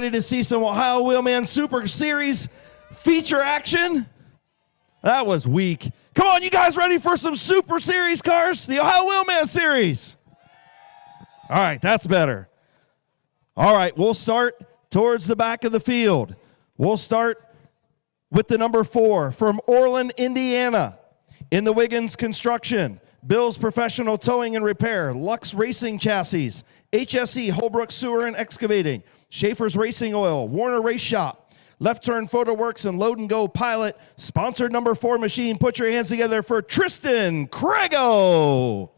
Ready to see some Ohio Wheelman Super Series feature action? That was weak. Come on, you guys ready for some Super Series cars? The Ohio Wheelman Series. All right, that's better. All right, we'll start towards the back of the field. We'll start with the number 4 from Orland, Indiana. In the Wiggins Construction, Bill's Professional Towing and Repair, Lux Racing Chassis, HSE Holbrook Sewer and Excavating, Schaefer's Racing Oil, Warner Race Shop, Left Turn Photo Works, and Load and Go Pilot. Sponsored number 4 machine. Put your hands together for Tristan Crego.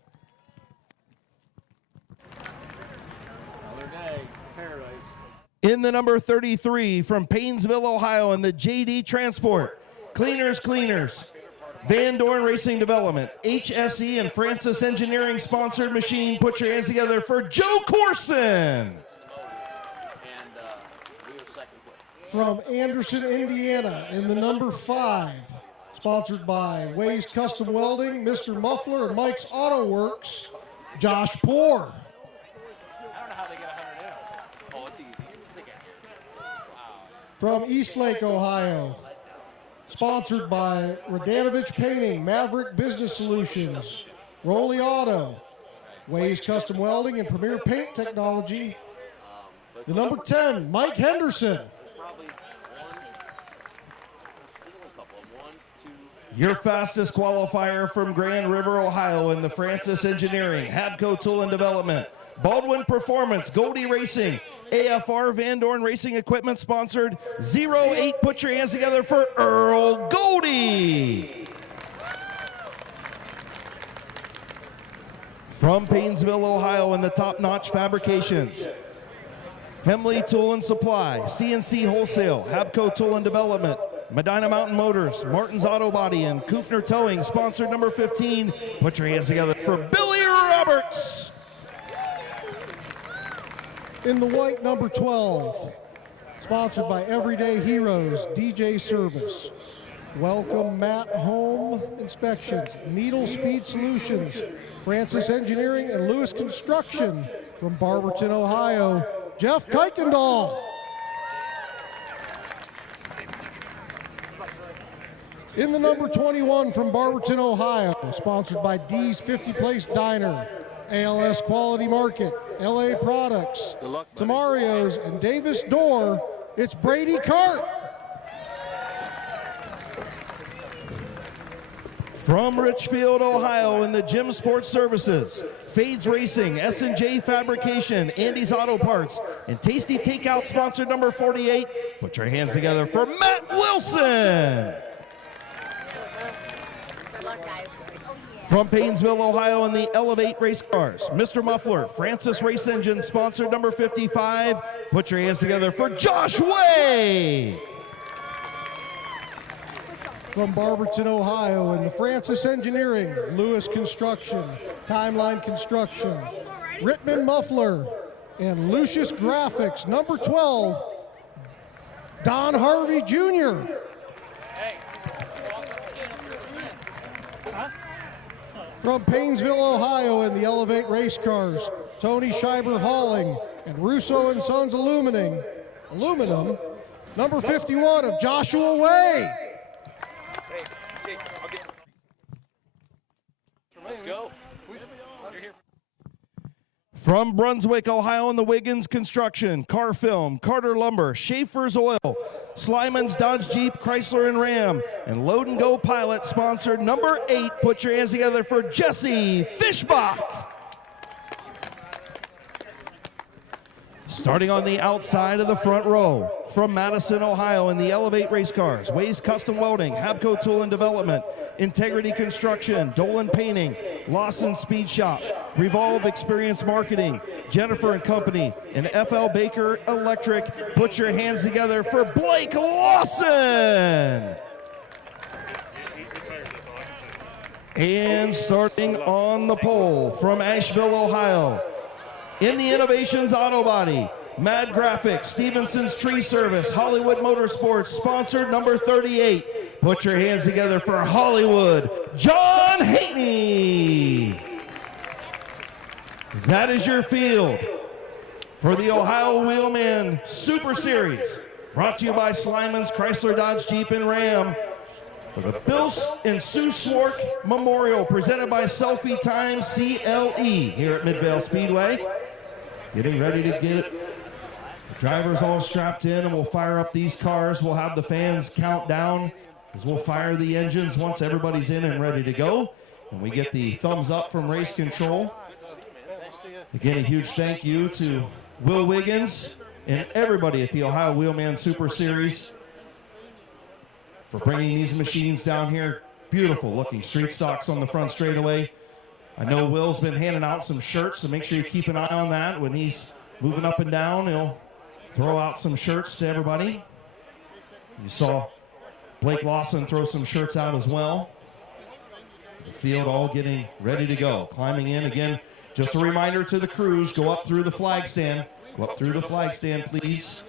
In the number 33 from Paynesville, Ohio, in the JD Transport, Cleaners, Van Dorn Racing Development, HSE and Francis Engineering sponsored machine. Put your hands together for Joe Corson. From Anderson, Indiana, in the number 5, sponsored by Ways Custom Welding, Mr. Muffler, and Mike's Auto Works, Josh Poor. I don't know how they get 100 in. Oh, it's easy. From Eastlake, Ohio, sponsored by Radanovich Painting, Maverick Business Solutions, Rolly Auto, Ways Custom Welding, and Premier Paint Technology. The number 10, Mike Henderson. Your fastest qualifier from Grand River, Ohio, in the Francis Engineering, Habco Tool and Development, Baldwin Performance, Goldie Racing, AFR Van Dorn Racing Equipment sponsored 08. Put your hands together for Earl Goldie. From Paynesville, Ohio, in the Top Notch Fabrications, Hemley Tool and Supply, CNC Wholesale, Habco Tool and Development, Medina Mountain Motors, Martin's Auto Body, and Kufner Towing, sponsored number 15. Put your hands together for Billy Roberts. In the white, number 12, sponsored by Everyday Heroes, DJ Service, Welcome Matt Home Inspections, Needle Speed Solutions, Francis Engineering, and Lewis Construction. From Barberton, Ohio, Jeff Kuykendall. In the number 21 from Barberton, Ohio, sponsored by D's 50 Place Diner, ALS Quality Market, LA Products, Tamario's, and Davis Door, it's Brady Cart. From Richfield, Ohio, in the Gym Sports Services, Fades Racing, S&J Fabrication, Andy's Auto Parts, and Tasty Takeout, sponsored number 48. Put your hands together for Matt Wilson. From Paynesville, Ohio, in the Elevate Race Cars, Mr. Muffler, Francis Race Engine, sponsored number 55. Put your hands together for Josh Way. From Barberton, Ohio, in the Francis Engineering, Lewis Construction, Timeline Construction, Rittman Muffler, and Lucius Graphics, number 12, Don Harvey Jr. From Paynesville, Ohio, in the Elevate Race Cars, Tony Scheiber Hauling, and Russo and Sons Aluminum, number 51 of Joshua Way. Let's go. From Brunswick, Ohio, in the Wiggins Construction, Car Film, Carter Lumber, Schaefer's Oil, Slyman's Dodge Jeep, Chrysler and Ram, and Load and Go Pilot, sponsored number 8. Put your hands together for Jesse Fishbach. Starting on the outside of the front row, from Madison, Ohio, in the Elevate Race Cars, Ways Custom Welding, Habco Tool and Development, Integrity Construction, Dolan Painting, Lawson Speed Shop, Revolve Experience Marketing, Jennifer and Company, and FL Baker Electric. Put your hands together for Blake Lawson. And starting on the pole, from Asheville, Ohio, in the Innovations Auto Body, Mad Graphics, Stevenson's Tree Service, Hollywood Motorsports, sponsored number 38. Put your hands together for Hollywood, John Haney. That is your field. for the Ohio Wheelman Super Series, brought to you by Slyman's Chrysler, Dodge, Jeep, and Ram. For the Bill and Sue Swark Memorial, presented by Selfie Time CLE here at Midvale Speedway. Getting ready to get it. The drivers all strapped in, and we'll fire up these cars. We'll have the fans count down as we'll fire the engines once everybody's in and ready to go. And we get the thumbs up from race control. Again, a huge thank you to Will Wiggins and everybody at the Ohio Wheelman Super Series for bringing these machines down here. Beautiful looking street stocks on the front straightaway. I know Will's been handing out some shirts, so make sure you keep an eye on that. When he's moving up and down, he'll throw out some shirts to everybody. You saw Blake Lawson throw some shirts out as well. The field all getting ready to go. Climbing in again, just a reminder to the crews, go up through the flag stand. Go up through the flag stand, please.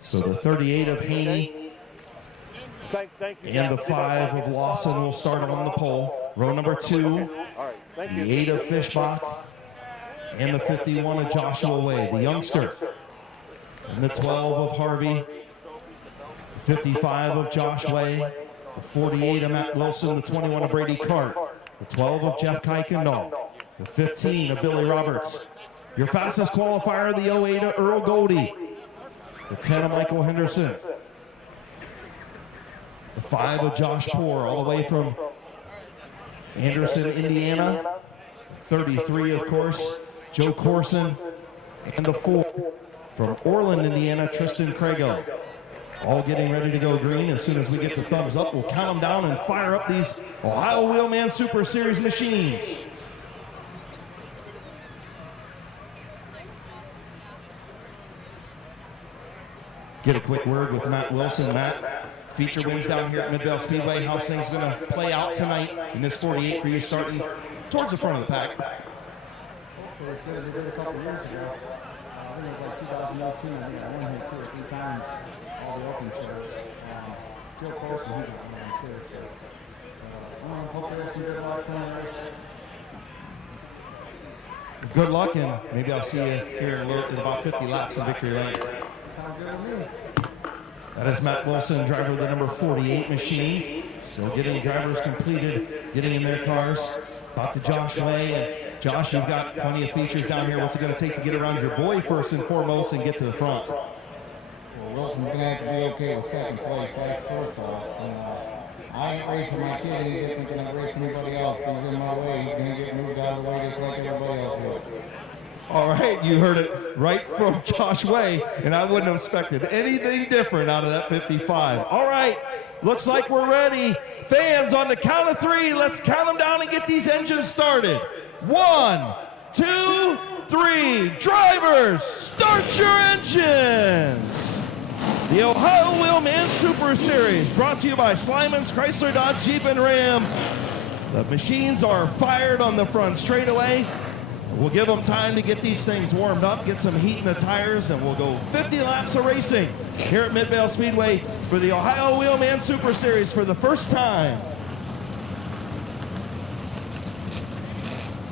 So the 38 of Haney and the 5 of Lawson will start on the pole. Row number 2, the 8 of Fishbach, and the 51 of Joshua Way, the youngster. And the 12 of Harvey, the 55 of Josh Way, the 48 of Matt Wilson, the 21 of Brady Cart, the 12 of Jeff Kuykendall, the 15 of Billy Roberts. Your fastest qualifier, the 08 of Earl Goldie, the 10 of Michael Henderson, the 5 of Josh Poor, all the way from Anderson, Indiana, 33, of course, Joe Corson, and the 4 from Orland, Indiana, Tristan Crago. All getting ready to go green. As soon as we get the thumbs up, we'll count them down and fire up these Ohio Wheelman Super Series machines. Get a quick word with Matt Wilson. Matt, feature wins down here at Midvale Speedway. How's things going to play out tonight in this 48 for you, starting towards the front of the pack? Hopefully as good as we did a couple years ago. I think it was like 2018. I think I won here 2 or 3 times, all the open shows. Joe Colson, he's got one too. So, hopefully there's some good luck coming race. Good luck, and maybe I'll see you here in about 50 laps in victory lane. Sounds good to me. That is Matt Wilson, driver of the number 48 machine. Still getting drivers completed, getting in their cars. About to Josh Way. And Josh, you've got plenty of features down here. What's it going to take to get around your boy first and foremost and get to the front? Well, Wilson's going to have to be okay with second place. That's first off. I ain't racing my kid any different than I race anybody else. If he's in my way, he's going to get moved out of the way just like everybody else will. All right, you heard it right from Josh Way, and I wouldn't have expected anything different out of that 55. All right, looks like we're ready. Fans, on the count of 3, let's count them down and get these engines started. 1, 2, 3. Drivers, start your engines. The Ohio Wheelman Super Series, brought to you by Slyman's Chrysler, Dodge, Jeep, and Ram. The machines are fired on the front straightaway. We'll give them time to get these things warmed up, get some heat in the tires, and we'll go 50 laps of racing here at Midvale Speedway for the Ohio Wheelman Super Series for the first time.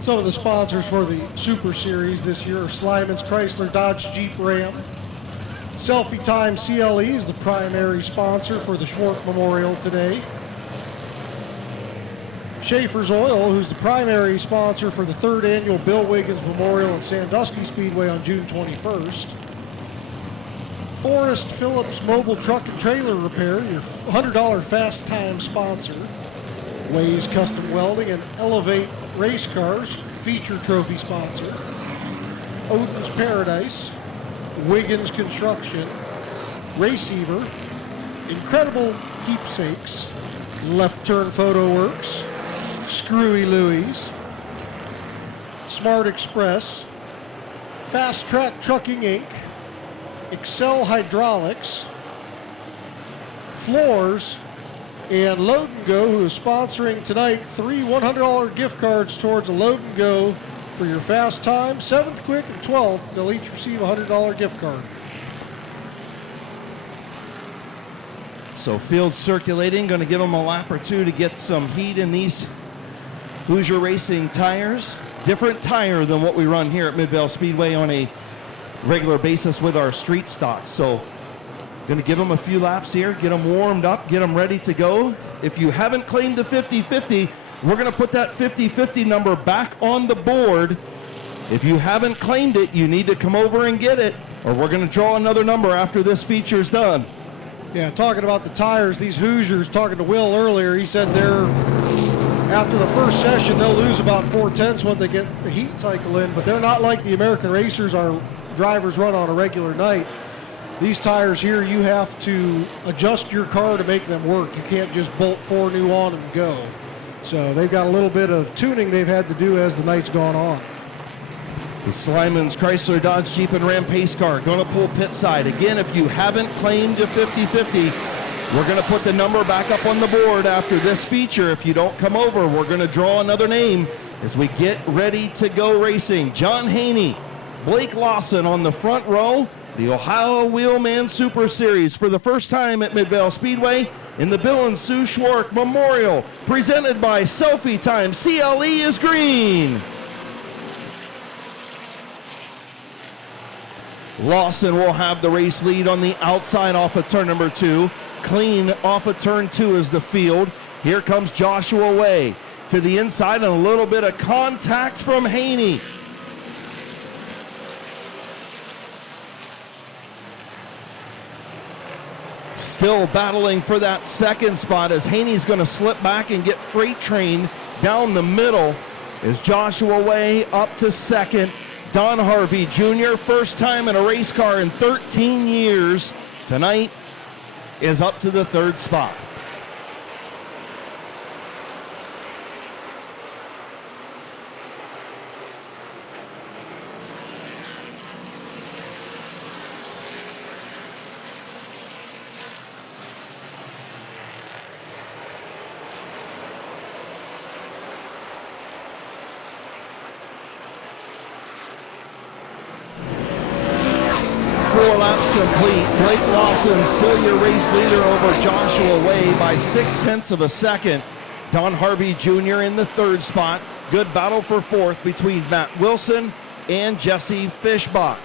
Some of the sponsors for the Super Series this year are Slyman's Chrysler, Dodge, Jeep, Ram. Selfie Time CLE is the primary sponsor for the Schwartz Memorial today. Schaefer's Oil, who's the primary sponsor for the 3rd annual Bill Wiggins Memorial at Sandusky Speedway on June 21st. Forrest Phillips Mobile Truck and Trailer Repair, your $100 fast time sponsor. Ways Custom Welding and Elevate Race Cars, feature trophy sponsor. Odin's Paradise, Wiggins Construction, Raceiver, Incredible Keepsakes, Left Turn Photo Works, Screwy Louie's, Smart Express, Fast Track Trucking Inc., Excel Hydraulics, Floors, And Load and Go, who is sponsoring tonight, 3 $100 gift cards towards a Load and Go for your fast time. 7th, quick, and 12th, they'll each receive a $100 gift card. So field circulating, going to give them a lap or two to get some heat in these Hoosier Racing tires. Different tire than what we run here at Midvale Speedway on a regular basis with our street stock. So going to give them a few laps here, get them warmed up, get them ready to go. If you haven't claimed the 50-50, we're going to put that 50-50 number back on the board. If you haven't claimed it, you need to come over and get it, or we're going to draw another number after this feature's done. Yeah, talking about the tires, these Hoosiers, talking to Will earlier, he said after the first session, they'll lose about 4/10 when they get the heat cycle in, but they're not like the American racers our drivers run on a regular night. These tires here, you have to adjust your car to make them work. You can't just bolt 4 new on and go. So they've got a little bit of tuning they've had to do as the night's gone on. The Slimans Chrysler Dodge Jeep and Ram pace car going to pull pit side. Again, if you haven't claimed a 50-50, we're going to put the number back up on the board after this feature. If you don't come over, we're going to draw another name as we get ready to go racing. John Haney, Blake Lawson on the front row. The Ohio Wheelman Super Series for the first time at Midvale Speedway in the Bill and Sue Schwark Memorial, presented by Selfie Time. CLE is green. Lawson will have the race lead on the outside off of turn number 2. Clean off of turn 2 is the field. Here comes Joshua Way to the inside, and a little bit of contact from Haney. Still battling for that second spot as Haney's going to slip back and get freight train down the middle as Joshua Way up to second. Don Harvey Jr., first time in a race car in 13 years, tonight is up to the third spot. Complete. Blake Lawson still your race leader over Joshua Way by 0.6 of a second. Don Harvey Jr. in the third spot. Good battle for fourth between Matt Wilson and Jesse Fishbach.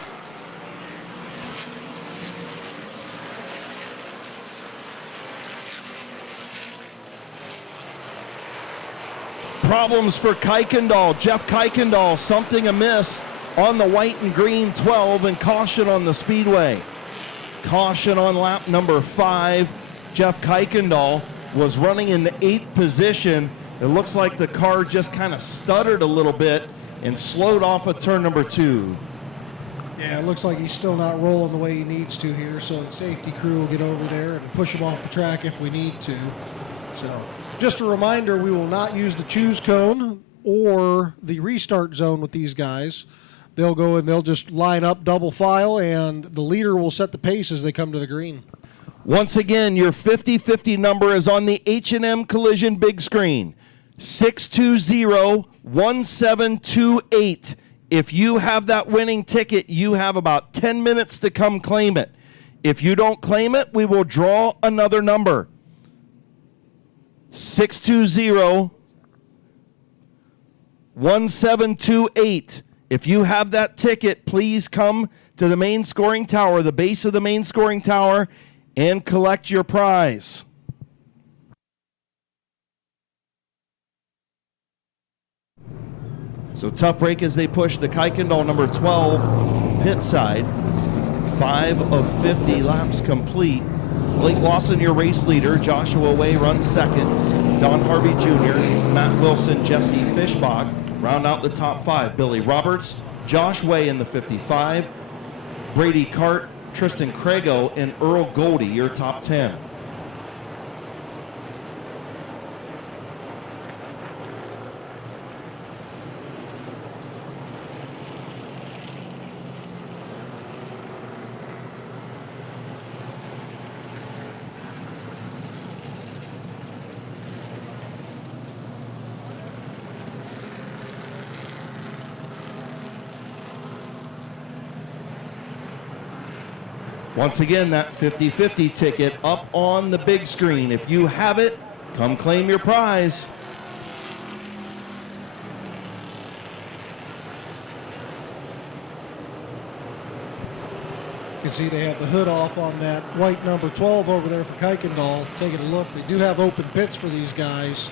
Problems for Kuykendall. Jeff Kuykendall, something amiss on the white and green 12, and caution on the speedway. Caution on lap number 5. Jeff Kuykendall was running in the 8th position. It looks like the car just kind of stuttered a little bit and slowed off of turn number 2. Yeah, it looks like he's still not rolling the way he needs to here, so the safety crew will get over there and push him off the track if we need to. So just a reminder, we will not use the choose cone or the restart zone with these guys. They'll go and they'll just line up double file, and the leader will set the pace as they come to the green. Once again, your 50-50 number is on the H&M Collision big screen. 620-1728. If you have that winning ticket, you have about 10 minutes to come claim it. If you don't claim it, we will draw another number. 620-1728. If you have that ticket, please come to the main scoring tower, the base of the main scoring tower, and collect your prize. So tough break as they push the Kuykendall number 12 pit side. 5 of 50 laps complete. Blake Lawson, your race leader. Joshua Way runs second. Don Harvey Jr., Matt Wilson, Jesse Fishbach round out the top 5. Billy Roberts, Josh Way in the 55. Brady Cart, Tristan Crago, and Earl Goldie, your top 10. Once again, that 50-50 ticket up on the big screen. If you have it, come claim your prize. You can see they have the hood off on that white number 12 over there for Kuykendall. Taking a look, they do have open pits for these guys.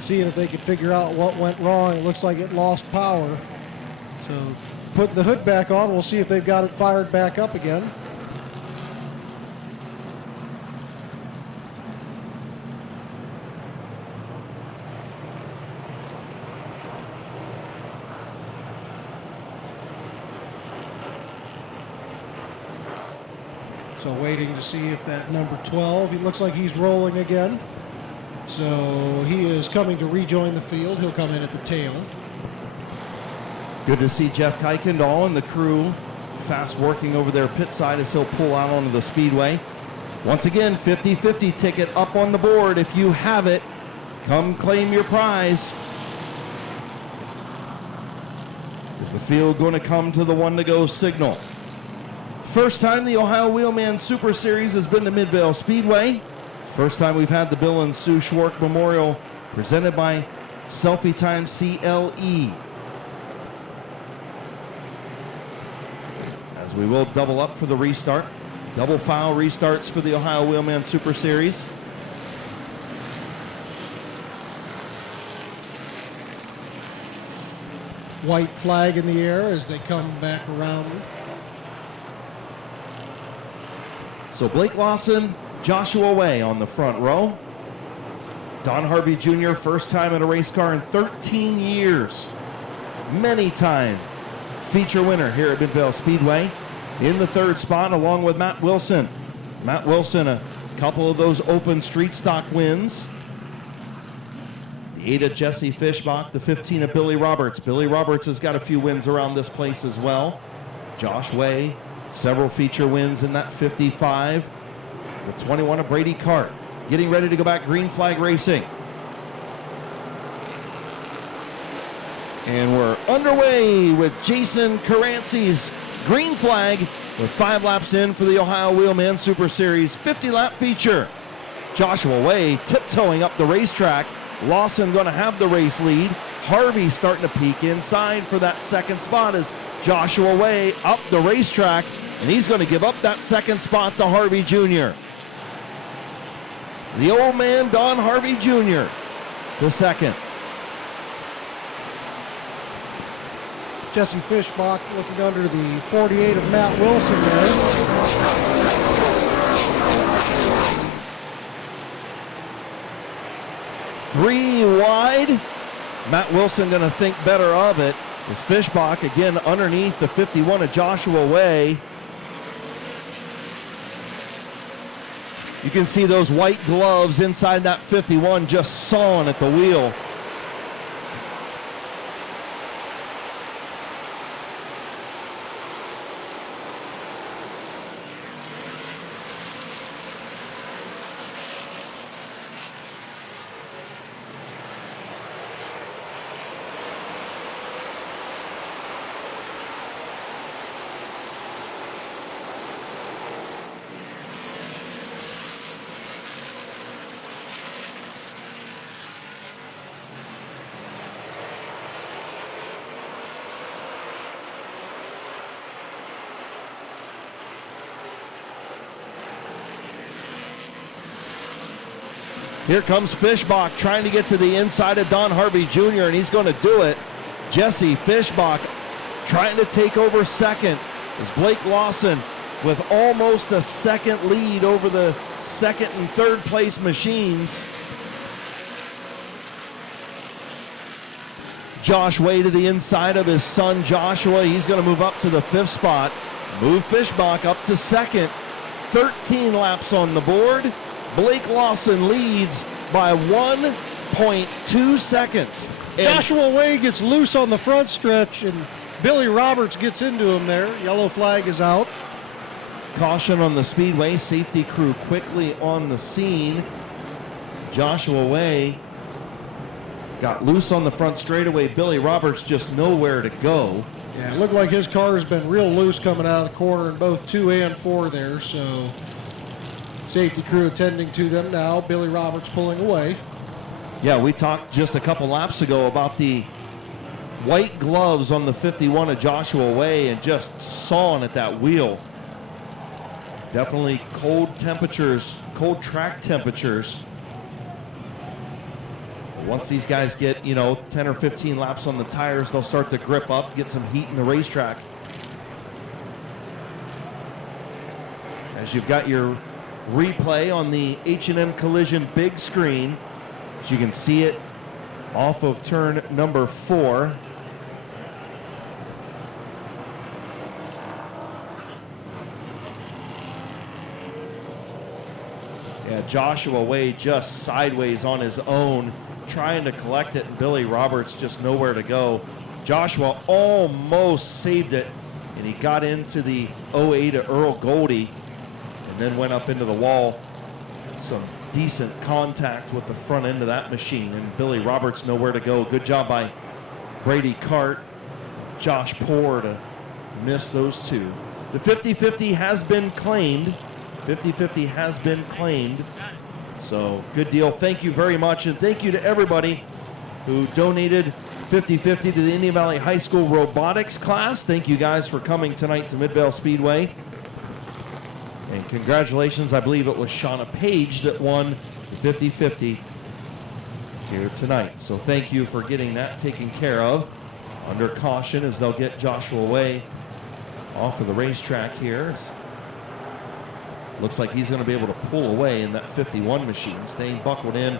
Seeing if they can figure out what went wrong. It looks like it lost power. So putting the hood back on, we'll see if they've got it fired back up again. So waiting to see if that number 12, he looks like he's rolling again. So he is coming to rejoin the field. He'll come in at the tail. Good to see Jeff Kuykendall and the crew fast working over their pit side as he'll pull out onto the speedway. Once again, 50-50 ticket up on the board. If you have it, come claim your prize. Is the field going to come to the one to go signal? First time the Ohio Wheelman Super Series has been to Midvale Speedway. First time we've had the Bill and Sue Schwark Memorial presented by Selfie Time CLE. As we will double up for the restart. Double file restarts for the Ohio Wheelman Super Series. White flag in the air as they come back around. So Blake Lawson, Joshua Way on the front row. Don Harvey Jr., first time in a race car in 13 years. Many time feature winner here at Midvale Speedway. In the third spot along with Matt Wilson. Matt Wilson, a couple of those open street stock wins. The 8 of Jesse Fishbach, the 15 of Billy Roberts. Billy Roberts has got a few wins around this place as well. Josh Way, several feature wins in that 55. The 21 of Brady Cart. Getting ready to go back green flag racing. And we're underway with Jason Carancy's green flag with 5 laps in for the Ohio Wheelman Super Series 50-lap feature. Joshua Way tiptoeing up the racetrack. Lawson going to have the race lead. Harvey starting to peek inside for that second spot as Joshua Way up the racetrack, and he's going to give up that second spot to Harvey Jr. The old man, Don Harvey Jr., to second. Jesse Fishbach looking under the 48 of Matt Wilson there. 3 wide. Matt Wilson going to think better of it. As Fishbach again underneath the 51 of Joshua Way. You can see those white gloves inside that 51 just sawing at the wheel. Here comes Fishbach trying to get to the inside of Don Harvey Jr., and he's going to do it. Jesse Fishbach trying to take over second as Blake Lawson with almost a second lead over the second and third place machines. Josh Way to the inside of his son Joshua. He's going to move up to the 5th spot. Move Fishbach up to second. 13 laps on the board. Blake Lawson leads by 1.2 seconds. And Joshua Way gets loose on the front stretch, and Billy Roberts gets into him there. Yellow flag is out. caution on the speedway. Safety crew quickly on the scene. Joshua Way got loose on the front straightaway. Billy Roberts just nowhere to go. Yeah, it looked like his car has been real loose coming out of the corner in both 2 and 4 there, so safety crew attending to them now. Billy Roberts pulling away. Yeah, we talked just a couple laps ago about the white gloves on the 51 of Joshua Way and just sawing at that wheel. Definitely cold temperatures, cold track temperatures. Once these guys get, 10 or 15 laps on the tires, they'll start to grip up, get some heat in the racetrack. As you've got your replay on the H&M Collision big screen, as you can see it off of turn number 4. Yeah, Joshua Way just sideways on his own, trying to collect it, and Billy Roberts just nowhere to go. Joshua almost saved it, and he got into the 08 of Earl Goldie and then went up into the wall. Some decent contact with the front end of that machine, and Billy Roberts nowhere to go. Good job by Brady Cart, Josh Poor to miss those two. The 50-50 has been claimed. 50-50 has been claimed. So good deal. Thank you very much, and thank you to everybody who donated 50-50 to the Indian Valley High School robotics class. Thank you guys for coming tonight to Midvale Speedway. And congratulations, I believe it was Shauna Page that won the 50-50 here tonight. So thank you for getting that taken care of. Under caution as they'll get Joshua Way off of the racetrack here. Looks like he's going to be able to pull away in that 51 machine, staying buckled in.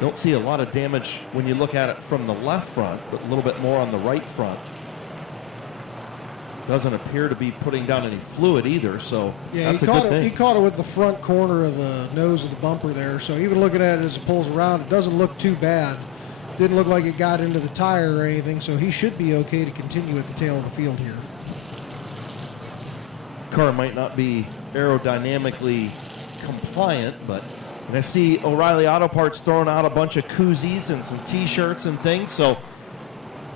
Don't see a lot of damage when you look at it from the left front, but a little bit more on the right front. Doesn't appear to be putting down any fluid either, so yeah, that's a good thing. He caught it with the front corner of the nose of the bumper there, so even looking at it as it pulls around, it doesn't look too bad. Didn't look like it got into the tire or anything, so he should be okay to continue at the tail of the field here. Car might not be aerodynamically compliant, but and I see O'Reilly Auto Parts throwing out a bunch of koozies and some t-shirts and things, so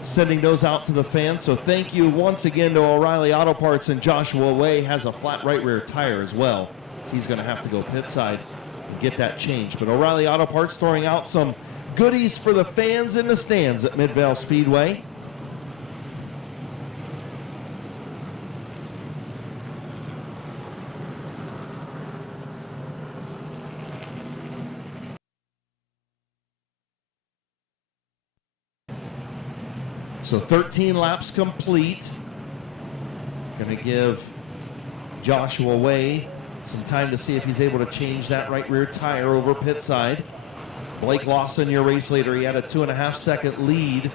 sending those out to the fans. So thank you once again to O'Reilly Auto Parts, and Joshua Way has a flat right rear tire as well, so he's going to have to go pit side and get that changed. But O'Reilly Auto Parts throwing out some goodies for the fans in the stands at Midvale Speedway. So 13 laps complete. Going to give Joshua Way some time to see if he's able to change that right rear tire over pit side. Blake Lawson, your race leader, he had a 2.5 second lead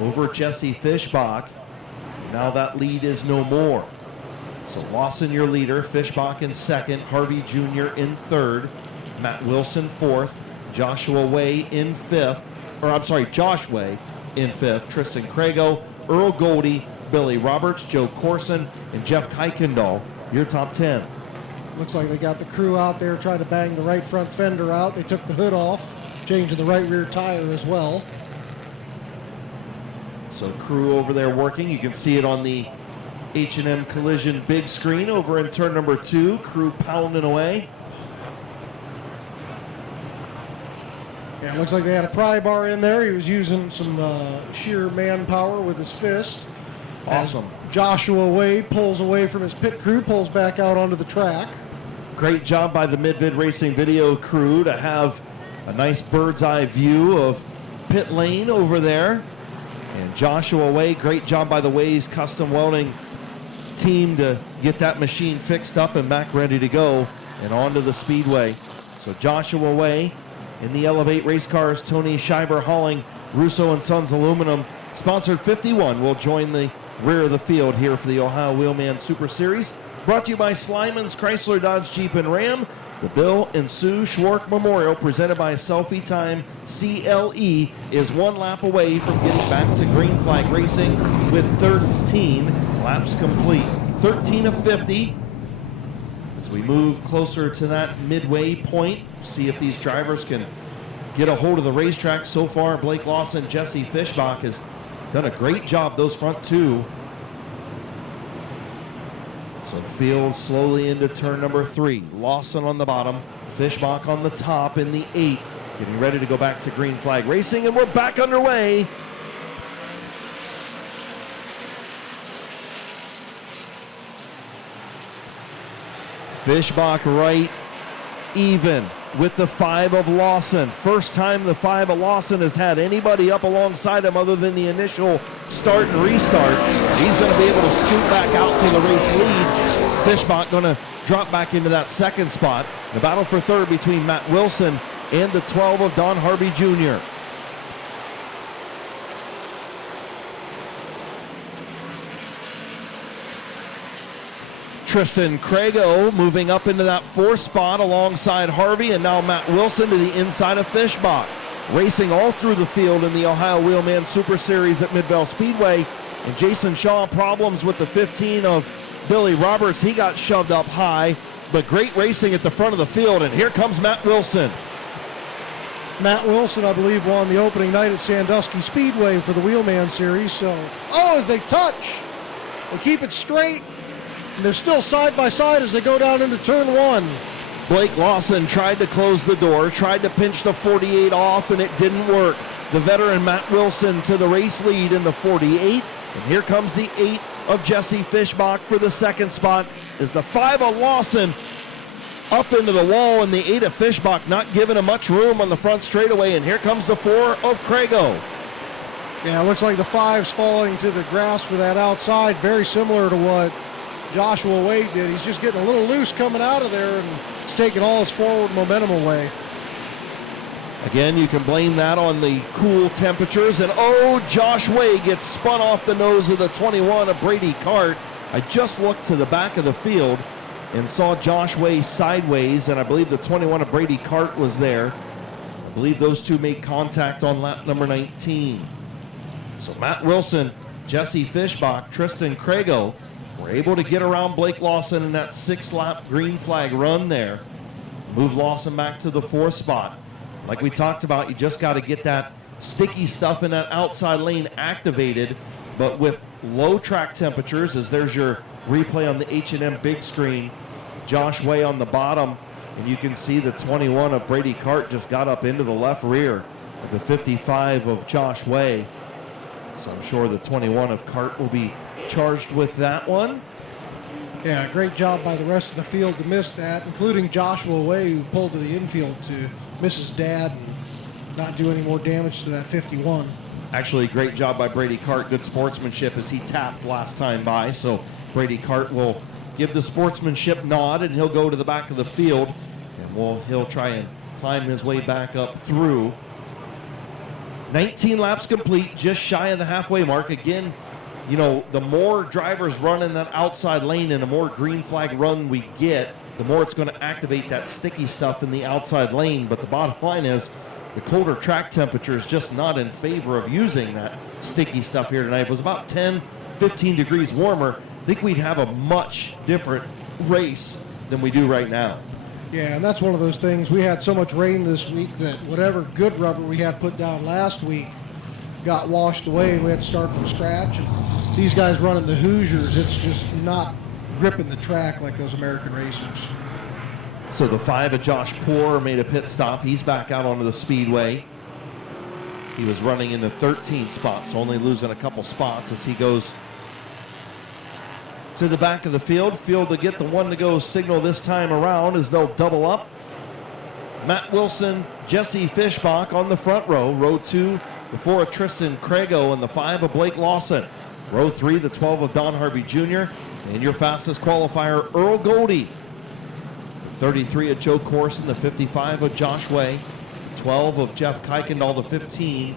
over Jesse Fishbach. Now that lead is no more. So Lawson, your leader, Fishbach in second, Harvey Jr. in third, Matt Wilson fourth, Joshua Way in fifth, Josh Way in fifth, Tristan Crago, Earl Goldie, Billy Roberts, Joe Corson, and Jeff Kuykendall, your top 10. Looks like they got the crew out there trying to bang the right front fender out. They took the hood off, changing the right rear tire as well. So crew over there working. You can see it on the H&M Collision big screen over in turn number 2. Crew pounding away. Yeah, it looks like they had a pry bar in there. He was using some sheer manpower with his fist. Awesome. As Joshua Way pulls away from his pit crew, pulls back out onto the track. Great job by the Mid-Vid Racing video crew to have a nice bird's eye view of pit lane over there. And Joshua Way, great job by the Ways Custom Welding team to get that machine fixed up and back ready to go and onto the speedway. So Joshua Way in the Elevate race cars, Tony Scheiber hauling Russo and Sons Aluminum. Sponsored 51 will join the rear of the field here for the Ohio Wheelman Super Series. Brought to you by Slyman's Chrysler Dodge Jeep and Ram. The Bill and Sue Schwark Memorial, presented by Selfie Time CLE, is 1 lap away from getting back to green flag racing with 13 laps complete. 13 of 50. As we move closer to that midway point, see if these drivers can get a hold of the racetrack. So far, Blake Lawson, Jesse Fishbach has done a great job. Those front two So field slowly into turn number 3. Lawson on the bottom, Fischbach on the top in the 8. Getting ready to go back to green flag racing, and we're back underway. Fischbach right even with the 5 of Lawson. First time the 5 of Lawson has had anybody up alongside him other than the initial start and restart. He's going to be able to scoot back out to the race lead. Fischbach going to drop back into that second spot. The battle for third between Matt Wilson and the 12 of Don Harvey Jr. Tristan Crago moving up into that 4th spot alongside Harvey, and now Matt Wilson to the inside of Fischbach. Racing all through the field in the Ohio Wheelman Super Series at Midvale Speedway. And Jason Shaw, problems with the 15 of Billy Roberts. He got shoved up high, but great racing at the front of the field, and here comes Matt Wilson. Matt Wilson, I believe, won the opening night at Sandusky Speedway for the Wheelman Series. So, as they touch, they keep it straight. And they're still side by side as they go down into turn 1. Blake Lawson tried to close the door, tried to pinch the 48 off, and it didn't work. The veteran Matt Wilson to the race lead in the 48. And here comes the 8 of Jesse Fischbach for the second spot. Is the 5 of Lawson up into the wall, and the 8 of Fischbach not giving him much room on the front straightaway. And here comes the 4 of Crago. Yeah, it looks like the 5's falling to the grass for that outside, very similar to what Joshua Wade did. He's just getting a little loose coming out of there, and it's taking all his forward momentum away. Again, you can blame that on the cool temperatures. And Josh Wade gets spun off the nose of the 21 of Brady Cart. I just looked to the back of the field and saw Josh Wade sideways, and I believe the 21 of Brady Cart was there. I believe those two made contact on lap number 19. So Matt Wilson, Jesse Fischbach, Tristan Crago were able to get around Blake Lawson in that 6-lap green flag run there. Move Lawson back to the 4th spot. Like we talked about, you just got to get that sticky stuff in that outside lane activated. But with low track temperatures, as there's your replay on the H&M big screen, Josh Way on the bottom, and you can see the 21 of Brady Cart just got up into the left rear of the 55 of Josh Way. So I'm sure the 21 of Cart will be charged with that one. Yeah, great job by the rest of the field to miss that, including Joshua Way, who pulled to the infield to miss his dad and not do any more damage to that 51. Actually, great job by Brady Cart. Good sportsmanship as he tapped last time by. So Brady Cart will give the sportsmanship nod, and he'll go to the back of the field, and he'll try and climb his way back up through. 19 laps complete, just shy of the halfway mark. Again, you know, the more drivers run in that outside lane and the more green flag run we get, the more it's going to activate that sticky stuff in the outside lane. But the bottom line is the colder track temperature is just not in favor of using that sticky stuff here tonight. If it was about 10, 15 degrees warmer, I think we'd have a much different race than we do right now. Yeah, and that's one of those things. We had so much rain this week that whatever good rubber we had put down last week got washed away, and we had to start from scratch. And these guys running the Hoosiers, it's just not gripping the track like those American racers. So the 5 of Josh Poor made a pit stop. He's back out onto the speedway. He was running in the 13th spot, so only losing a couple spots as he goes to the back of the field. Field to get the 1 to go signal this time around as they'll double up. Matt Wilson, Jesse Fischbach on the front row. Row 2, the 4 of Tristan Crago and the 5 of Blake Lawson. Row 3, the 12 of Don Harvey Jr. And your fastest qualifier, Earl Goldie. The 33 of Joe Corson, the 55 of Josh Way, 12 of Jeff Kuykendall, the 15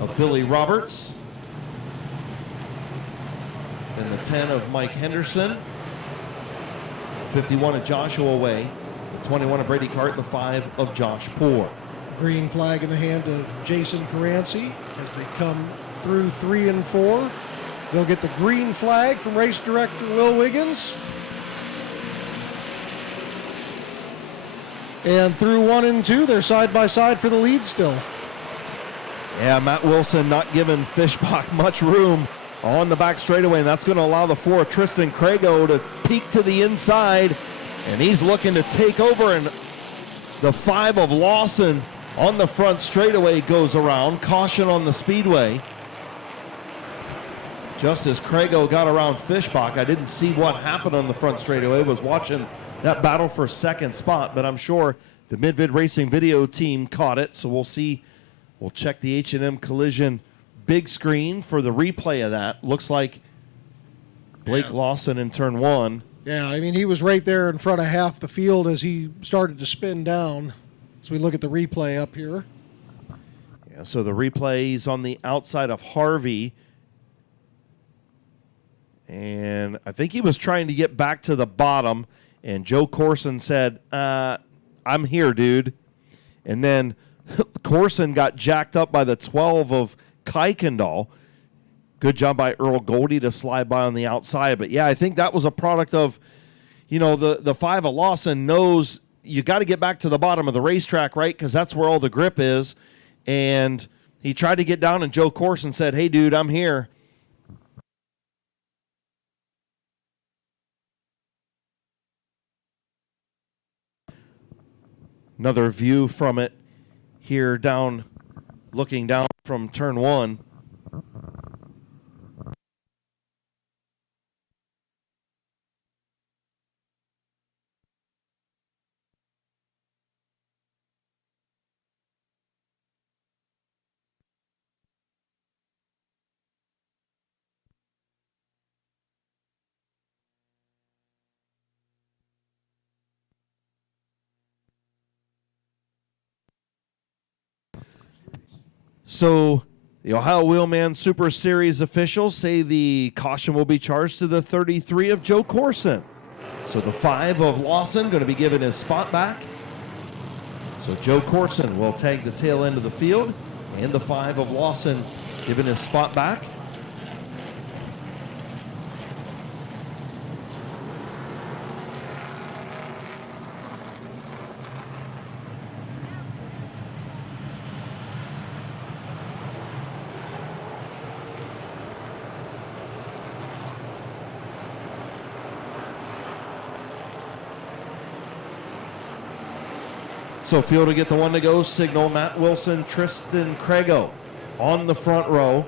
of Billy Roberts, and the 10 of Mike Henderson, 51 of Joshua Way, the 21 of Brady Cart, the 5 of Josh Poor. Green flag in the hand of Jason Caranci as they come through 3 and 4. They'll get the green flag from race director Will Wiggins. And through 1 and 2, they're side by side for the lead still. Yeah, Matt Wilson not giving Fischbach much room on the back straightaway, and that's going to allow the 4 Tristan Crago to peek to the inside, and he's looking to take over, and the 5 of Lawson on the front straightaway goes around. Caution on the speedway. Just as Crago got around Fishbach, I didn't see what happened on the front straightaway. Was watching that battle for second spot, but I'm sure the Mid-Vid Racing video team caught it, so we'll see. We'll check the H&M Collision big screen for the replay of that. Looks like Blake Lawson in turn 1. Yeah, I mean, he was right there in front of half the field as he started to spin down. So we look at the replay up here. Yeah, so the replay is on the outside of Harvey. And I think he was trying to get back to the bottom, and Joe Corson said, I'm here, dude. And then Corson got jacked up by the 12 of Kuykendall. Good job by Earl Goldie to slide by on the outside. But, yeah, I think that was a product of, you know, the 5 of Lawson knows you got to get back to the bottom of the racetrack, right, because that's where all the grip is. And he tried to get down, and Joe Corson said, hey, dude, I'm here. Another view from it here down, looking down from turn 1. So the Ohio Wheelman Super Series officials say the caution will be charged to the 33 of Joe Corson. So the 5 of Lawson going to be given his spot back. So Joe Corson will tag the tail end of the field, and the 5 of Lawson given his spot back. So field to get the 1 to go, signal Matt Wilson, Tristan Crago on the front row.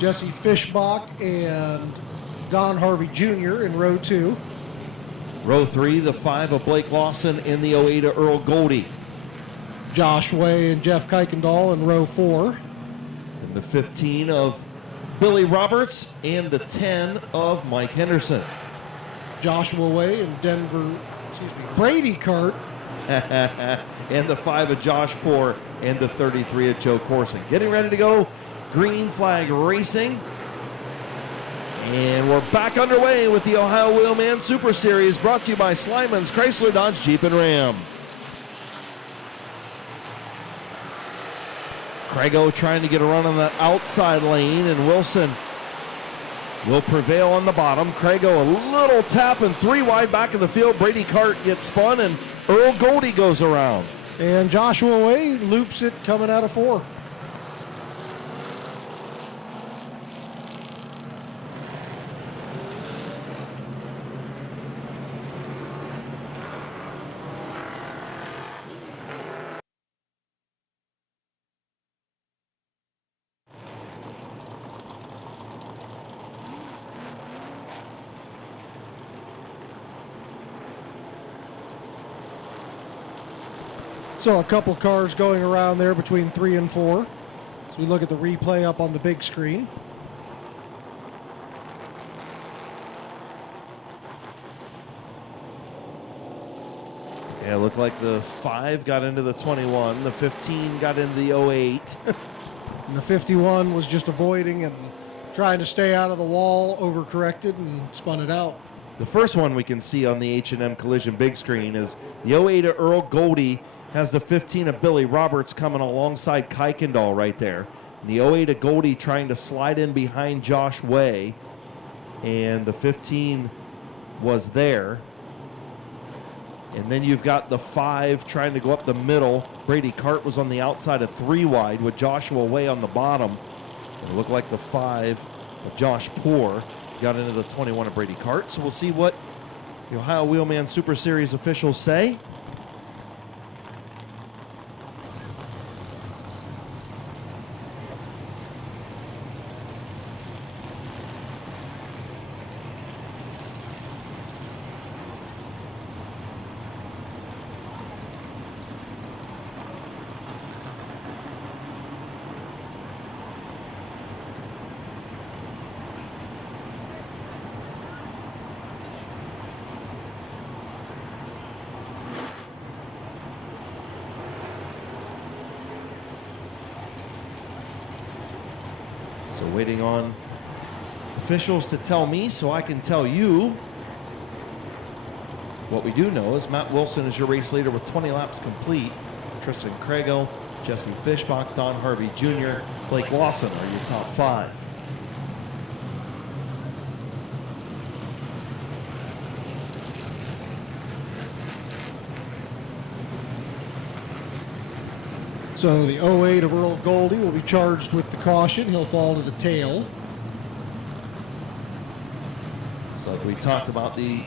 Jesse Fishbach and Don Harvey Jr. in row 2. Row 3, the 5 of Blake Lawson in the 08 of Earl Goldie. Josh Way and Jeff Kuykendall in row 4. And the 15 of Billy Roberts and the 10 of Mike Henderson. Joshua Way and Brady Kurt. And the 5 of Josh Poor and the 33 of Joe Corson. Getting ready to go. Green flag racing. And we're back underway with the Ohio Wheelman Super Series, brought to you by Slyman's Chrysler, Dodge, Jeep, and Ram. Crago trying to get a run on the outside lane, and Wilson will prevail on the bottom. Crago a little tap and 3 wide back of the field. Brady Cart gets spun, and Earl Goldie goes around. And Joshua Way loops it coming out of 4. So a couple cars going around there between 3 and 4. So we look at the replay up on the big screen. Yeah, it looked like the 5 got into the 21. The 15 got into the 08. And the 51 was just avoiding and trying to stay out of the wall, overcorrected, and spun it out. The first one we can see on the H&M Collision big screen is the 08 of Earl Goldie has the 15 of Billy Roberts coming alongside Kuykendall right there. And the 08 of Goldie trying to slide in behind Josh Way. And the 15 was there. And then you've got the 5 trying to go up the middle. Brady Cart was on the outside of 3 wide with Joshua Way on the bottom. It looked like the 5 of Josh Poor got into the 21 of Brady Cart. So we'll see what the Ohio Wheelman Super Series officials say. So waiting on officials to tell me so I can tell you. What we do know is Matt Wilson is your race leader with 20 laps complete. Tristan Craigo, Jesse Fishbach, Don Harvey Jr., Blake Lawson are your top 5. So the 08 of Earl Goldie will be charged with the caution. He'll fall to the tail. So like we talked about, the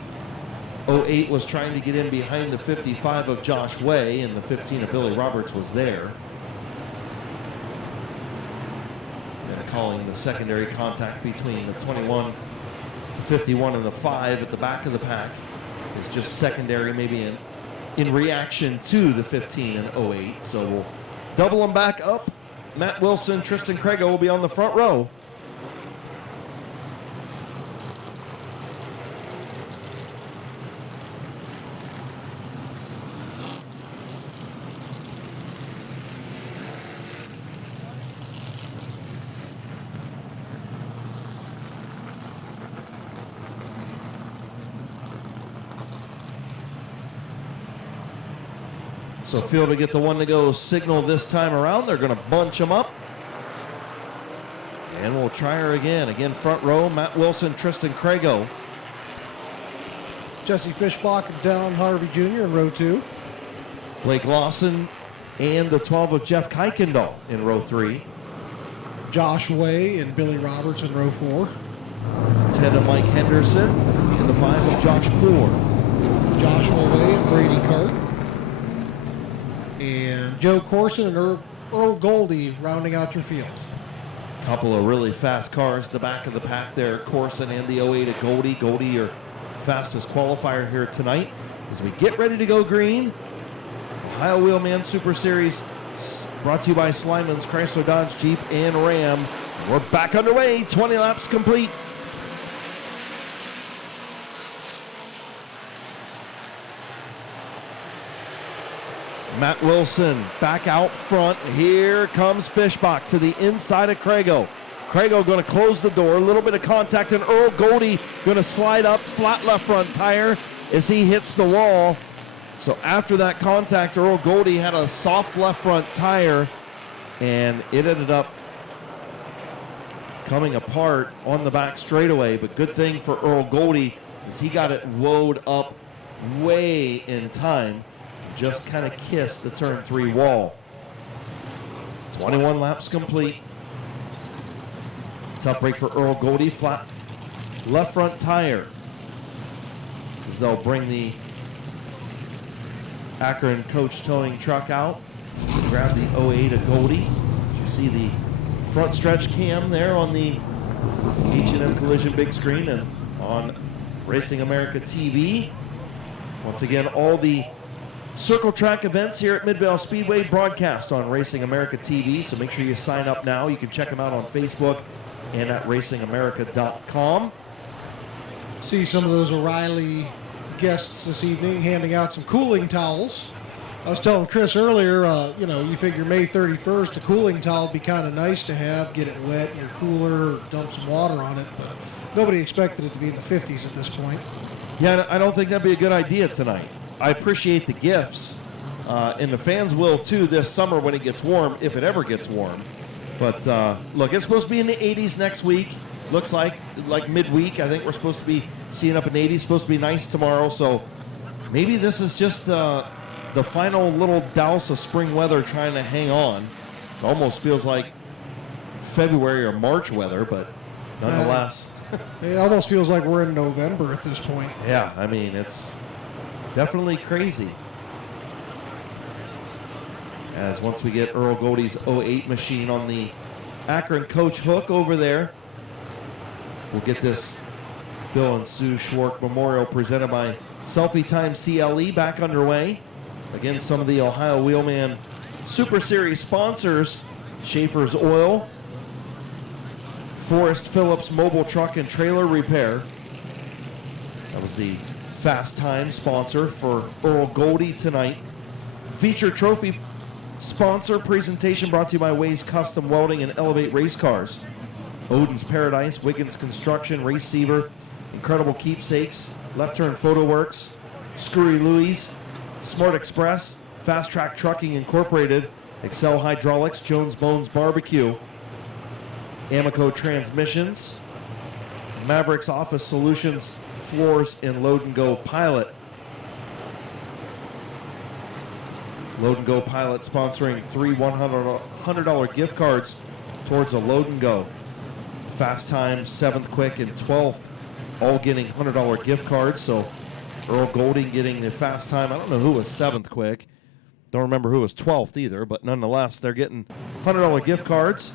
08 was trying to get in behind the 55 of Josh Way, and the 15 of Billy Roberts was there. And calling the secondary contact between the 21, the 51, and the 5 at the back of the pack is just secondary, maybe in reaction to the 15 and 08. So we'll double them back up. Matt Wilson, Tristan Craigo will be on the front row. So field to get the one to go signal this time around. They're going to bunch them up. And we'll try her again. Again, front row, Matt Wilson, Tristan Craigo. Jesse Fishbach and Don Harvey Jr. in row 2. Blake Lawson and the 12 of Jeff Kuykendall in row 3. Josh Way and Billy Roberts in row 4. 10 of Mike Henderson and the 5 of Josh Poor. Joshua Way and Brady Cart. And Joe Corson and Earl Goldie rounding out your field. Couple of really fast cars at the back of the pack there. Corson and the 08 of Goldie. Goldie, your fastest qualifier here tonight. As we get ready to go green, Ohio Wheelman Super Series brought to you by Slyman's Chrysler, Dodge, Jeep, and Ram. We're back underway, 20 laps complete. Matt Wilson back out front. Here comes Fishbach to the inside of Craigo. Craigo going to close the door. A little bit of contact, and Earl Goldie going to slide up flat left front tire as he hits the wall. So after that contact, Earl Goldie had a soft left front tire, and it ended up coming apart on the back straightaway. But good thing for Earl Goldie is he got it woed up way in time. Just kind of kissed the turn 3 wall. 21 laps complete. Tough break for Earl Goldie. Flat left front tire as they'll bring the Akron coach towing truck out. Grab the 08 of Goldie. You see the front stretch cam there on the H&M Collision big screen and on Racing America TV. Once again, all the Circle Track events here at Midvale Speedway broadcast on Racing America TV, so make sure you sign up now. You can check them out on Facebook and at racingamerica.com. See some of those O'Reilly guests this evening handing out some cooling towels. I was telling Chris earlier, you figure May 31st, a cooling towel would be kind of nice to have, get it wet in your cooler, or dump some water on it, but nobody expected it to be in the 50s at this point. Yeah, I don't think that'd be a good idea tonight. I appreciate the gifts, and the fans will too this summer when it gets warm, if it ever gets warm. But look, it's supposed to be in the 80s next week. Looks like midweek. I think we're supposed to be seeing up in the 80s. Supposed to be nice tomorrow. So maybe this is just the final little douse of spring weather trying to hang on. It almost feels like February or March weather, but nonetheless. It almost feels like we're in November at this point. Yeah, I mean, it's definitely crazy. As once we get Earl Goldie's 08 machine on the Akron coach hook over there, we'll get this Bill and Sue Schwark Memorial presented by Selfie Time CLE back underway. Again, some of the Ohio Wheelman Super Series sponsors: Schaefer's Oil, Forrest Phillips Mobile Truck and Trailer Repair. That was the Fast Time sponsor for Earl Goldie tonight. Feature trophy sponsor presentation brought to you by Ways Custom Welding and Elevate Race Cars. Odin's Paradise, Wiggins Construction, Receiver, Incredible Keepsakes, Left Turn Photo Works, Screwy Louie's, Smart Express, Fast Track Trucking Incorporated, Excel Hydraulics, Jones Bones Barbecue, Amico Transmissions, Mavericks Office Solutions, Floors, and Load and Go Pilot. Load and Go Pilot sponsoring 3 $100 gift cards towards a Load and Go. Fast Time, 7th Quick, and 12th, all getting $100 gift cards. So Earl Goldie getting the Fast Time. I don't know who was 7th Quick. Don't remember who was 12th either, but nonetheless, they're getting $100 gift cards.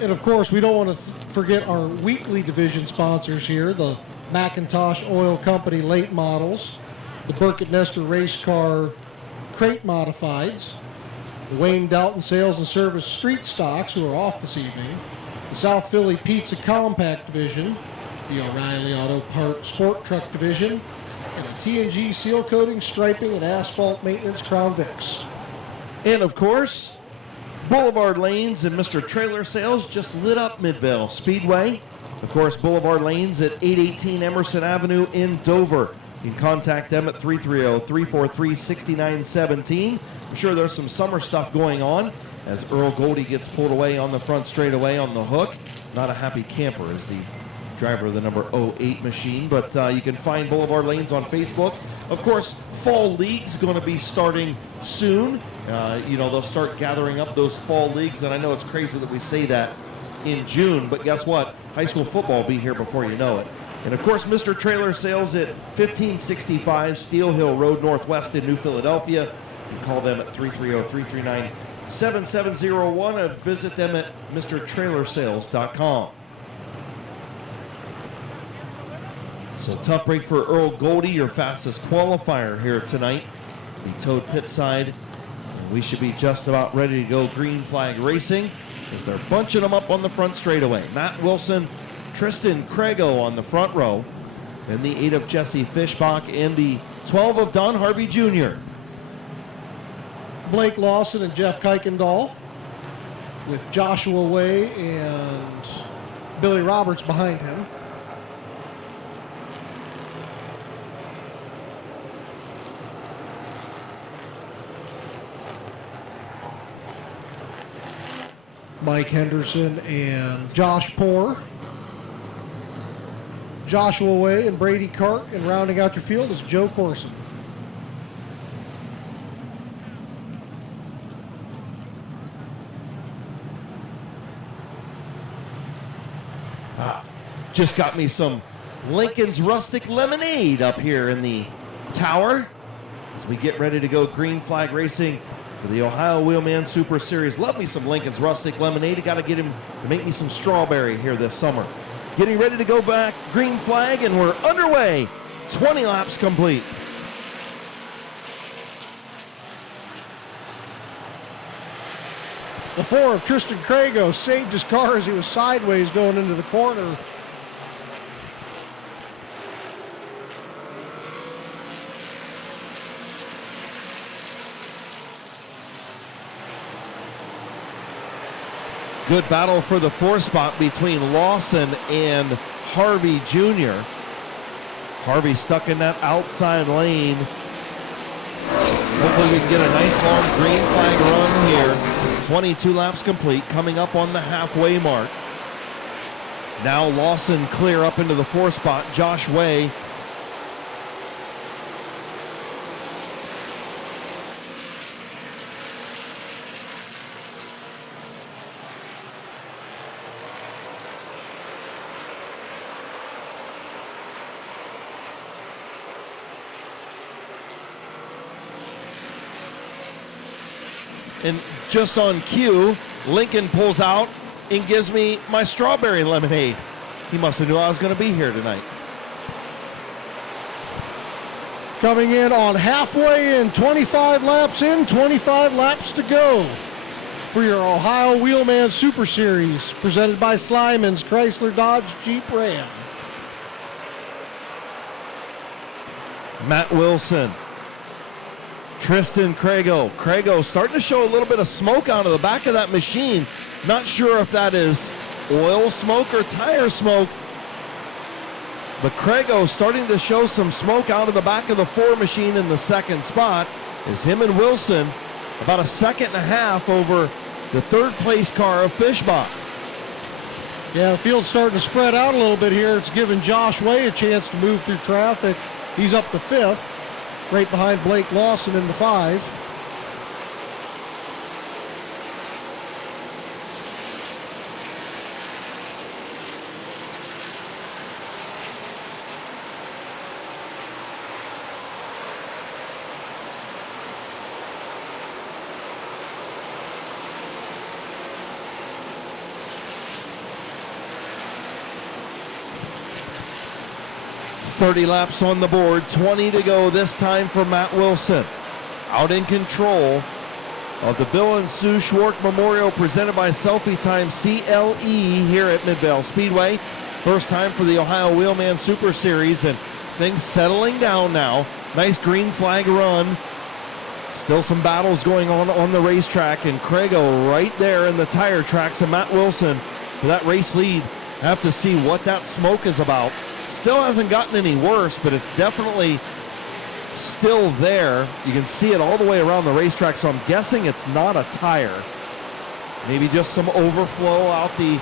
And of course, we don't want to forget our Wheatley division sponsors here, the Macintosh Oil Company late models, the Burkett Nestor Race Car crate modifieds, the Wayne Dalton Sales and Service Street Stocks, who are off this evening, the South Philly Pizza Compact Division, the O'Reilly Auto Parts Sport Truck Division, and the TNG Seal Coating, Striping, and Asphalt Maintenance Crown Vics. And of course, Boulevard Lanes and Mr. Trailer Sales just lit up Midvale Speedway. Of course, Boulevard Lanes at 818 Emerson Avenue in Dover. You can contact them at 330-343-6917. I'm sure there's some summer stuff going on as Earl Goldie gets pulled away on the front straightaway on the hook. Not a happy camper as the driver of the number 08 machine, but you can find Boulevard Lanes on Facebook. Of course, Fall League's going to be starting soon. They'll start gathering up those fall leagues, and I know it's crazy that we say that in June, but guess what? High school football will be here before you know it. And of course, Mr. Trailer Sales at 1565 Steel Hill Road Northwest in New Philadelphia. You can call them at 330-339-7701 and visit them at mrtrailersales.com. So tough break for Earl Goldie, your fastest qualifier here tonight. The towed pit side. We should be just about ready to go green flag racing as they're bunching them up on the front straightaway. Matt Wilson, Tristan Crago on the front row, and the 8 of Jesse Fishbach and the 12 of Don Harvey Jr. Blake Lawson and Jeff Kuykendall with Joshua Way and Billy Roberts behind him. Mike Henderson and Josh Poor. Joshua Way and Brady Cart, and rounding out your field is Joe Corson. Just got me some Lincoln's Rustic Lemonade up here in the tower as we get ready to go green flag racing for the Ohio Wheelman Super Series. Love me some Lincoln's Rustic Lemonade. Got to get him to make me some strawberry here this summer. Getting ready to go back, green flag, and we're underway. 20 laps complete. The 4 of Tristan Crago saved his car as he was sideways going into the corner. Good battle for the 4 spot between Lawson and Harvey Jr. Harvey stuck in that outside lane. Hopefully we can get a nice long green flag run here. 22 laps complete, coming up on the halfway mark. Now Lawson clear up into the 4 spot. Josh Way And just on cue, Lincoln pulls out and gives me my strawberry lemonade. He must have knew I was going to be here tonight. Coming in on halfway in, 25 laps in, 25 laps to go for your Ohio Wheelman Super Series, presented by Slyman's Chrysler Dodge Jeep Ram. Matt Wilson, Tristan Crago. Crago starting to show a little bit of smoke out of the back of that machine. Not sure if that is oil smoke or tire smoke, but Crago starting to show some smoke out of the back of the 4 machine in the second spot. Is him and Wilson about a second and a half over the third place car of Fishbach. Yeah, the field's starting to spread out a little bit here. It's giving Josh Way a chance to move through traffic. He's up to 5th, right behind Blake Lawson in the 5. 30 laps on the board, 20 to go this time for Matt Wilson. Out in control of the Bill and Sue Schwartz Memorial presented by Selfie Time CLE here at Midvale Speedway. First time for the Ohio Wheelman Super Series, and things settling down now. Nice green flag run. Still some battles going on the racetrack, and Crago right there in the tire tracks of Matt Wilson for that race lead. Have to see what that smoke is about. Still hasn't gotten any worse, but it's definitely still there. You can see it all the way around the racetrack, so I'm guessing it's not a tire. Maybe just some overflow out the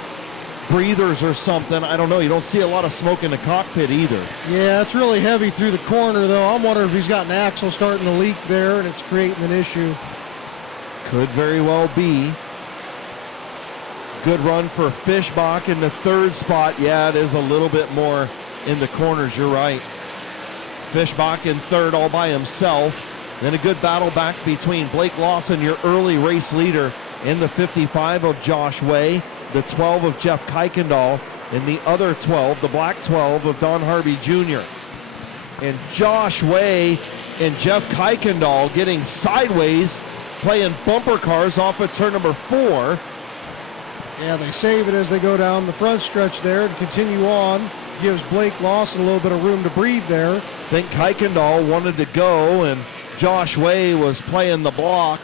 breathers or something. I don't know. You don't see a lot of smoke in the cockpit either. Yeah, it's really heavy through the corner, though. I'm wondering if he's got an axle starting to leak there and it's creating an issue. Could very well be. Good run for Fishbach in the third spot. Yeah, it is a little bit more in the corners. You're right. Fishbach in third all by himself. Then a good battle back between Blake Lawson, your early race leader, in the 55 of Josh Way, the 12 of Jeff Kuykendall, and the other 12, the black 12 of Don Harvey Jr. And Josh Way and Jeff Kuykendall getting sideways, playing bumper cars off of turn number 4. Yeah, they save it as they go down the front stretch there and continue on. Gives Blake Lawson a little bit of room to breathe there. I think Kuykendall wanted to go, and Josh Way was playing the block,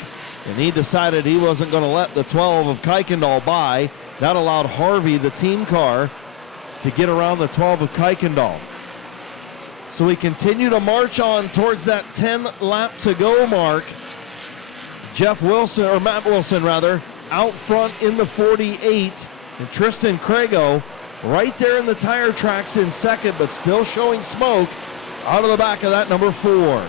and he decided he wasn't going to let the 12 of Kuykendall by. That allowed Harvey, the team car, to get around the 12 of Kuykendall. So we continue to march on towards that 10 lap to go mark. Matt Wilson, out front in the 48, and Tristan Crago right there in the tire tracks in second, but still showing smoke out of the back of that number 4.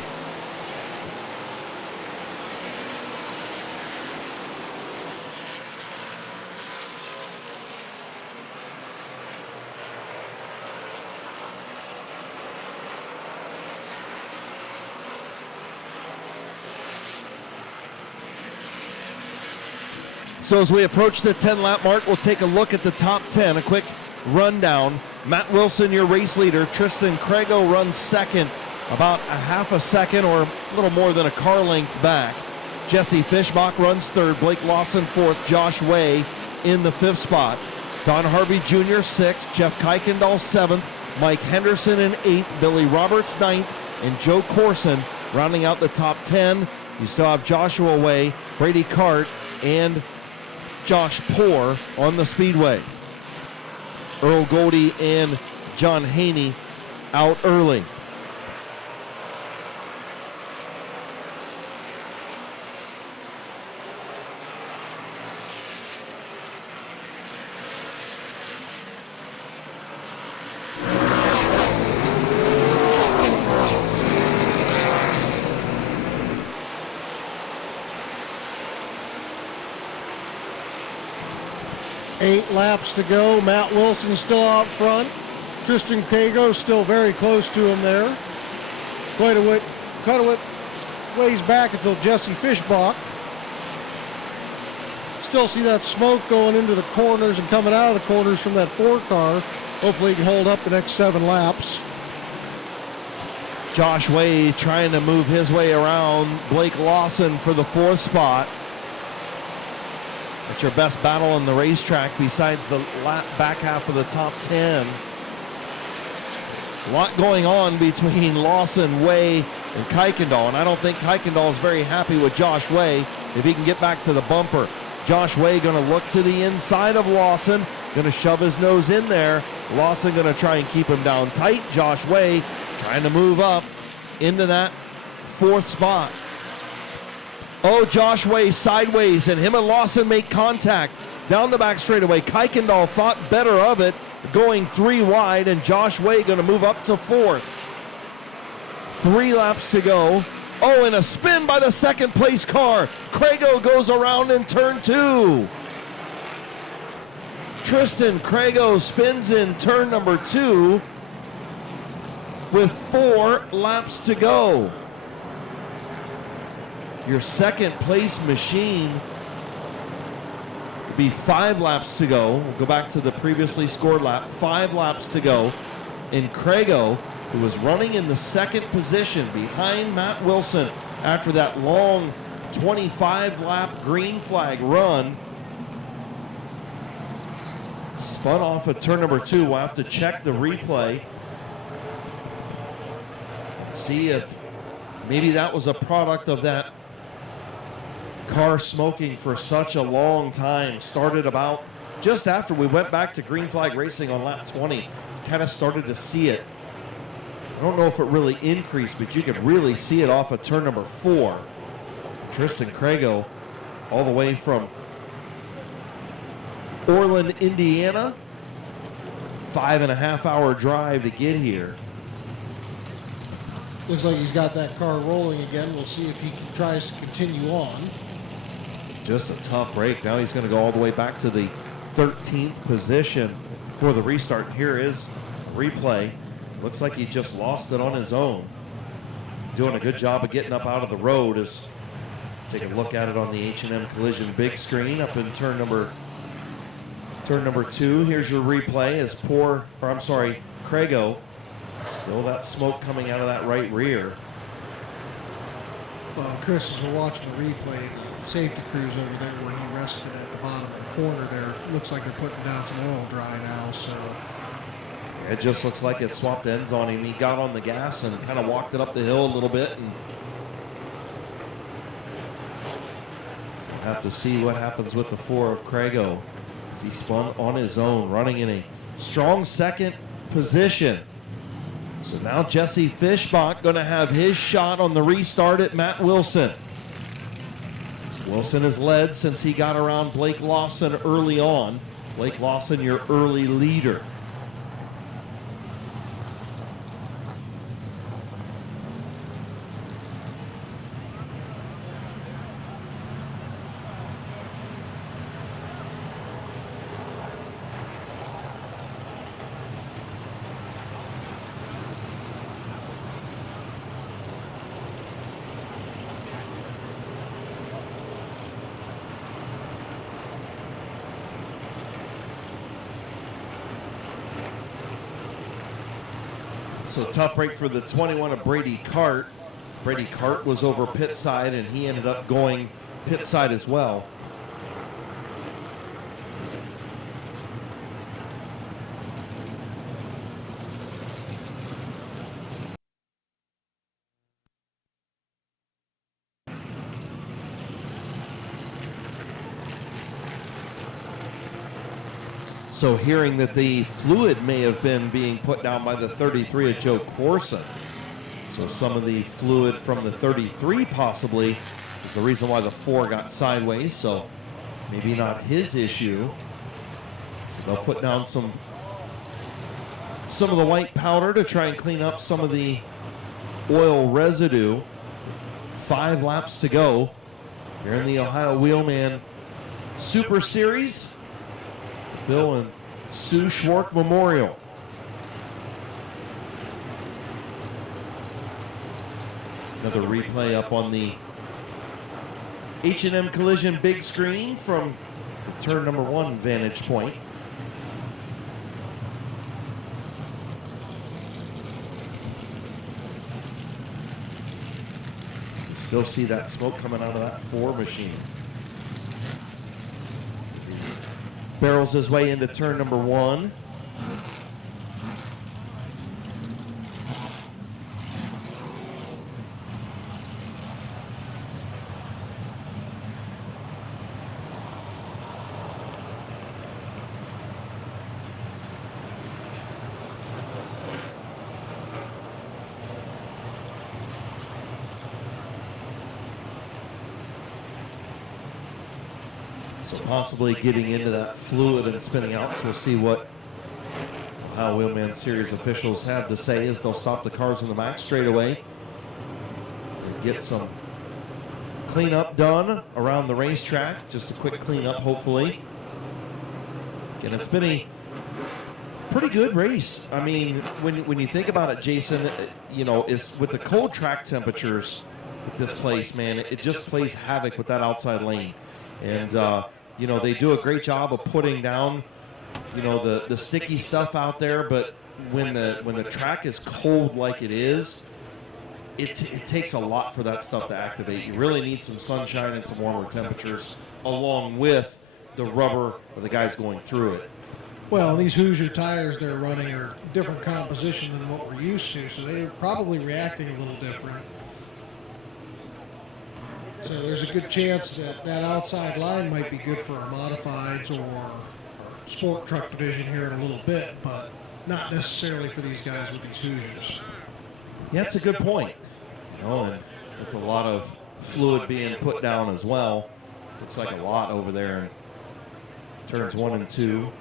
So as we approach the 10-lap mark, we'll take a look at the top 10, a quick rundown. Matt Wilson, your race leader. Tristan Crago runs second, about a half a second or a little more than a car length back. Jesse Fishbach runs third, Blake Lawson fourth, Josh Way in the 5th spot. Don Harvey Jr. 6th, Jeff Kuykendall 7th, Mike Henderson in 8th, Billy Roberts 9th, and Joe Corson rounding out the top 10. You still have Joshua Way, Brady Cart, and Josh Poor on the speedway. Earl Goldie and John Haney out early. Eight laps to go. Matt Wilson still out front. Tristan Crago still very close to him there. Quite a ways back until Jesse Fishbach. still see that smoke going into the corners and coming out of the corners from that 4 car. Hopefully he can hold up the next 7 laps. Josh Way trying to move his way around Blake Lawson for the 4th spot. It's your best battle in the racetrack besides the back half of the top 10. A lot going on between Lawson, Way, and Kuykendall, and I don't think Kuykendall is very happy with Josh Way if he can get back to the bumper. Josh Way going to look to the inside of Lawson, going to shove his nose in there. Lawson going to try and keep him down tight. Josh Way trying to move up into that 4th spot. Oh, Josh Way sideways, and him and Lawson make contact down the back straightaway. Kuykendall thought better of it, going 3 wide, and Josh Way going to move up to 4th. 3 laps to go. Oh, and a spin by the 2nd place car. Crago goes around in turn 2. Tristan Crago spins in turn number 2 with 4 laps to go. Your 2nd place machine will be 5 laps to go. We'll go back to the previously scored lap. 5 laps to go. And Crago, who was running in the 2nd position behind Matt Wilson after that long 25-lap green flag run, spun off at turn number 2. We'll have to check the replay and see if maybe that was a product of that car smoking for such a long time. Started about just after we went back to green flag racing on lap 20. Kind of started to see it. I don't know if it really increased, but you could really see it off of turn number 4. Tristan Crago, all the way from Orland, Indiana. 5.5-hour drive to get here. Looks like he's got that car rolling again. We'll see if he tries to continue on. Just a tough break. Now he's going to go all the way back to the 13th position for the restart. Here is a replay. Looks like he just lost it on his own. Doing a good job of getting up out of the road. As take a look at it on the H&M Collision big screen up in turn number 2. Here's your replay as Crago, still that smoke coming out of that right rear. Well, Chris, as we're watching the replay, the safety crews over there where he rested at the bottom of the corner there, looks like they're putting down some oil dry now, so. It just looks like it swapped ends on him. He got on the gas and kind of walked it up the hill a little bit, and we'll have to see what happens with the 4 of Crago as he spun on his own, running in a strong 2nd position. So now Jesse Fishbach going to have his shot on the restart at Matt Wilson. Wilson has led since he got around Blake Lawson early on. Blake Lawson, your early leader. So tough break for the 21 of Brady Cart. Brady Cart was over pit side, and he ended up going pit side as well. So hearing that the fluid may have been being put down by the 33 of Joe Corson. So some of the fluid from the 33 possibly is the reason why the 4 got sideways. So maybe not his issue. So they'll put down some of the white powder to try and clean up some of the oil residue. 5 laps to go here in the Ohio Wheelman Super Series. Bill and Sue Schwark Memorial. Another replay up on the H&M Collision big screen from the turn number 1 vantage point. You still see that smoke coming out of that 4 machine. Barrels his way into turn number 1. So possibly getting into that fluid and spinning out. So we'll see what Ohio Wheelman Series officials have to say as they'll stop the cars in the back straight away and get some cleanup done around the racetrack. Just a quick cleanup, hopefully. Again, it's been a pretty good race. I mean, when you think about it, Jason, you know, is with the cold track temperatures at this place, man, it just plays havoc with that outside lane. And you know, they do a great job of putting down, you know, the sticky stuff out there. But when the track is cold like it is, it takes a lot for that stuff to activate. You really need some sunshine and some warmer temperatures along with the rubber of the guys going through it. Well, these Hoosier tires they're running are different composition than what we're used to, so they're probably reacting a little different. So there's a good chance that that outside line might be good for our modifieds or our sport truck division here in a little bit, but not necessarily for these guys with these Hoosiers. Yeah, that's a good point. You know, and with a lot of fluid being put down as well, looks like a lot over there in turns 1 and 2.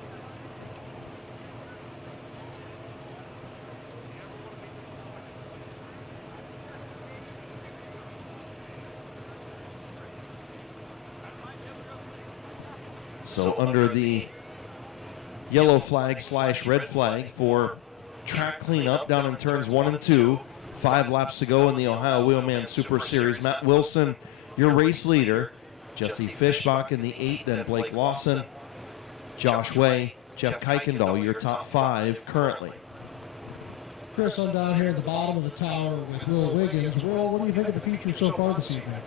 So under the yellow flag / red flag for track cleanup down in turns 1 and 2. 5 laps to go in the Ohio Wheelman Super Series. Matt Wilson, your race leader. Jesse Fishbach in the 8, then Blake Lawson, Josh Way, Jeff Kuykendall, your top 5 currently. Chris, I'm down here at the bottom of the tower with Will Wiggins. Will, what do you think of the feature so far this evening?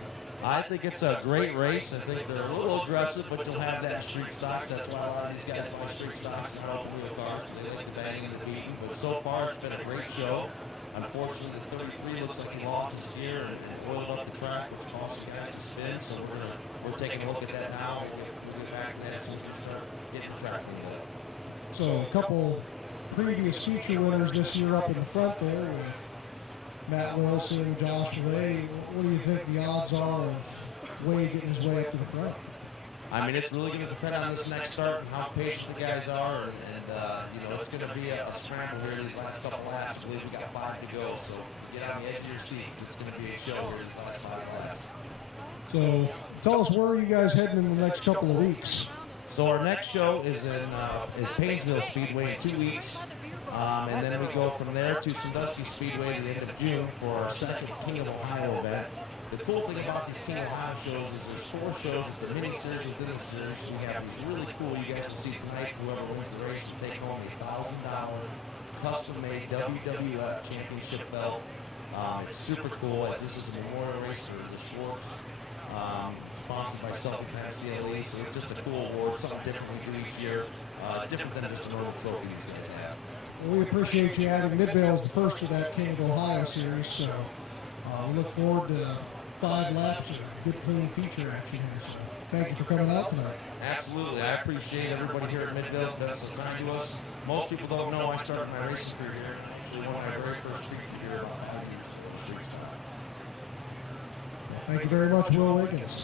I think it's a great race. I think they're a little aggressive, but you'll have that street stocks. That's why a lot of these guys buy street stocks and open wheel cars. They like the banging and the beating. But so far, it's been a great show. Unfortunately, the 33 looks like he lost his gear and oiled up the track, which caused some guys to spin. So we're taking a look at that now. We'll get back to that as soon as we start getting the track cleaned up. So a couple previous feature winners this year up in the front there with Matt Wilson, Josh Way. What do you think the odds are of Way getting his way up to the front? I mean, it's really going to depend on this next start and how patient the guys are. And you know, it's going to be a scramble here these last couple laps. I believe we got 5 to go. So get on the edge of your seats. It's going to be a show here these last 5 laps. So tell us, where are you guys heading in the next couple of weeks? So our next show is in Midvale Speedway in 2 weeks. And then we go from there to Sandusky Speedway at the end of June for our second King of Ohio event. The cool thing about these King of Ohio shows is there's 4 shows. It's a mini series within a series. We have these really cool, you guys will see tonight, whoever wins the race will take home a $1,000 custom-made WWF championship belt. It's super cool as this is a memorial race for the Schwartz. Sponsored by Selfie Time CLE, so it's just a cool award, something different we do each year, different than just a normal trophy these guys have. Well, we appreciate you adding Midvale as the first of that King of Ohio series, so we look forward to 5 laps of good, clean feature action here. So thank you for coming out tonight. Absolutely. I appreciate everybody here at Midvale. It's been so kind to us. Most people don't know I started my racing career here. I actually won my very first feature here about 5 years ago, street style. Thank you very much, Will Wiggins.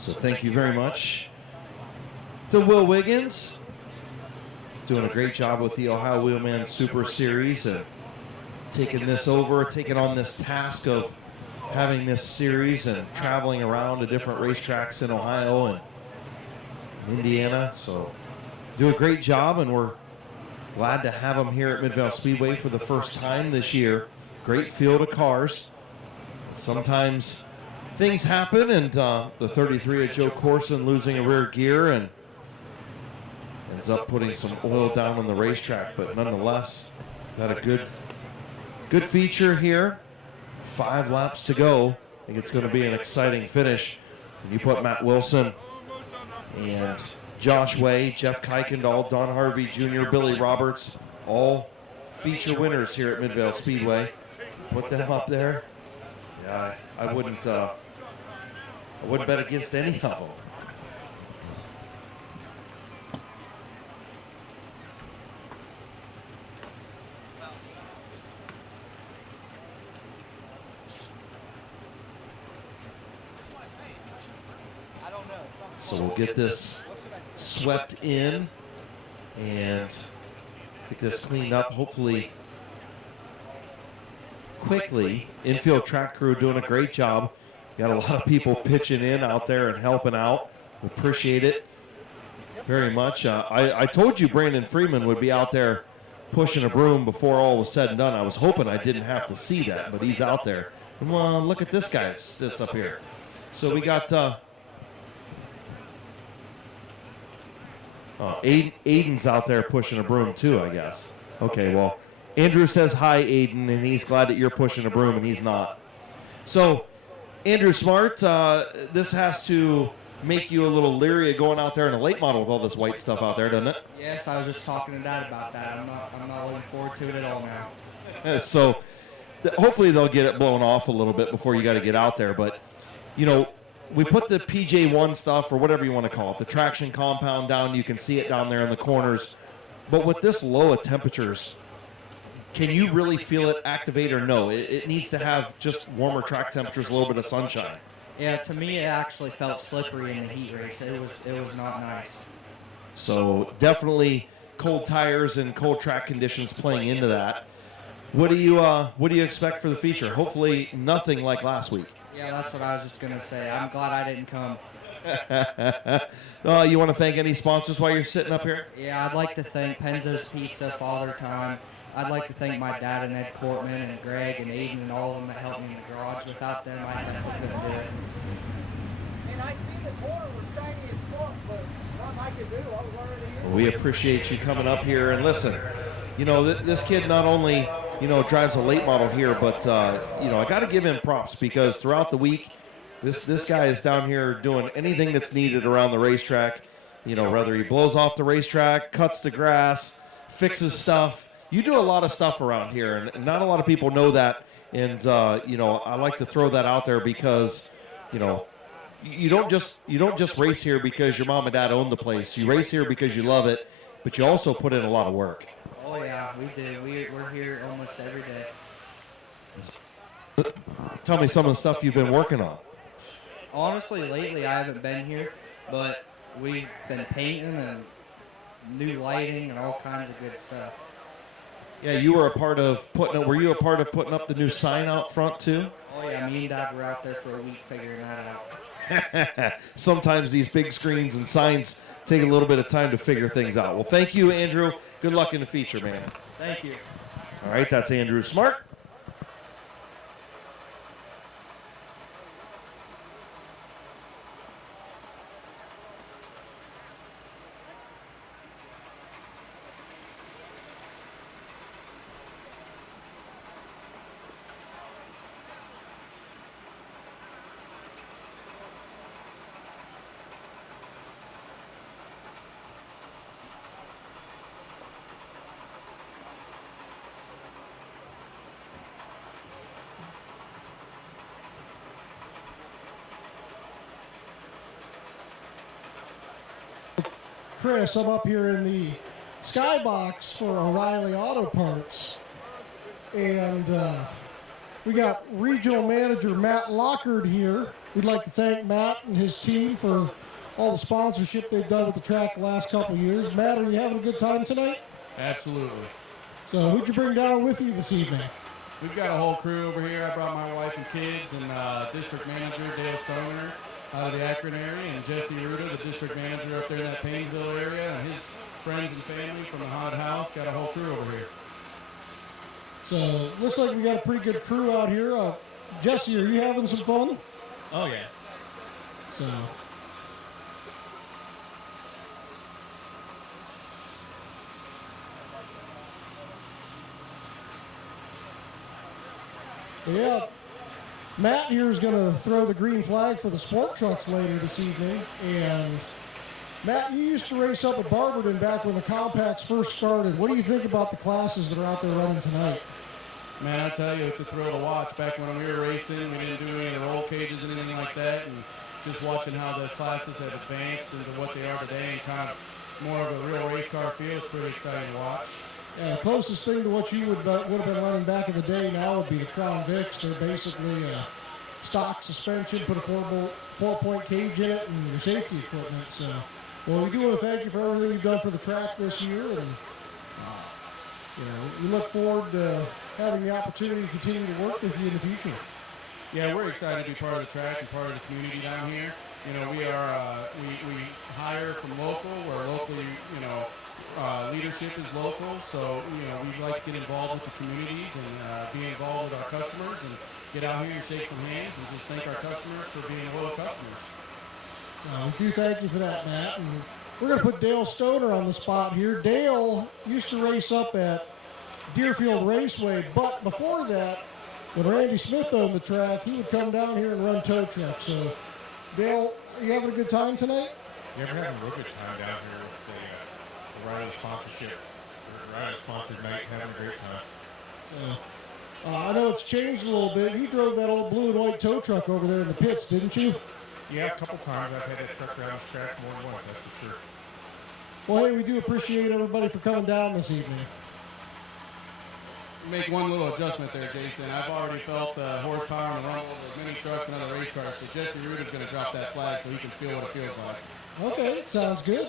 So thank you very much to Will Wiggins. Doing a great job with the Ohio Wheelman Super Series and taking this over, taking on this task of having this series and traveling around to different racetracks in Ohio and Indiana. So do a great job, and we're Glad to have them here at Midvale Speedway for the first time this year. Great field of cars. Sometimes things happen, and the 33 of Joe Corson losing a rear gear and ends up putting some oil down on the racetrack, but nonetheless, got a good feature here. 5 laps to go. I think it's going to be an exciting finish. And you put Matt Wilson and Josh Way, Jeff Kuykendall, Don Harvey Jr., Billy Roberts, all feature winners here at Midvale Speedway. Put them up there. Yeah, I wouldn't bet against any of them. So we'll get this swept in and get this cleaned up, hopefully quickly. Infield track crew doing a great job. Got a lot of people pitching in out there and helping out. We appreciate it very much. I told you Brandon Freeman would be out there pushing a broom before all was said and done. I was hoping I didn't have to see that, but he's out there. Come on, look at this guy that's up here. So we got Aiden's out there pushing a broom too, I guess. Okay, well, Andrew says hi, Aiden, and he's glad that you're pushing a broom and he's not. So, Andrew Smart, this has to make you a little leery of going out there in a late model with all this white stuff out there, doesn't it? Yes, I was just talking to Dad about that. I'm not looking forward to it at all now. So, hopefully they'll get it blown off a little bit before you got to get out there. But, you know, we put the PJ1 stuff, or whatever you want to call it, the traction compound down. You can see it down there in the corners. But with this low of temperatures, can you really feel it activate or no? It needs to have just warmer track temperatures, a little bit of sunshine. Yeah, to me it actually felt slippery in the heat race. It was not nice. So definitely cold tires and cold track conditions playing into that. What do you expect for the feature? Hopefully nothing like last week. Yeah, that's what I was just going to say. I'm glad I didn't come. You want to thank any sponsors while you're sitting up here? Yeah, I'd like to thank Penzo's Pizza, Father Time. I'd like to thank my dad and Ed Cortman and Greg and Aiden and all of them that helped me in the garage. Without them, I definitely couldn't do it. And I see the corner was shiny as fuck, but nothing I could do. I was already here. Well, we appreciate you coming up here. And listen, you know, this kid not only, you know, drives a late model here, but, you know, I got to give him props because throughout the week, this guy is down here doing anything that's needed around the racetrack. You know, whether he blows off the racetrack, cuts the grass, fixes stuff. You do a lot of stuff around here, and not a lot of people know that. And, you know, I like to throw that out there because, you know, you don't just race here because your mom and dad own the place. You race here because you love it, but you also put in a lot of work. Oh, yeah, we do. We're here almost every day. Tell me some of the stuff you've been working on. Honestly, lately I haven't been here, but we've been painting and new lighting and all kinds of good stuff. Yeah, you were a part of putting up. Were you a part of putting up the new sign out front too? Oh yeah, me and Dad were out there for a week figuring that out. Sometimes these big screens and signs take a little bit of time to figure things out. Well, thank you, Andrew. Good luck in the feature, man. Thank you. All right, that's Andrew Smart. Chris, I'm up here in the skybox for O'Reilly Auto Parts, and we got regional manager Matt Lockard here. We'd like to thank Matt and his team for all the sponsorship they've done with the track the last couple of years. Matt, are you having a good time tonight? Absolutely. So who'd you bring down with you this evening? We've got a whole crew over here. I brought my wife and kids, and district manager Dale Stoner out of the Akron area, and Jesse Ruda, the district manager up there in that Painesville area, and his friends and family from the haunted house. Got a whole crew over here. So looks like we got a pretty good crew out here. Jesse, are you having some fun? Oh, yeah. So. Yeah, Matt here is going to throw the green flag for the sport trucks later this evening. And Matt, you used to race up at Barberton back when the compacts first started. What do you think about the classes that are out there running tonight? Man, I tell you, it's a thrill to watch. Back when we were racing, we didn't do any of the roll cages and anything like that. And just watching how the classes have advanced into what they are today and kind of more of a real race car feel, it's pretty exciting to watch. Yeah, the closest thing to what you would have been running back in the day now would be the Crown Vics. They're basically stock suspension, put a four-point cage in it, and your safety equipment. So, well, we do want to thank you for everything you've done for the track this year, and we look forward to having the opportunity to continue to work with you in the future. Yeah, we're excited to be part of the track and part of the community down here. You know, we are we hire from local. We're locally, leadership is local, so we'd like to get involved with the communities and be involved with our customers and get out here and shake some hands and just thank our customers for being loyal customers. We do thank you for that, Matt. And we're going to put Dale Stoner on the spot here. Dale used to race up at Deerfield Raceway, but before that, when Randy Smith owned the track, he would come down here and run tow trucks. So, Dale, are you having a good time tonight? Yeah, we're having a real good time down here with the Riley sponsorship. Riley sponsored night, having a great time. So, I know it's changed a little bit. You drove that old blue and white tow truck over there in the pits, didn't you? Yeah, a couple times I've had that truck around this track more than once, that's for sure. Well, hey, we do appreciate everybody for coming down this evening. Make one little adjustment there, Jason. I've already felt the horsepower and the rumble of mini trucks and other race cars, so Jesse Root is going to drop that flag so he can feel what it feels like. Okay, sounds good.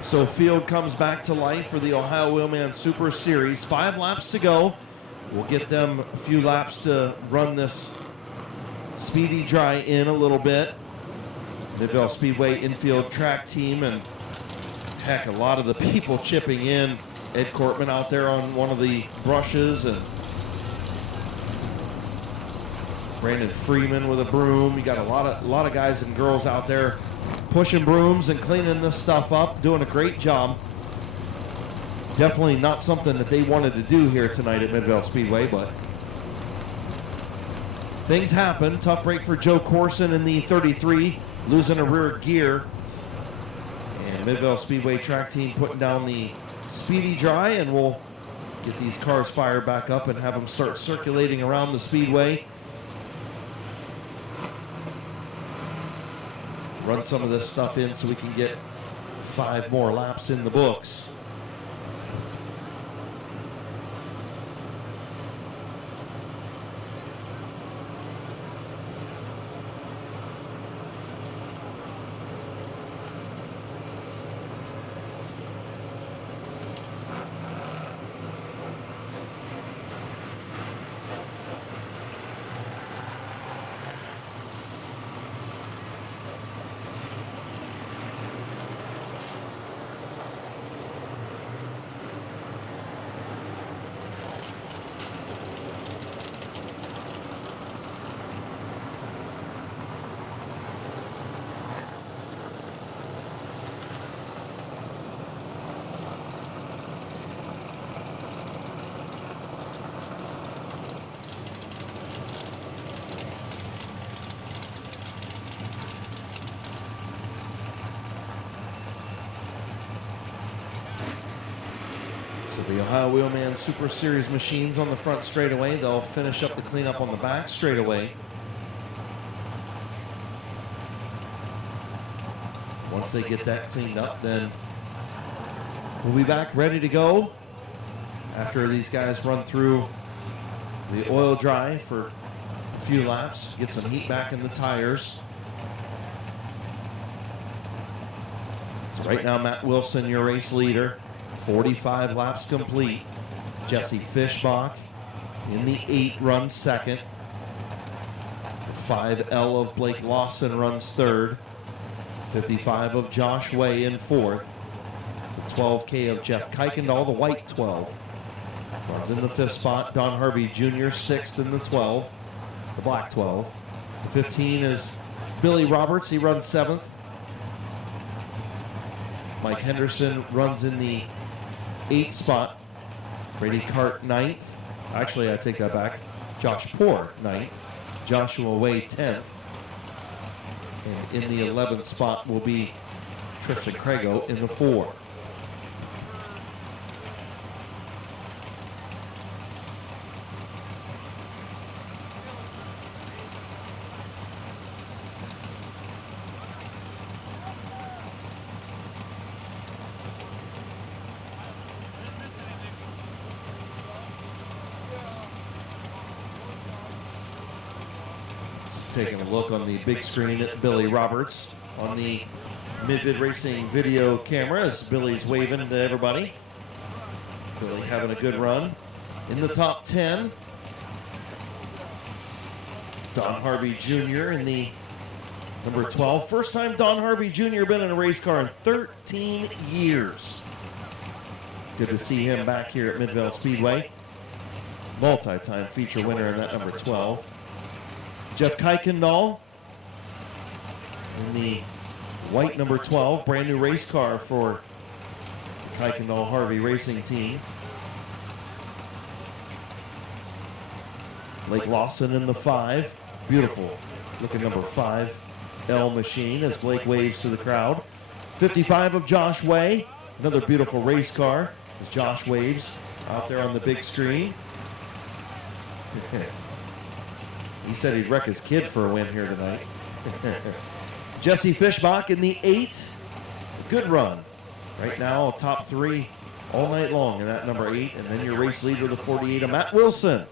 So field comes back to life for the Ohio Wheelman Super Series. 5 laps to go. We'll get them a few laps to run this speedy dry in a little bit. Midvale Speedway infield track team, and heck, a lot of the people chipping in. Ed Cortman out there on one of the brushes, and Brandon Freeman with a broom. You got a lot of guys and girls out there pushing brooms and cleaning this stuff up, doing a great job. Definitely not something that they wanted to do here tonight at Midvale Speedway, but things happen. Tough break for Joe Corson in the 33, losing a rear gear. And Midvale Speedway track team putting down the speedy dry, and we'll get these cars fired back up and have them start circulating around the speedway. Run some of this stuff in so we can get 5 more laps in the books. The Ohio Wheelman Super Series machines on the front straightaway. They'll finish up the cleanup on the back straightaway. Once they get that cleaned up, then we'll be back ready to go after these guys run through the oil dry for a few laps, get some heat back in the tires. So right now, Matt Wilson, your race leader, 45 laps complete. Jesse Fishbach in the 8 runs second. The 5L of Blake Lawson runs third. 55 of Josh Way in fourth. The 12K of Jeff Kuykendall, the white 12. Runs in the 5th spot. Don Harvey Jr. 6th in the 12, the black 12. The 15 is Billy Roberts. He runs 7th. Mike Henderson runs in the 8th spot. Brady Cart 9th. Actually, I take that back. Josh Poor 9th. Joshua Way 10th. And in the 11th spot will be Tristan Crago in the 4. Taking a look on the big screen at Billy Roberts on the Mid-Vid Racing video camera as Billy's waving to everybody. Billy having a good run. In the top 10, Don Harvey Jr. in the number 12. First time Don Harvey Jr. been in a race car in 13 years. Good to see him back here at Midvale Speedway. Multi-time feature winner in that number 12. Jeff Kuykendall in the white number 12, brand new race car for the Kuykendall Harvey Racing team. Blake Lawson in the 5, beautiful looking number 5L machine as Blake waves to the crowd. 55 of Josh Way, another beautiful race car as Josh waves out there on the big screen. He said he'd wreck his kid for a win here tonight. Jesse Fishbach in the 8. Good run. Right now, top 3 all night long in that number 8. And then your race leader, the 48 of Matt Wilson.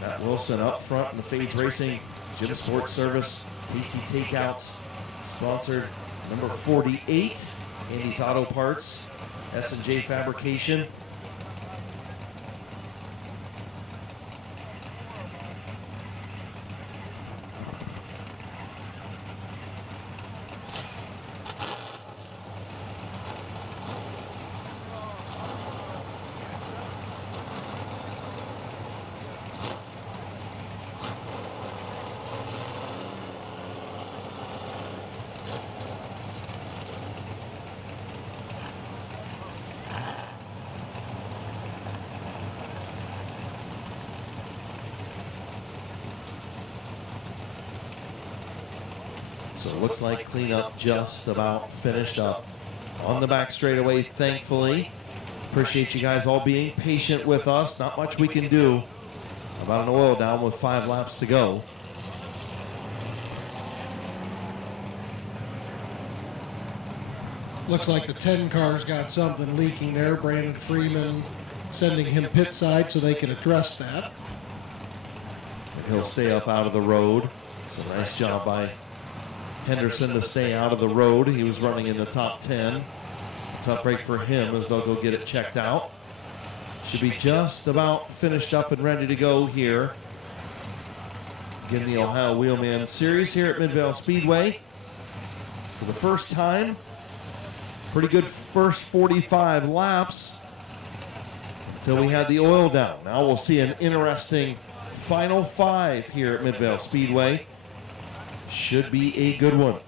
Matt Wilson up front in the Fades Racing Gym Sports Service. Tasty Takeouts. Sponsored number 48. Andy's Auto Parts. S&J Fabrication. So it looks like cleanup just about finished up on the back straightaway, thankfully. Appreciate you guys all being patient with us. Not much we can do about an oil down with 5 laps to go. Looks like the 10 car's got something leaking there. Brandon Freeman sending him pit side so they can address that. And he'll stay up out of the road. So nice job by Henderson to stay out of the road. He was running in the top 10. Tough break for him as they'll go get it checked out. Should be just about finished up and ready to go here. Again, the Ohio Wheelman Series here at Midvale Speedway. For the first time, pretty good first 45 laps until we had the oil down. Now we'll see an interesting final 5 here at Midvale Speedway. Should be a good one.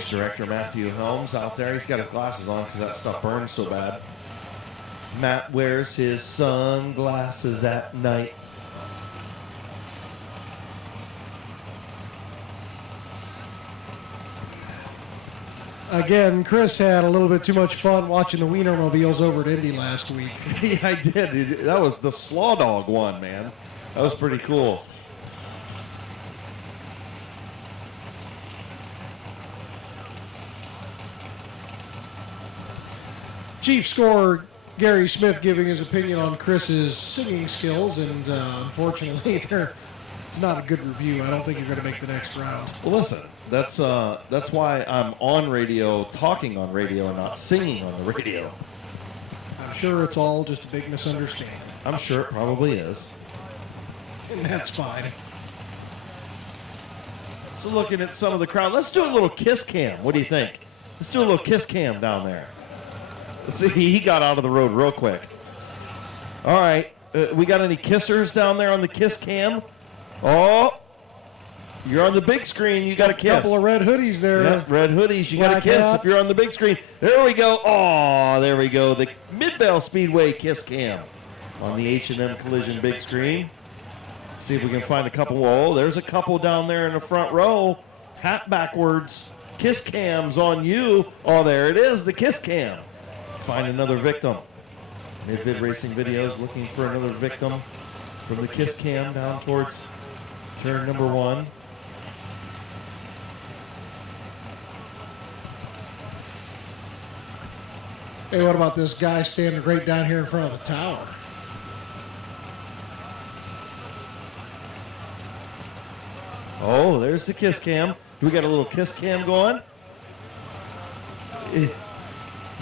Race director Matthew Helms out there. He's got his glasses on because that stuff burns so bad. Matt wears his sunglasses at night. Again, Chris had a little bit too much fun watching the Wienermobiles over at Indy last week. Yeah, I did. That was the Slaw Dog one, man. That was pretty cool. Chief scorer Gary Smith giving his opinion on Chris's singing skills, and unfortunately, it's not a good review. I don't think you're going to make the next round. Well, listen, that's why I'm on radio, talking on radio, and not singing on the radio. I'm sure it's all just a big misunderstanding. I'm sure it probably is. And that's fine. So looking at some of the crowd, let's do a little kiss cam. What do you think? Let's do a little kiss cam down there. Let's see, he got out of the road real quick. All right, we got any kissers down there on the kiss cam? Oh, you're on the big screen. You got to kiss. A couple of red hoodies there. Yep, red hoodies. You got to kiss if you're on the big screen. There we go. Oh, there we go. The Midvale Speedway kiss cam on the H&M Collision big screen. See if we can find a couple. Oh, there's a couple down there in the front row. Hat backwards. Kiss cams on you. Oh, there it is, the kiss cam. Find another victim. Mid-Vid Racing Videos looking for another victim from the kiss cam down towards turn number 1. Hey, what about this guy standing right down here in front of the tower? Oh, there's the kiss cam. We got a little kiss cam going.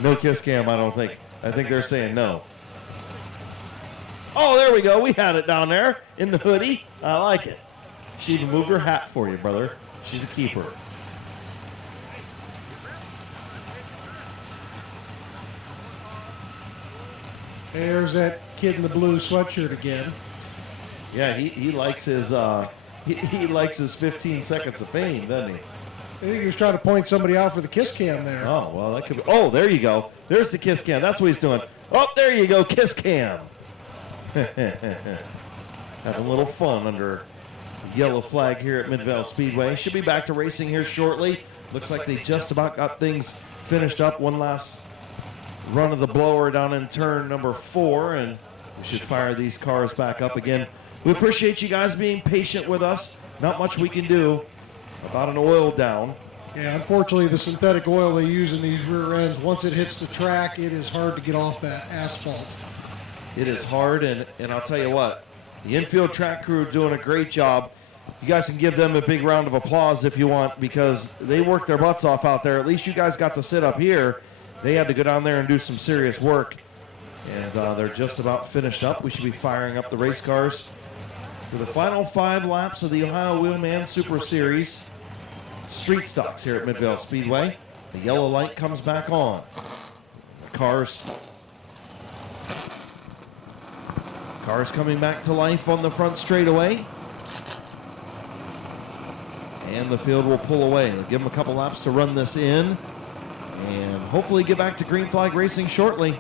No kiss cam, I don't think. I think they're saying no. Oh, there we go. We had it down there in the hoodie. I like it. She even moved her hat for you, brother. She's a keeper. There's that kid in the blue sweatshirt again. Yeah, he likes his he likes his 15 seconds of fame, doesn't he? I think he was trying to point somebody out for the kiss cam there. Oh, well, that could be. Oh, there you go. There's the kiss cam. That's what he's doing. Oh, there you go, kiss cam. Having a little fun under yellow flag here at Midvale Speedway. Should be back to racing here shortly. Looks like they just about got things finished up. One last run of the blower down in turn number 4, and we should fire these cars back up again. We appreciate you guys being patient with us. Not much we can do about an oil down. Yeah, unfortunately, the synthetic oil they use in these rear ends, once it hits the track, it is hard to get off that asphalt. It is hard, and I'll tell you what, the infield track crew are doing a great job. You guys can give them a big round of applause if you want, because they worked their butts off out there. At least you guys got to sit up here. They had to go down there and do some serious work, and they're just about finished up. We should be firing up the race cars for the final 5 laps of the Ohio Wheelman Super Series street stocks here at Midvale Speedway. The yellow light comes back on. The cars coming back to life on the front straightaway. And the field will pull away. They'll give them a couple laps to run this in, and hopefully get back to green flag racing shortly.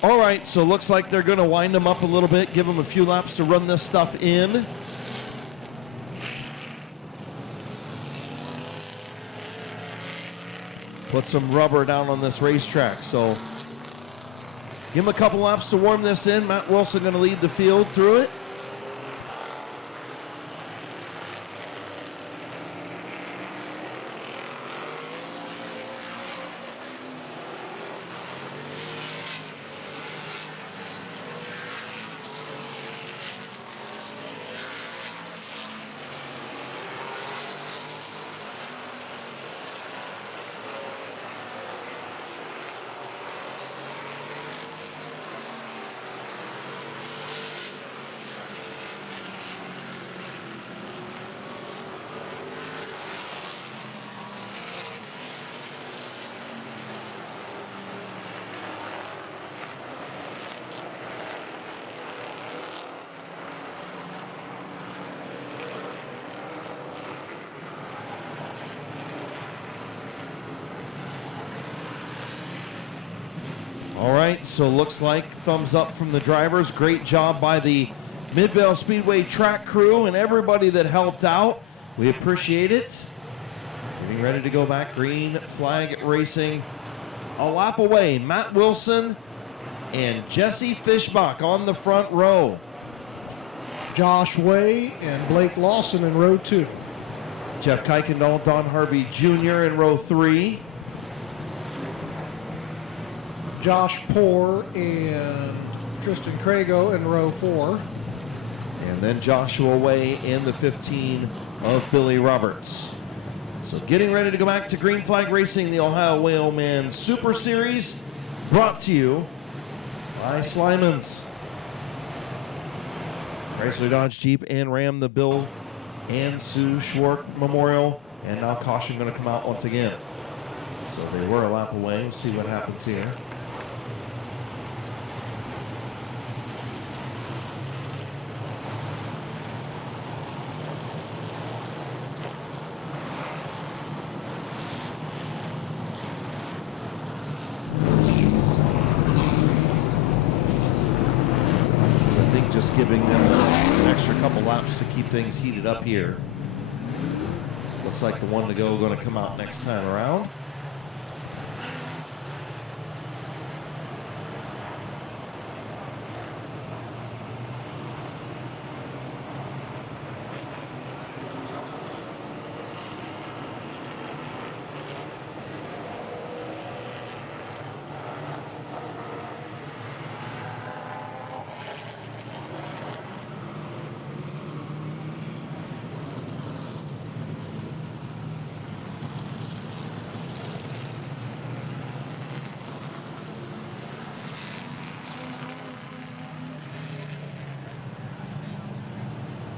All right, so looks like they're going to wind them up a little bit, give them a few laps to run this stuff in. Put some rubber down on this racetrack. So give them a couple laps to warm this in. Matt Wilson going to lead the field through it. All right, so looks like thumbs up from the drivers. Great job by the Midvale Speedway track crew and everybody that helped out. We appreciate it. Getting ready to go back. Green flag racing a lap away. Matt Wilson and Jesse Fishbach on the front row. Josh Way and Blake Lawson in row 2. Jeff Kuykendall, Don Harvey Jr. in row 3. Josh Poor and Tristan Crago in row 4. And then Joshua Way in the 15 of Billy Roberts. So getting ready to go back to Green Flag Racing, the Ohio Wheelman Super Series, brought to you by Slimans. Chrysler, Dodge, Jeep, and Ram, the Bill and Sue Schwartz Memorial. And now caution going to come out once again. So they were a lap away. We'll see what happens here. Just giving them an extra couple laps to keep things heated up here. Looks like the one to go going to come out next time around.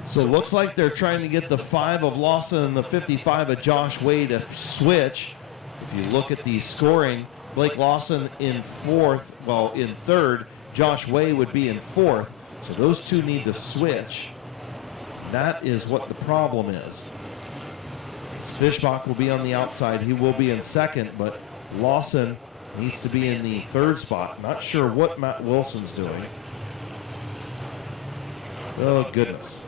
So it looks like they're trying to get the 5 of Lawson and the 55 of Josh Way to switch. If you look at the scoring, Blake Lawson in third. Josh Way would be in 4th. So those two need to switch. That is what the problem is. Fishbach will be on the outside. He will be in 2nd, but Lawson needs to be in the 3rd spot. Not sure what Matt Wilson's doing. Oh, goodness.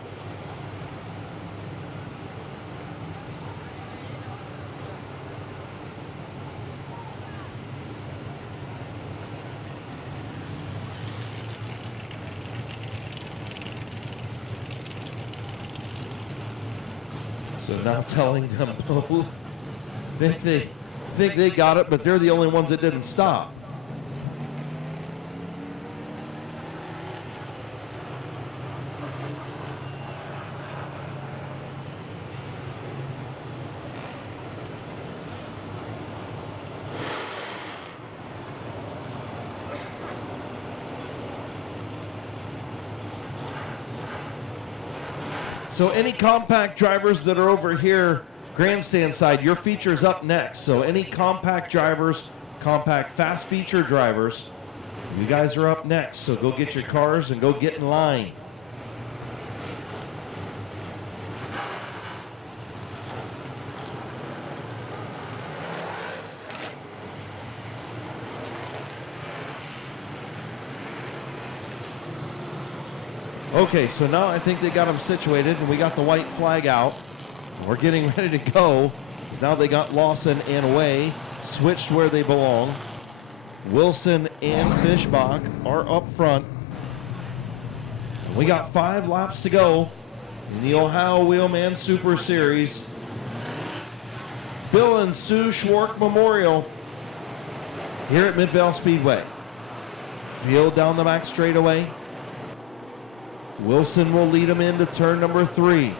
So now telling them both think they got it, but they're the only ones that didn't stop. So any compact drivers that are over here, grandstand side, your feature's up next. So any compact drivers, compact fast feature drivers, you guys are up next. So go get your cars and go get in line. Okay, so now I think they got them situated, and we got the white flag out. We're getting ready to go. Now they got Lawson and Way switched where they belong. Wilson and Fishbach are up front. We got 5 laps to go in the Ohio Wheelman Super Series. Bill and Sue Schwark Memorial here at Midvale Speedway. Field down the back straightaway. Wilson will lead him into turn number 3.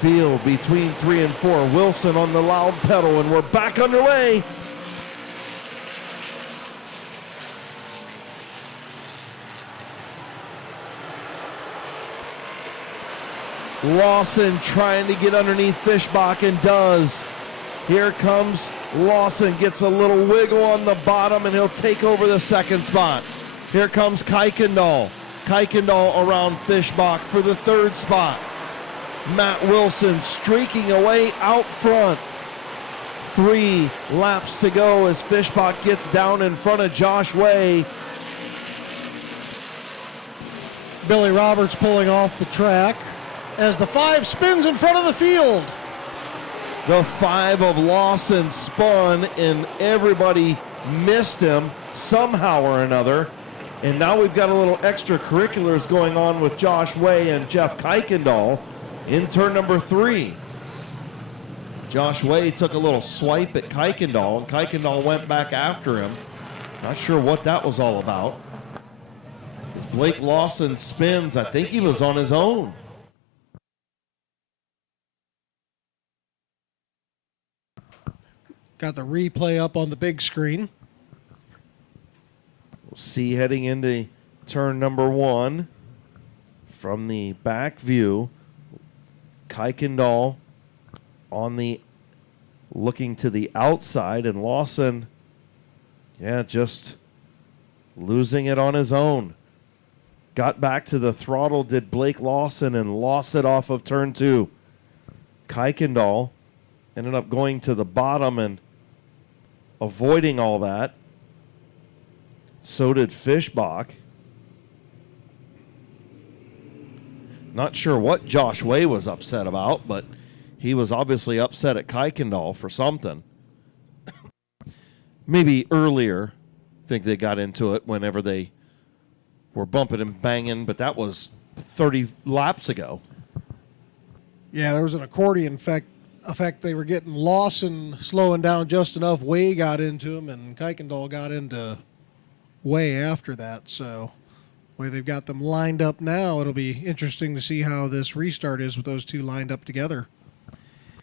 Field between 3 and 4. Wilson on the loud pedal, and we're back underway. Lawson trying to get underneath Fishbach and does. Here comes Lawson, gets a little wiggle on the bottom, and he'll take over the second spot. Here comes Kuykendall. Kuykendall around Fishbach for the 3rd spot. Matt Wilson streaking away out front. 3 laps to go as Fishbach gets down in front of Josh Way. Billy Roberts pulling off the track as the 5 spins in front of the field. The 5 of Lawson spun, and everybody missed him somehow or another. And now we've got a little extracurriculars going on with Josh Way and Jeff Kuykendall in turn number 3. Josh Way took a little swipe at Kuykendall, and Kuykendall went back after him. Not sure what that was all about. As Blake Lawson spins, I think he was on his own. Got the replay up on the big screen. We'll see heading into turn number 1 from the back view. Kuykendall on the looking to the outside, and Lawson, just losing it on his own. Got back to the throttle, did Blake Lawson, and lost it off of turn 2. Kuykendall ended up going to the bottom and avoiding all that. So did Fishbach. Not sure what Josh Way was upset about, but he was obviously upset at Kuykendall for something. Maybe earlier, I think they got into it whenever they were bumping and banging, but that was 30 laps ago. Yeah, there was an accordion effect. They were getting Lawson slowing down just enough. Way got into him, and Kuykendall got into Way after that. So, the way they've got them lined up now, it'll be interesting to see how this restart is with those 2 lined up together.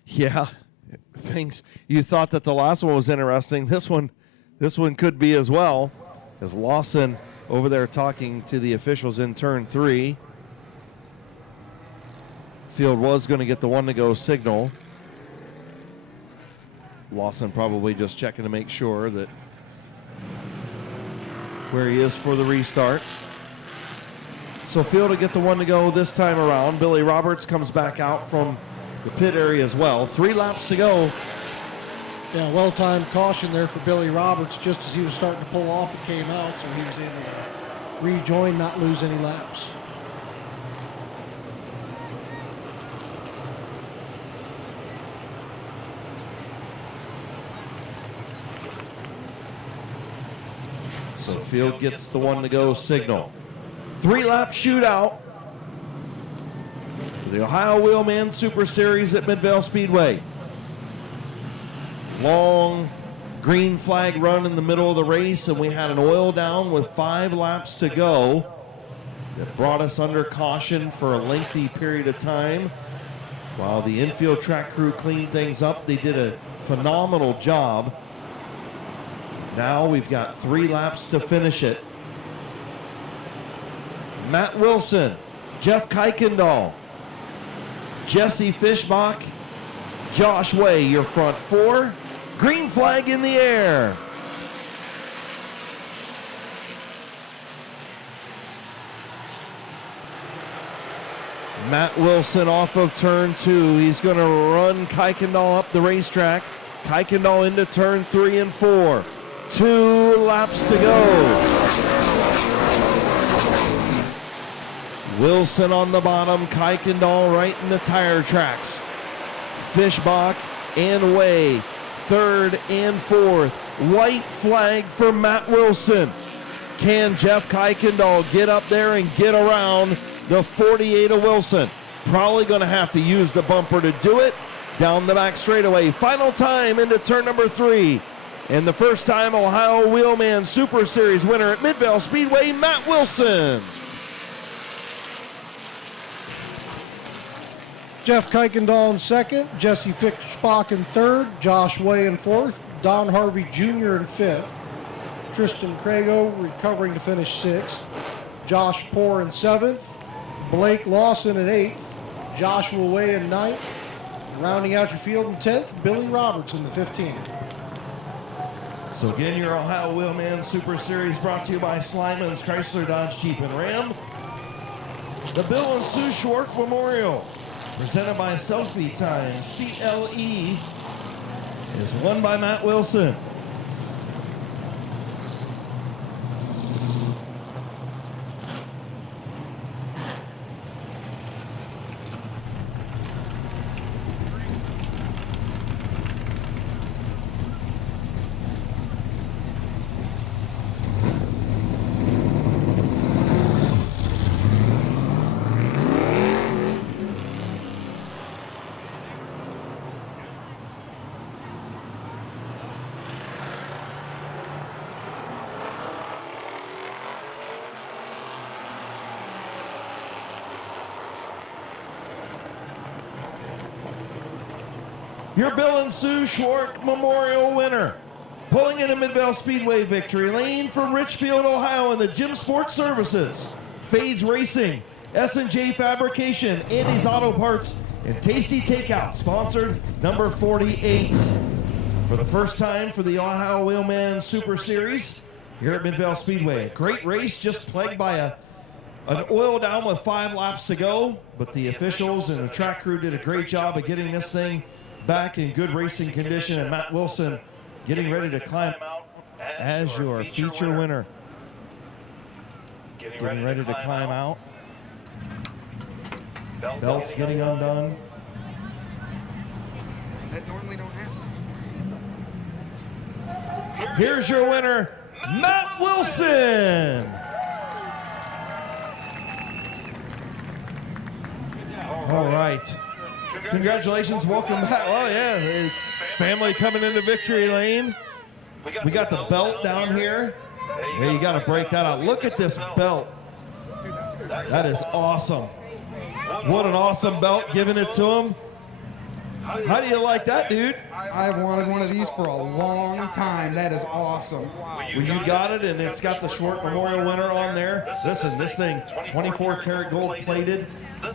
Yeah, things you thought that the last one was interesting. This one could be as well. As Lawson over there talking to the officials in turn 3. Field was going to get the 1 to go signal. Lawson probably just checking to make sure that where he is for the restart. So Field will get the 1 to go this time around. Billy Roberts comes back out from the pit area as well. 3 laps to go. Yeah, well-timed caution there for Billy Roberts. Just as he was starting to pull off, it came out, so he was able to rejoin, not lose any laps. So Field gets the 1 to go signal. 3-lap shootout for the Ohio Wheelman Super Series at Midvale Speedway. Long green flag run in the middle of the race, and we had an oil down with 5 laps to go. That brought us under caution for a lengthy period of time. While the infield track crew cleaned things up, they did a phenomenal job. Now we've got 3 laps to finish it. Matt Wilson, Jeff Kuykendall, Jesse Fishbach, Josh Way, your front 4. Green flag in the air. Matt Wilson off of turn 2. He's going to run Kuykendall up the racetrack. Kuykendall into turn 3 and 4. 2 laps to go. Wilson on the bottom, Kuykendall right in the tire tracks. Fishbach and Way, third and fourth. White flag for Matt Wilson. Can Jeff Kuykendall get up there and get around the 48 of Wilson? Probably going to have to use the bumper to do it. Down the back straightaway. Final time into turn number 3. And the first time Ohio Wheelman Super Series winner at Midvale Speedway, Matt Wilson. Jeff Kuykendall in second, Jesse Fishbach in third, Josh Way in fourth, Don Harvey Jr. in fifth, Tristan Crago recovering to finish sixth, Josh Poor in seventh, Blake Lawson in eighth, Joshua Way in ninth, rounding out your field in 10th, Billy Roberts in the 15th. So again, your Ohio Wheelman Super Series brought to you by Slyman's Chrysler Dodge Jeep and Ram. The Bill and Sue Schwartz Memorial, presented by Selfie Time CLE, is won by Matt Wilson. Your Bill and Sue Schwartz Memorial winner, pulling into Midvale Speedway victory lane from Richfield, Ohio in the Gym Sports Services, Fades Racing, S&J Fabrication, Andy's Auto Parts, and Tasty Takeout, sponsored number 48. For the first time for the Ohio Wheelman Super Series here at Midvale Speedway. A great race, just plagued by an oil down with 5 laps to go, but the officials and the track crew did a great job of getting this thing back in good racing condition, and Matt Wilson getting ready to climb out as your feature winner. Getting ready to climb out. Belts getting undone. That normally don't happen. Here's your winner, Matt Wilson. All right. Congratulations, welcome back. Oh yeah, family coming into victory lane. We got the belt down here. Yeah, you got to break that out. Look at this belt. That is awesome. What an awesome belt, giving it to him. How do you like that, dude? I've wanted one of these for a long time. That is awesome. When you got it and it's got the Schwartz Memorial winner on there, listen, this thing, 24 karat gold plated.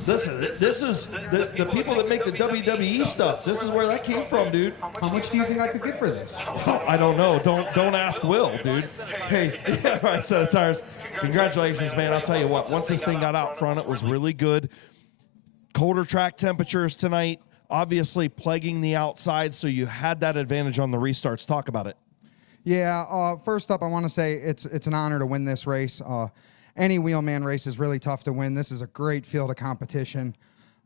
Listen, this is the people that make the WWE stuff. This is where that came from, dude. How much do you think I could get for this? Oh, I don't know. Don't ask Will, dude. Hey, yeah, right set of tires. Congratulations, man. I'll tell you what, once this thing got out front, it was really good. Colder track temperatures tonight, obviously plaguing the outside, so you had that advantage on the restarts. Talk about it. Yeah, first up, I want to say it's an honor to win this race. Any wheelman race is really tough to win. This is a great field of competition.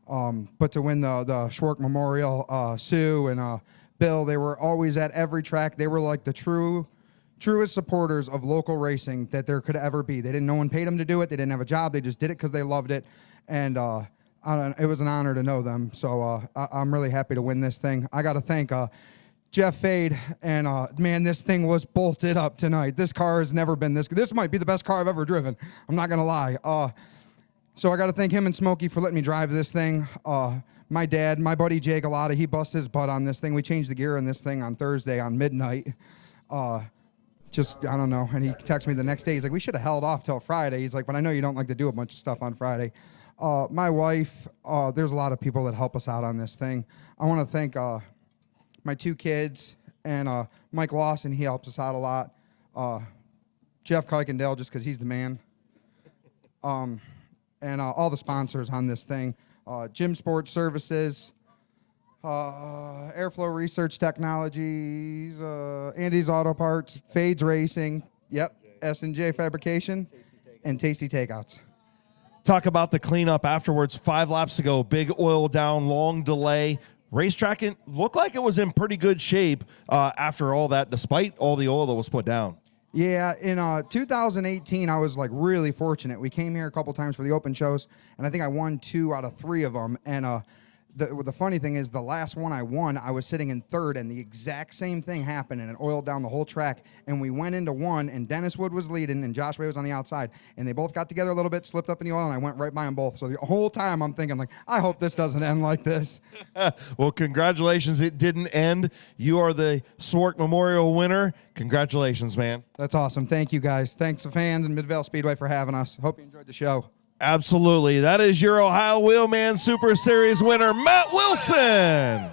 But to win the Schwartz Memorial, Sue and Bill, they were always at every track. They were like the truest supporters of local racing that there could ever be. They didn't, no one paid them to do it. They didn't have a job. They just did it because they loved it. And it was an honor to know them. So I'm really happy to win this thing. I got to thank Jeff Fade, and man, this thing was bolted up tonight. This car has never been this good. This might be the best car I've ever driven. I'm not gonna lie. So I got to thank him and Smokey for letting me drive this thing. My dad, my buddy Jay Galata, he busted his butt on this thing. We changed the gear on this thing on Thursday on midnight. Just, I don't know. And he texted me the next day. He's like, we should have held off till Friday. He's like, but I know you don't like to do a bunch of stuff on Friday. My wife, there's a lot of people that help us out on this thing. I want to thank my 2 kids and Mike Lawson. He helps us out a lot. Jeff Kuykendall, just because he's the man. And all the sponsors on this thing. Gym Sports Services, Airflow Research Technologies, Andy's Auto Parts, Fades Racing, yep, S&J Fabrication, and Tasty Takeouts. Talk about the cleanup afterwards. 5 laps to go. Big oil down, long delay. Racetrack looked like it was in pretty good shape after all that, despite all the oil that was put down. Yeah, in 2018, I was like really fortunate. We came here a couple times for the open shows, and I think I won 2 out of 3 of them. And the funny thing is, the last one I won, I was sitting in 3rd, and the exact same thing happened, and it oiled down the whole track. And we went into 1, and Dennis Wood was leading, and Josh Way was on the outside, and they both got together a little bit, slipped up in the oil, and I went right by them both. So the whole time I'm thinking, like, I hope this doesn't end like this. Well, congratulations. It didn't end. You are the Swark Memorial winner. Congratulations, man. That's awesome. Thank you, guys. Thanks to fans and Midvale Speedway for having us. Hope you enjoyed the show. Absolutely. That is your Ohio Wheelman Super Series winner, Matt Wilson.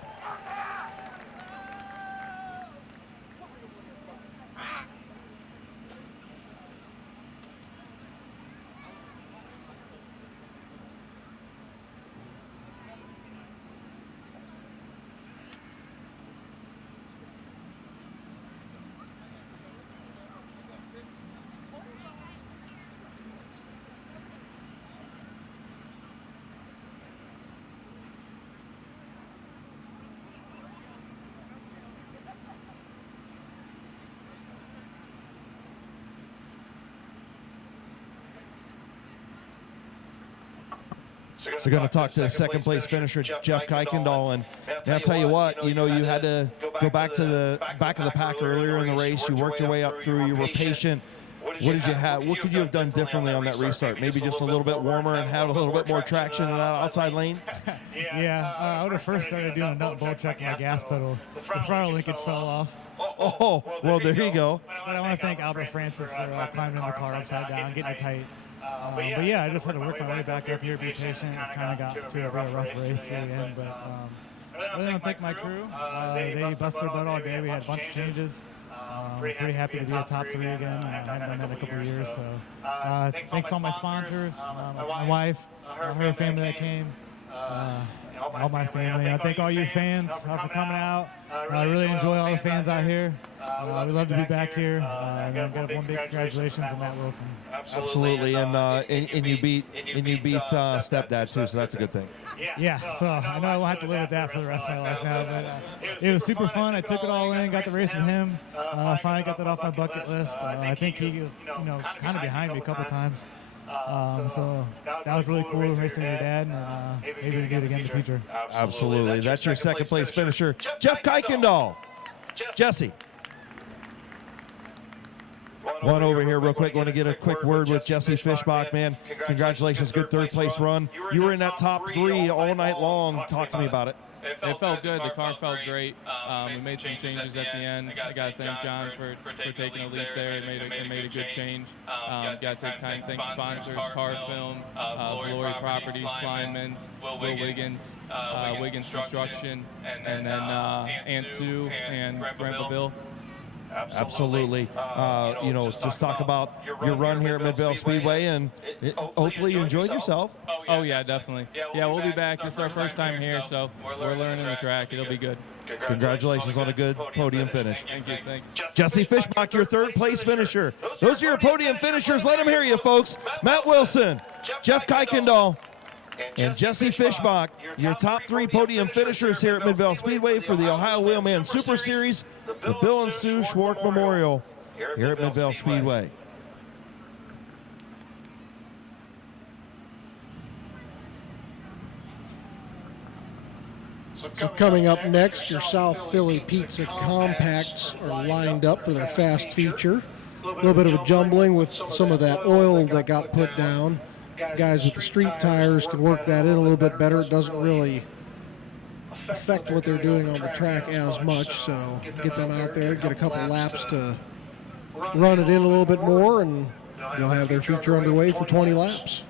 So going to talk to the second place finisher, Jeff Kuykendall, and I'll tell you what, you know, you had to go back to the back of the pack earlier in the race. You worked your way up through. You were patient. What did you have? What could you have done differently on that restart? Maybe just a little bit warmer and have a little bit more traction in that outside lane? Yeah, I would have first started doing a nut bolt check on my gas pedal. The throttle linkage fell off. Oh, well, there you go. But I want to thank Albert Francis for climbing in the car upside down, getting it tight. But yeah, I just had to work my way back up here, be patient. It's kind of got to a really rough race for the end. But I really want to thank my crew. They busted their butt all day. We had a bunch of changes. Pretty happy to be a top 3 again. I haven't done that in a couple of years. So thanks all my sponsors, my wife, her family that came, all my family. I thank all you fans for coming out. I really enjoy all the fans out here. We love to be back here. And I've got one big congratulations to Matt Wilson. Absolutely, and you beat stepdad too, so that's a good thing. Yeah, so I know I won't have to live with that for the rest of my life now, but it was super fun. I took it all in, got the race with him. Finally got that off my bucket list. I think he was, kind of behind me a couple times. So that was really cool racing with your dad, and maybe we do it again in the future. Absolutely. That's your second place finisher, Jeff Kuykendall. Jesse. One over here real quick. Want to get a quick word with Jesse Fishbach, man. Congratulations. Good third place run. You were in that top 3 all night long. Talk to me about it. It felt good. The car felt great. We made some changes at the end. I got to thank John for taking a lead there. It made a good change. Got to take time to thank sponsors, Car Film, Glory Properties, Slimans, Will Wiggins, Wiggins Construction, and then Aunt Sue and Grandpa Bill. Absolutely. Just talk about your run here at Midvale Speedway, and hopefully you enjoyed yourself. Oh, yeah, definitely. Yeah, we'll be back. This is our first time here, so we're learning the track. It'll be good. Congratulations on a good podium finish. Thank you. Jesse Fishbach, your third place finisher. Those are your podium finishers. Let them hear you, folks. Matt Wilson, Jeff Kuykendall, and Jesse Fishbach, your top 3 podium finishers here at Midvale Speedway for the Ohio Wheelman Super Series, the Bill and Sue Schwark Memorial here at Midvale Speedway. So coming up next, your South Philly Pizza Compacts are lined up for their fast feature. A little bit of a jumbling with some of that oil that got put down. Guys with the street tires can work that in a little bit better. It doesn't really affect what they're doing on the track as much, so get them out there, get a couple laps to run it in a little bit more, and they'll have their feature underway for 20 laps.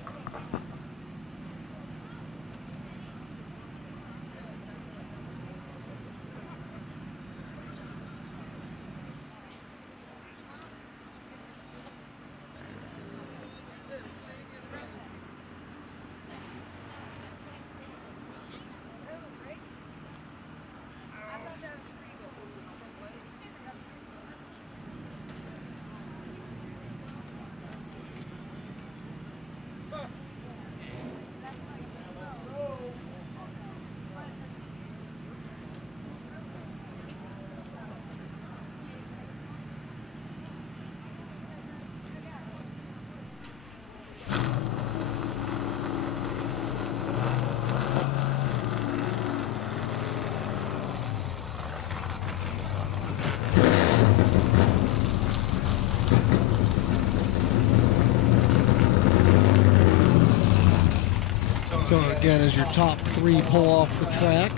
So again, as your top 3 pull off the track,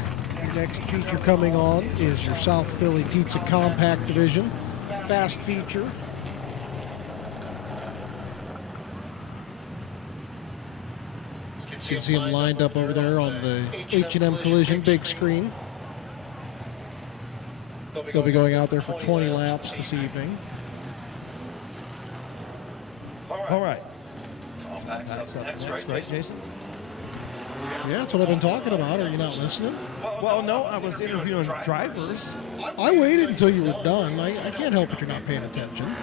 your next feature coming on is your South Philly Pizza Compact Division. Fast feature. You can see them lined up over there on the H&M Collision big screen. They'll be going out there for 20 laps this evening. All right. That's up next, right, Jason? Yeah, that's what I've been talking about. Are you not listening? Well, no, I was interviewing drivers. I waited until you were done. I can't help it you're not paying attention.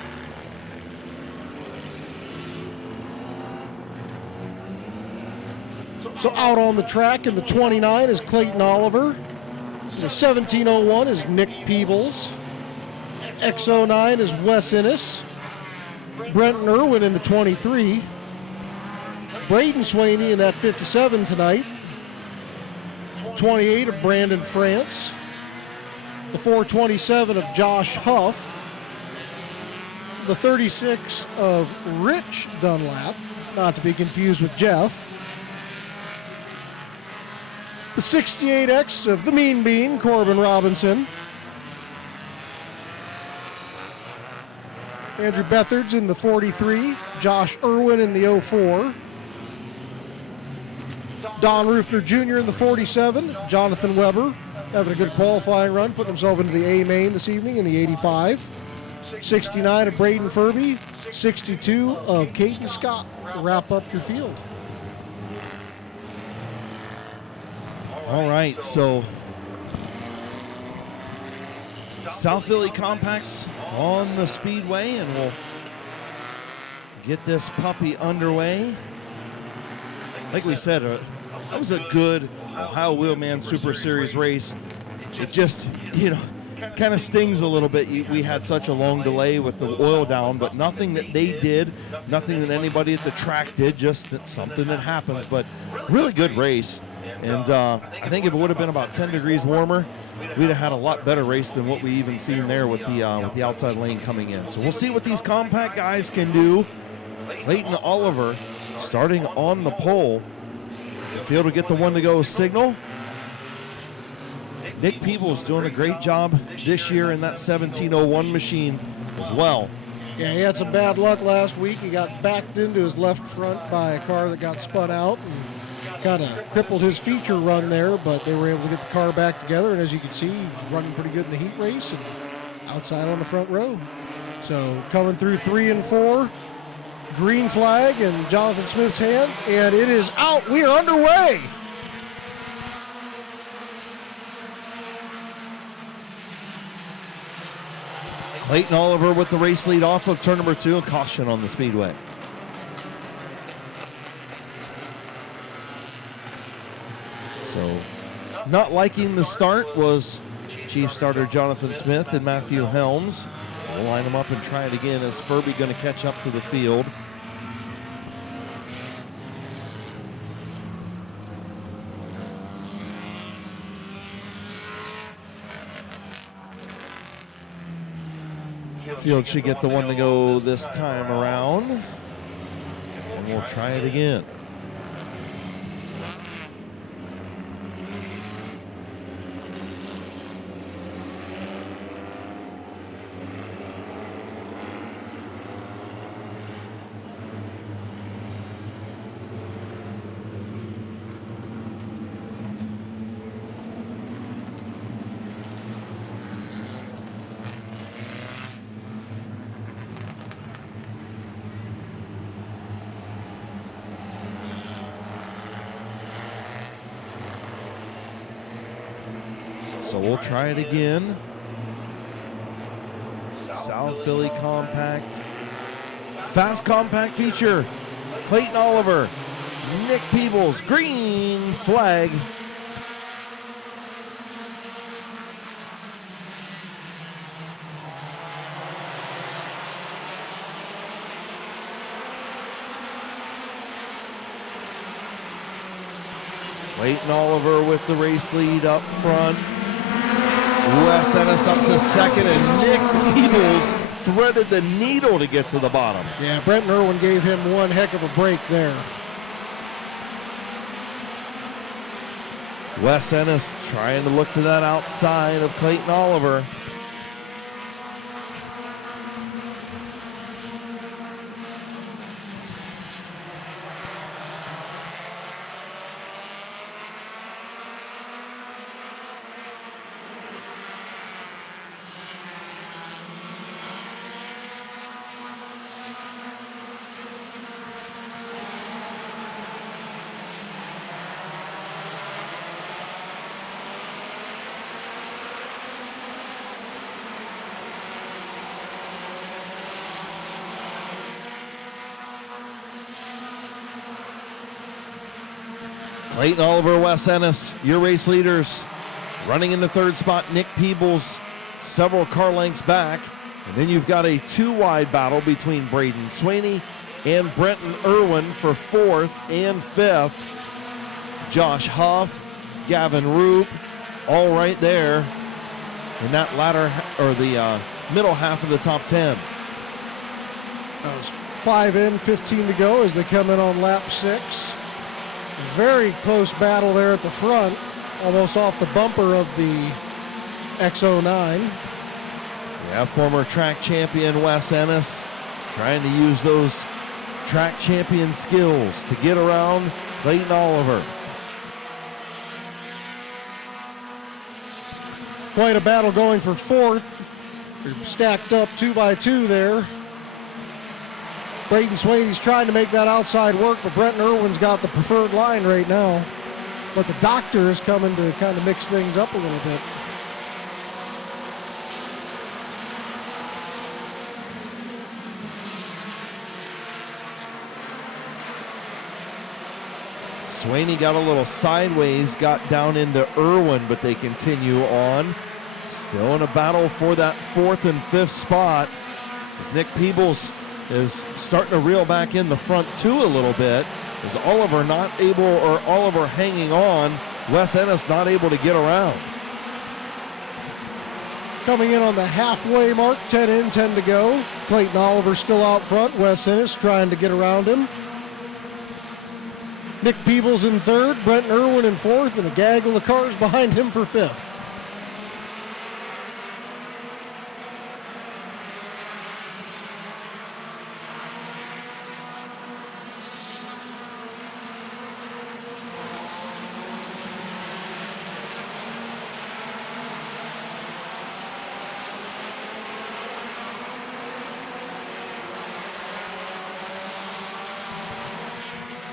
So out on the track in the 29 is Clayton Oliver. The 1701 is Nick Peebles. X09 is Wes Innes. Brenton Irwin in the 23. Braden Swaney in that 57 tonight. 28 of Brandon France. The 427 of Josh Huff. The 36 of Rich Dunlap, not to be confused with Jeff. The 68X of the Mean Bean, Corbin Robinson. Andrew Bethards in the 43. Josh Irwin in the 04. Don Roofner Jr. in the 47. Jonathan Weber having a good qualifying run, putting himself into the A main this evening in the 85. 69 of Braden Furby. 62 of Caden Scott to wrap up your field. All right, so South Philly Compacts on the Speedway, and we'll get this puppy underway. Like we said, that was a good Ohio Wheelman Super Series race. It just, kind of stings a little bit. We had such a long delay with the oil down, but nothing that they did, nothing that anybody at the track did, just something that happens. But really good race. And I think if it would have been about 10 degrees warmer, we'd have had a lot better race than what we even seen there with the outside lane coming in. So we'll see what these compact guys can do. Clayton Oliver starting on the pole. Does the field will get the one to go signal? Nick Peebles doing a great job this year in that 1701 machine as well. Yeah, he had some bad luck last week. He got backed into his left front by a car that got spun out and kind of crippled his feature run there, but they were able to get the car back together, and as you can see, he was running pretty good in the heat race and outside on the front row. So coming through 3 and 4, green flag in Jonathan Smith's hand, and it is out. We are underway. Clayton Oliver with the race lead off of turn number 2, a caution on the Speedway. So not liking the start was chief starter Jonathan Smith and Matthew Helms. So we'll line them up and try it again. Is Furby going to catch up to the field? Field should get the one to go this time around. And we'll try it again. So we'll try it again. South Philly Compact. Fast Compact feature. Clayton Oliver, Nick Peebles, green flag. Clayton Oliver with the race lead up front. Wes Ennis up to second, and Nick Peebles threaded the needle to get to the bottom. Yeah, Brenton Irwin gave him one heck of a break there. Wes Ennis trying to look to that outside of Clayton Oliver. Clayton Oliver, Wes Ennis, your race leaders. Running in the third spot, Nick Peebles, several car lengths back. And then you've got a two-wide battle between Braden Sweeney and Brenton Irwin for fourth and fifth. Josh Huff, Gavin Roop, all right there in that latter, or the middle half of the top 10. That was 5 in, 15 to go as they come in on lap 6. Very close battle there at the front, almost off the bumper of the X09. Yeah, former track champion Wes Ennis trying to use those track champion skills to get around Clayton Oliver. Quite a battle going for fourth. They're stacked up 2 by 2 there. Braden Sweeney's trying to make that outside work, but Brenton Irwin's got the preferred line right now. But the doctor is coming to kind of mix things up a little bit. Sweeney got a little sideways, got down into Irwin, but they continue on. Still in a battle for that fourth and fifth spot as Nick Peebles is starting to reel back in the front too a little bit. Is Oliver not able, or Oliver hanging on, Wes Ennis not able to get around. Coming in on the halfway mark, 10 in, 10 to go. Clayton Oliver still out front. Wes Ennis trying to get around him. Nick Peebles in third, Brenton Irwin in fourth, and a gaggle of cars behind him for fifth.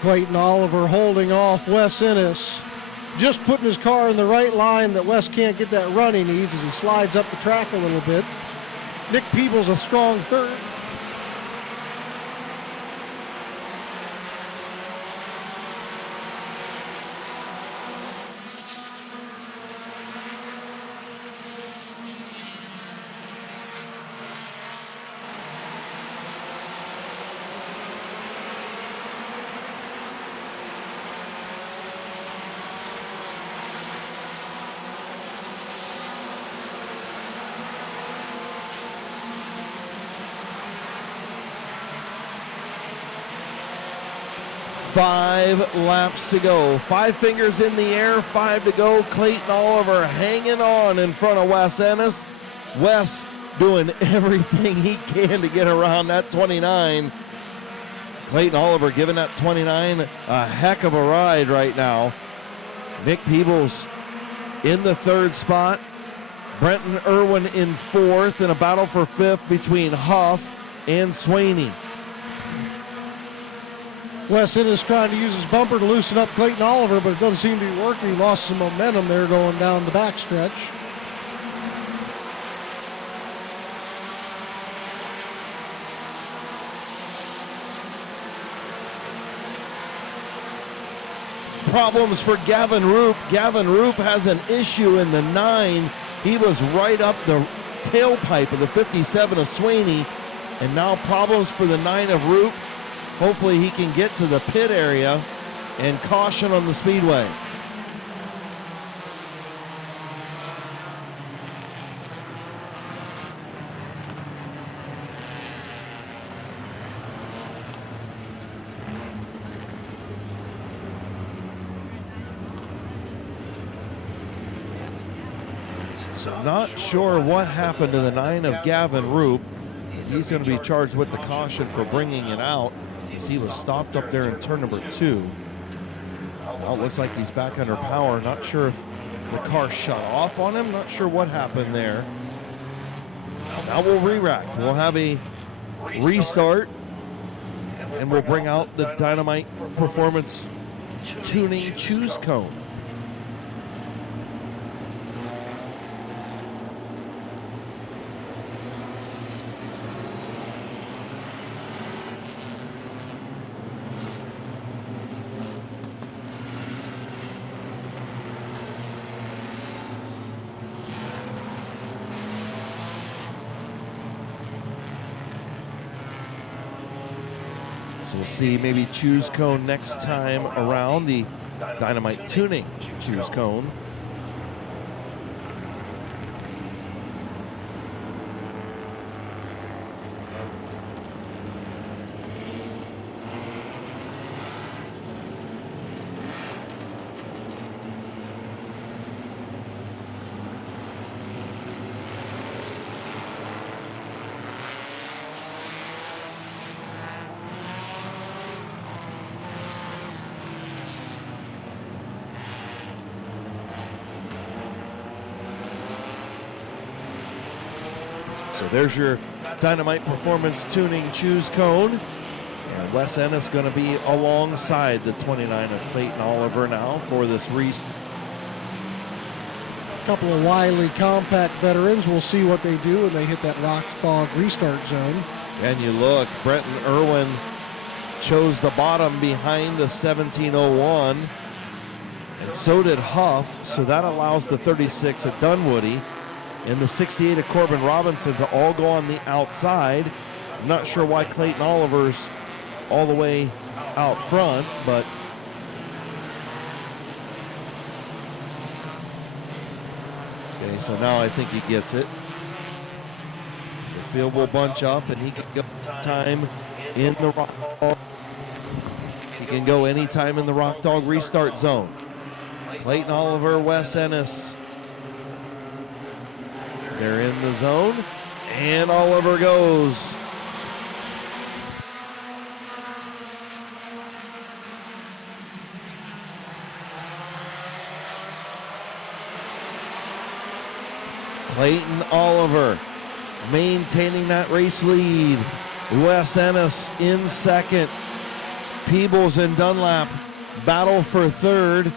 Clayton Oliver holding off Wes Ennis, just putting his car in the right line that Wes can't get that run he needs as he slides up the track a little bit. Nick Peebles a strong third. Five laps to go. 5 fingers in the air, 5 to go. Clayton Oliver hanging on in front of Wes Ennis. Wes doing everything he can to get around that 29. Clayton Oliver giving that 29 a heck of a ride right now. Nick Peebles in the third spot. Brenton Irwin in fourth, in a battle for fifth between Huff and Sweeney. Wes Ennis trying to use his bumper to loosen up Clayton Oliver, but it doesn't seem to be working. He lost some momentum there going down the backstretch. Problems for Gavin Roop. Gavin Roop has an issue in the 9. He was right up the tailpipe of the 57 of Sweeney, and now problems for the 9 of Roop. Hopefully he can get to the pit area, and caution on the speedway. So not sure what happened to the 9 of Gavin Roop. He's going to be charged with the caution for bringing it out as he was stopped up there in turn number 2. Now it looks like he's back under power. Not sure if the car shut off on him. Not sure what happened there. Now we'll re-rack. We'll have a restart, and we'll bring out the Dynamite Performance Tuning Choose Cone. So we'll see maybe Choose Cone next time around, the Dynamite Tuning Choose Cone. So there's your Dynamite Performance Tuning Choose Cone. And Wes Ennis going to be alongside the 29 of Clayton Oliver now for this race. A couple of wily compact veterans. We'll see what they do when they hit that rock fog restart zone. And you look, Brenton Irwin chose the bottom behind the 1701. And so did Huff. So that allows the 36 of Dunwoody and the 68 of Corbin Robinson to all go on the outside. I'm not sure why Clayton Oliver's all the way out front, but okay, so now I think he gets it. So the field will bunch up and he can go time in the Rock Dog. He can go anytime in the Rock Dog restart zone. Clayton Oliver, Wes Ennis. They're in the zone, and Oliver goes. Clayton Oliver maintaining that race lead. Wes Ennis in second. Peebles and Dunlap battle for third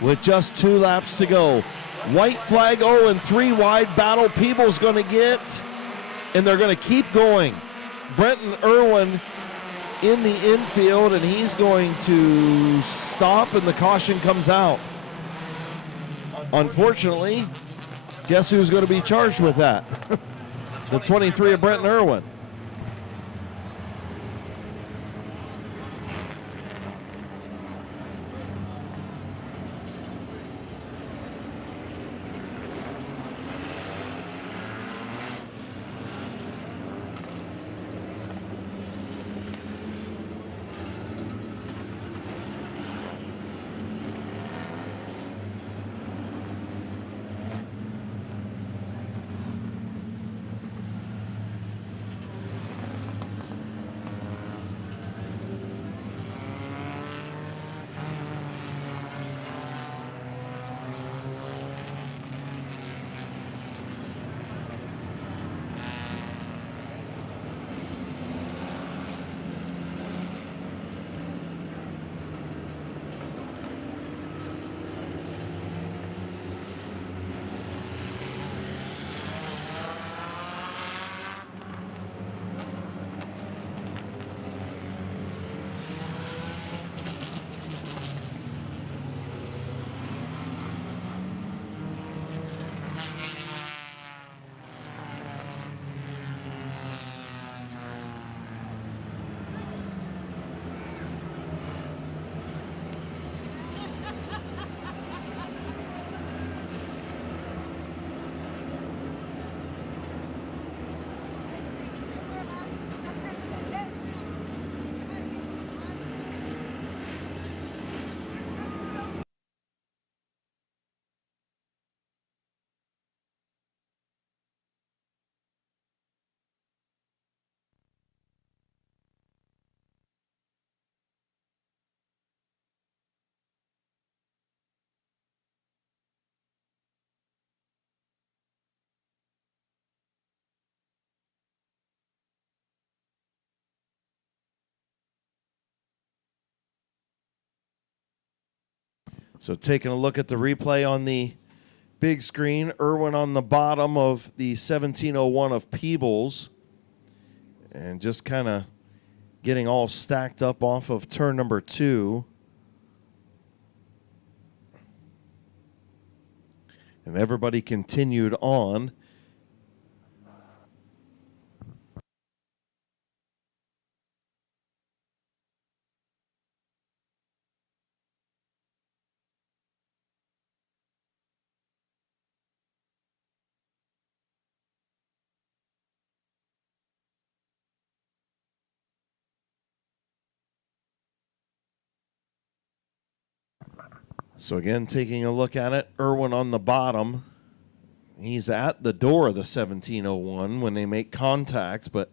with just 2 laps to go. White flag, and 3 wide battle. Peebles going to get, and they're going to keep going. Brenton Irwin in the infield, and he's going to stop, and the caution comes out. Unfortunately, guess who's going to be charged with that? The 23 of Brenton Irwin. So taking a look at the replay on the big screen, Irwin on the bottom of the 1701 of Peebles. And just kind of getting all stacked up off of turn number 2. And everybody continued on. So again, taking a look at it, Irwin on the bottom. He's at the door of the 1701 when they make contact, but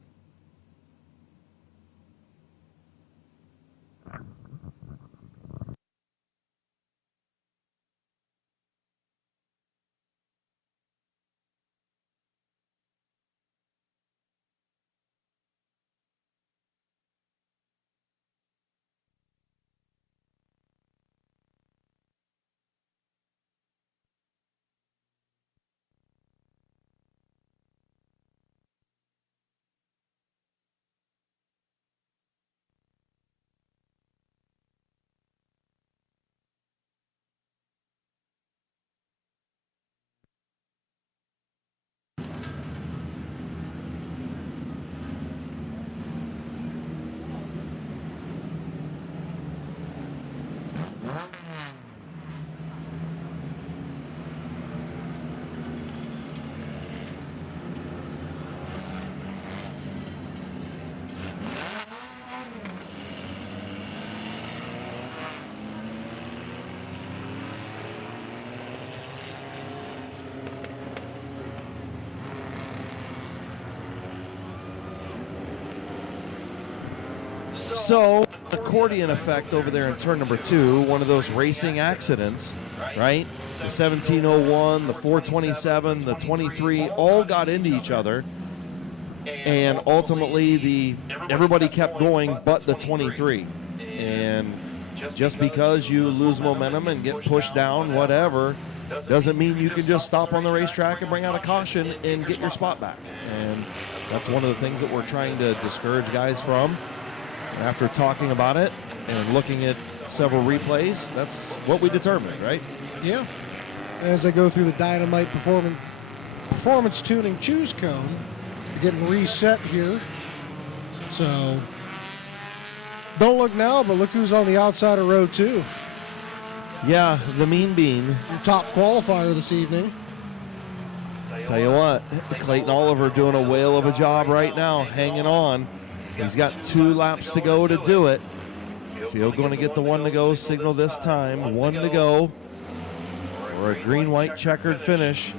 so accordion effect over there in turn number 2, one of those racing accidents, right? The 1701, the 427, the 23 all got into each other, and ultimately everybody kept going but the 23. And just because you lose momentum and get pushed down, whatever, doesn't mean you can just stop on the racetrack and bring out a caution and get your spot back. And that's one of the things that we're trying to discourage guys from. After talking about it and looking at several replays, that's what we determined, right? Yeah. As I go through the Dynamite Performance Tuning Choose Cone, getting reset here. So don't look now, but look who's on the outside of row 2. Yeah, the Mean Bean. Your top qualifier this evening. Tell you what, Clayton Oliver doing a whale of a job right now, hanging on. He's got 2 laps to go to do it. Field going to get the 1 to go signal this time. 1 to go for a green-white checkered finish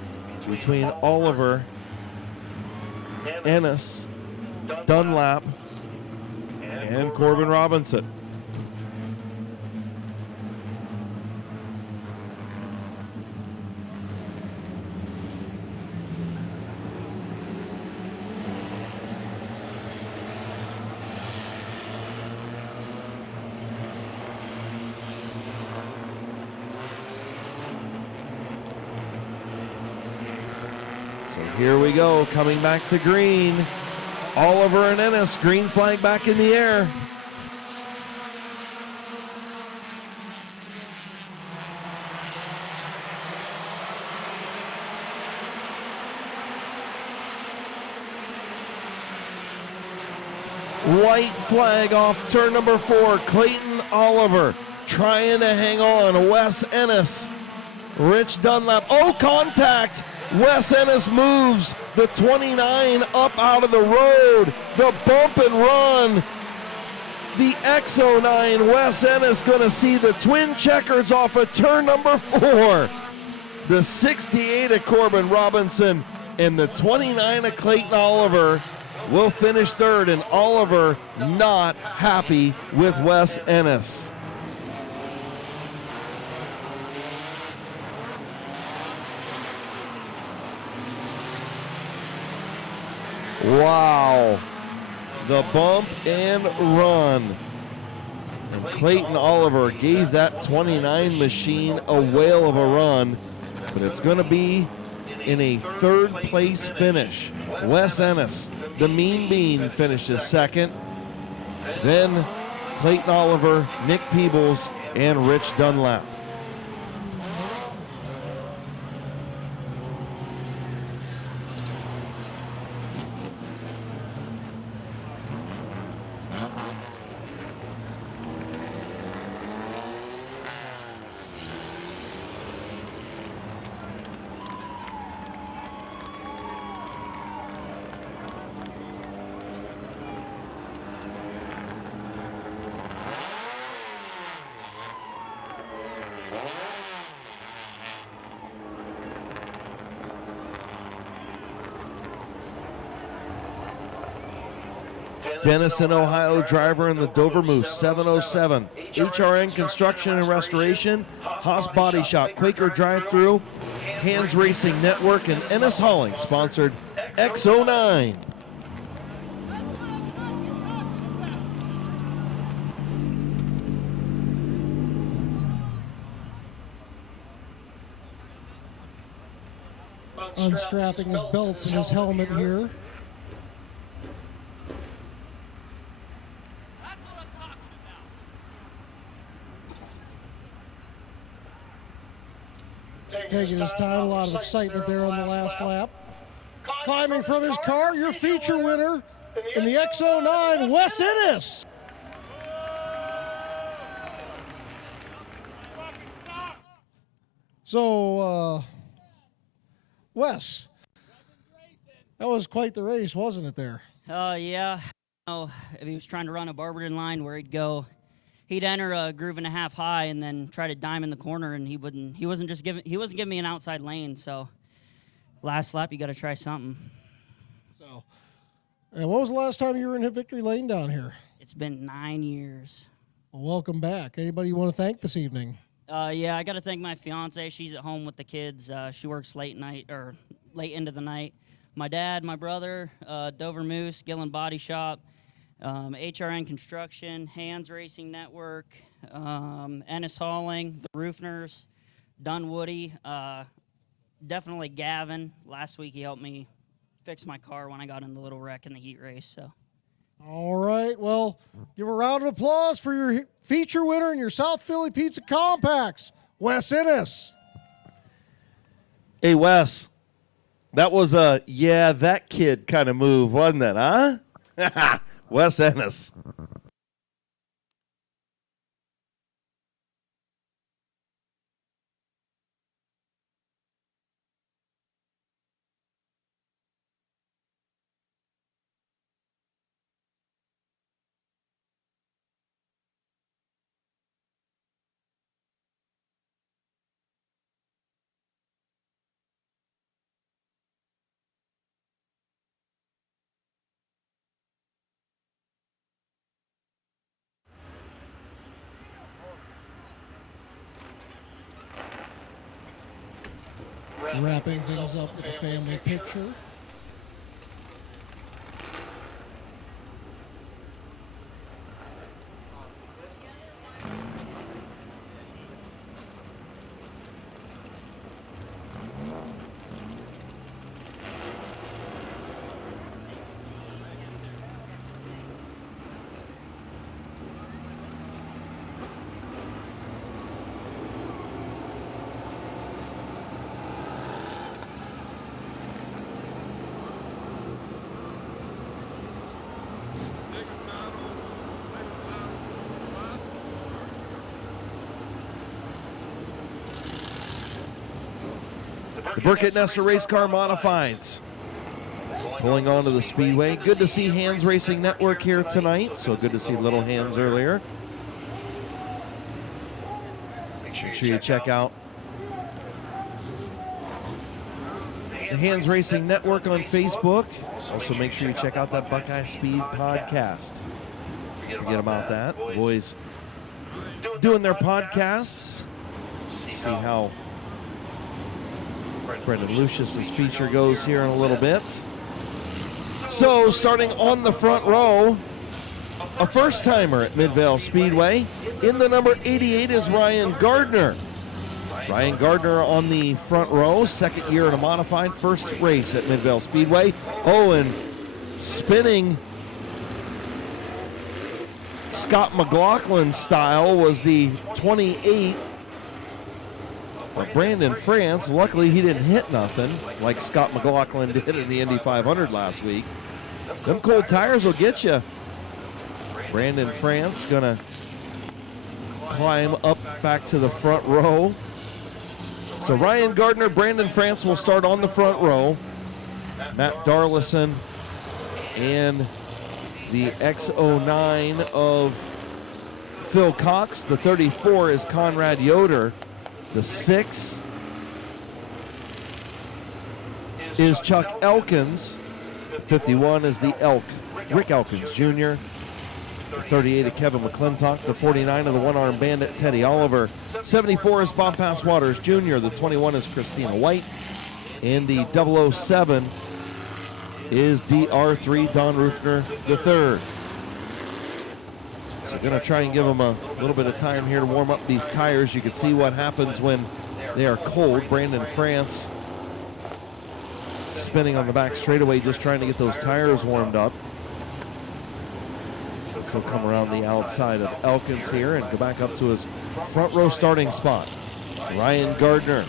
between Oliver, Ennis, Dunlap, and Corbin Robinson. Here we go, coming back to green. Oliver and Ennis, green flag back in the air. White flag off turn number 4. Clayton Oliver trying to hang on. Wes Ennis, Rich Dunlap. Oh, contact. Wes Ennis moves the 29 up out of the road. The bump and run. The X09, Wes Ennis going to see the twin checkers off of turn number 4. The 68 of Corbin Robinson and the 29 of Clayton Oliver will finish third, and Oliver not happy with Wes Ennis. Wow. The bump and run. And Clayton Oliver gave that 29 machine a whale of a run, but it's going to be in a third place finish. Wes Ennis, the Mean Bean, finishes second. Then Clayton Oliver, Nick Peebles, and Rich Dunlap. Denison, Ohio driver in the Dover Moose 707. HRN Construction and Restoration, Haas Body Shop, Quaker Drive-Thru, Hands Racing Network, and Ennis Hauling sponsored X09. Unstrapping his belts and his helmet here. Taking his time, a lot of excitement there on the last lap. Climbing from his car, your feature winner in the X09, Wes Ennis. So, Wes, that was quite the race, wasn't it there? Yeah. If he was trying to run a Barberton line where he'd enter a groove and a half high and then try to dime in the corner, and he wasn't giving me an outside lane. So last lap, you got to try something. So, and when was the last time you were in Victory Lane down here? It's been 9 years. Well, welcome back. Anybody you want to thank this evening? Yeah, I got to thank my fiance. She's at home with the kids. She works late into the night. My dad, my brother, Dover Moose, Gillen Body Shop, HRN Construction, Hands Racing Network, Ennis Hauling, the Roofners, Dunwoody, definitely Gavin. Last week he helped me fix my car when I got in the little wreck in the heat race. So. All right, well, give a round of applause for your feature winner in your South Philly Pizza Compacts, Wes Ennis. Hey, Wes, that was a that kid kind of move, wasn't it, huh? Wes Ennis. Wrapping things up with a family picture. The Burkett Nestor Race Car Modifieds pulling onto the speedway. Good to see Hands Racing Network here tonight. So good to see Little Hands earlier. Make sure you check out the Hands Racing Network on Facebook. Also make sure you check out that Buckeye Speed podcast. Don't forget about that. The boys doing their podcasts. See how Brendan Lucius's feature goes here in a little bit. So starting on the front row, a first-timer at Midvale Speedway. In the number 88 is Ryan Gardner. Ryan Gardner on the front row, second year in a modified, first race at Midvale Speedway. Oh, and spinning Scott McLaughlin style was the 28 of Brandon France. Luckily, he didn't hit nothing like Scott McLaughlin did in the Indy 500 last week. Them cold tires will get you. Brandon France gonna climb up back to the front row. So Ryan Gardner, Brandon France will start on the front row. Matt Darlison and the X09 of Phil Cox. The 34 is Conrad Yoder. The 6 is Chuck Elkins. 51 is the Elk, Rick Elkins Jr. The 38 of Kevin McClintock. The 49 of the one-arm bandit, Teddy Oliver. 74 is Bob Passwaters Jr. The 21 is Christina White. And the 007 is DR3 Don Rufner III. So going to try and give them a little bit of time here to warm up these tires. You can see what happens when they are cold. Brandon France spinning on the back straightaway, just trying to get those tires warmed up. So he'll come around the outside of Elkins here and go back up to his front row starting spot. Ryan Gardner,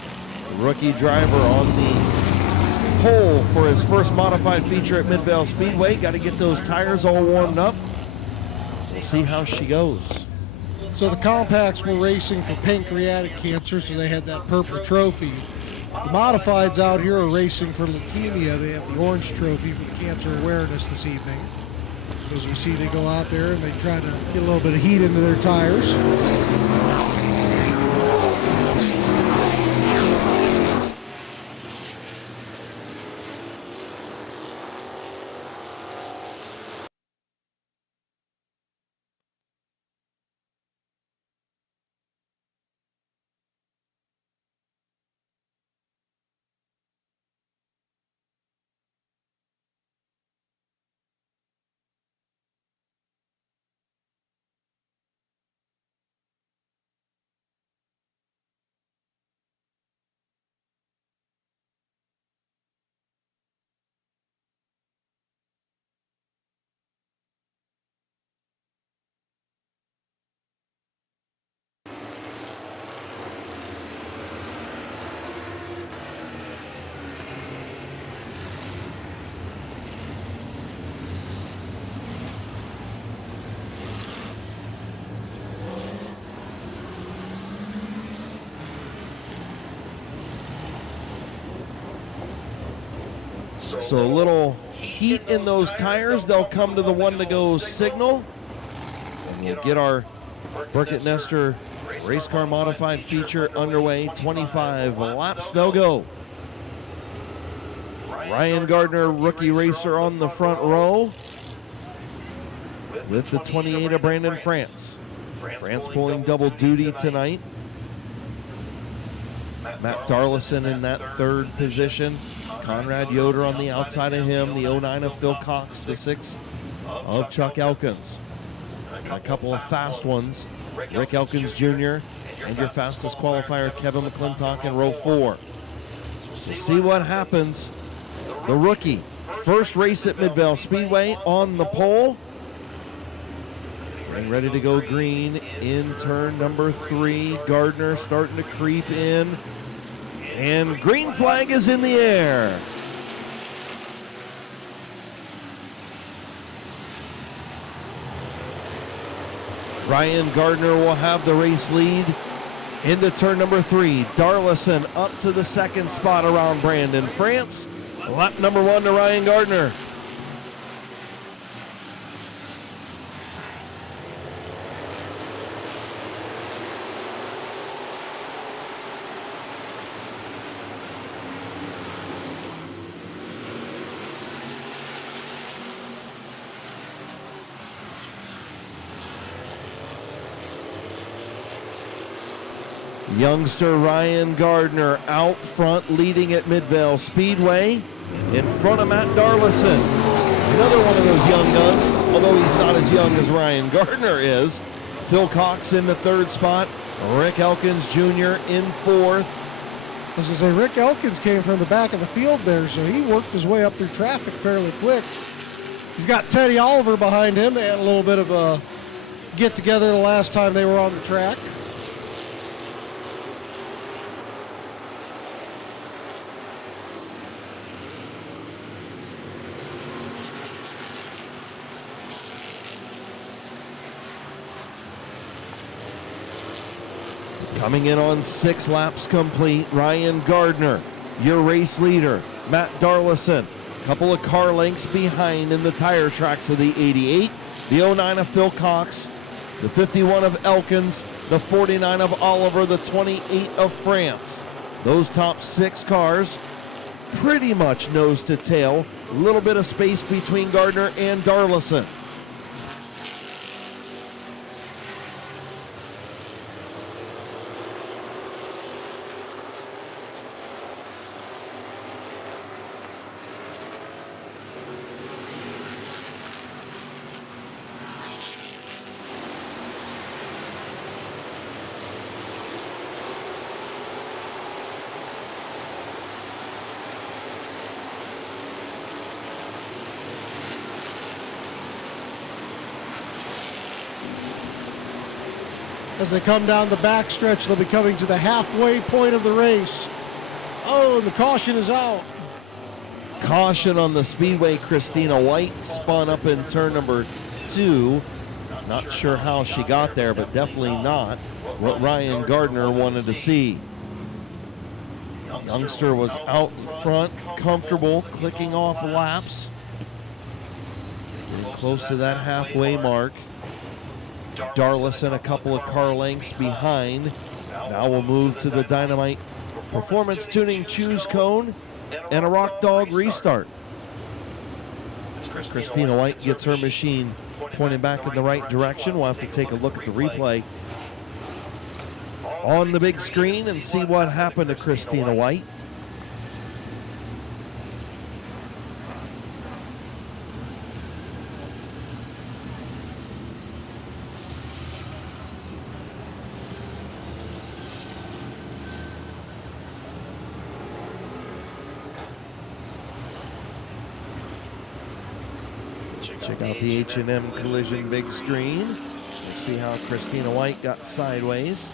rookie driver, on the pole for his first modified feature at Midvale Speedway. Got to get those tires all warmed up. We'll see how she goes. So the compacts were racing for pancreatic cancer, so they had that purple trophy. The modifieds out here are racing for leukemia. They have the orange trophy for the cancer awareness this evening. As you see, they go out there and they try to get a little bit of heat into their tires. So a little heat in those tires. They'll come to the one to go signal. And we'll get our Burkett Nestor race car modified feature underway. 25 laps they'll go. Ryan Gardner, rookie racer, on the front row with the 28 of Brandon France. France pulling double duty tonight. Matt Darlison in that third position. Conrad Yoder on the outside of him. The 09 of Phil Cox. The 6 of Chuck Elkins. A couple of fast ones. Rick Elkins Jr. and your fastest qualifier, Kevin McClintock, in row 4. So see what happens. The rookie, first race at Midvale Speedway, on the pole. Getting ready to go green in turn number 3. Gardner starting to creep in. And green flag is in the air. Ryan Gardner will have the race lead into turn number 3. Darlison up to the second spot around Brandon France. Lap number 1 to Ryan Gardner. Youngster Ryan Gardner out front, leading at Midvale Speedway in front of Matt Darlison. Another one of those young guns. although he's not as young as Ryan Gardner is. Phil Cox in the third spot. Rick Elkins Jr. in fourth. I was going to say, Rick Elkins came from the back of the field there, so he worked his way up through traffic fairly quick. He's got Teddy Oliver behind him. They had a little bit of a get-together the last time they were on the track. Coming in on 6 laps complete, Ryan Gardner, your race leader. Matt Darlison, a couple of car lengths behind in the tire tracks of the 88. The 09 of Phil Cox, the 51 of Elkins, the 49 of Oliver, the 28 of France. Those top 6 cars pretty much nose to tail. A little bit of space between Gardner and Darlison. As they come down the backstretch, they'll be coming to the halfway point of the race. Oh, and the caution is out. Caution on the speedway. Christina White spun up in turn number 2. Not sure how she got there, but definitely not what Ryan Gardner wanted to see. Youngster was out in front, comfortable, clicking off laps. Getting close to that halfway mark. Darlison a couple of car lengths behind. Now we'll move to the Dynamite Performance Tuning Choose Cone and a Rock Dog restart. As Christina White gets her machine pointing back in the right direction, we'll have to take a look at the replay on the big screen and see what happened to Christina White. Check out the H&M Collision big screen. We'll see how Christina White got sideways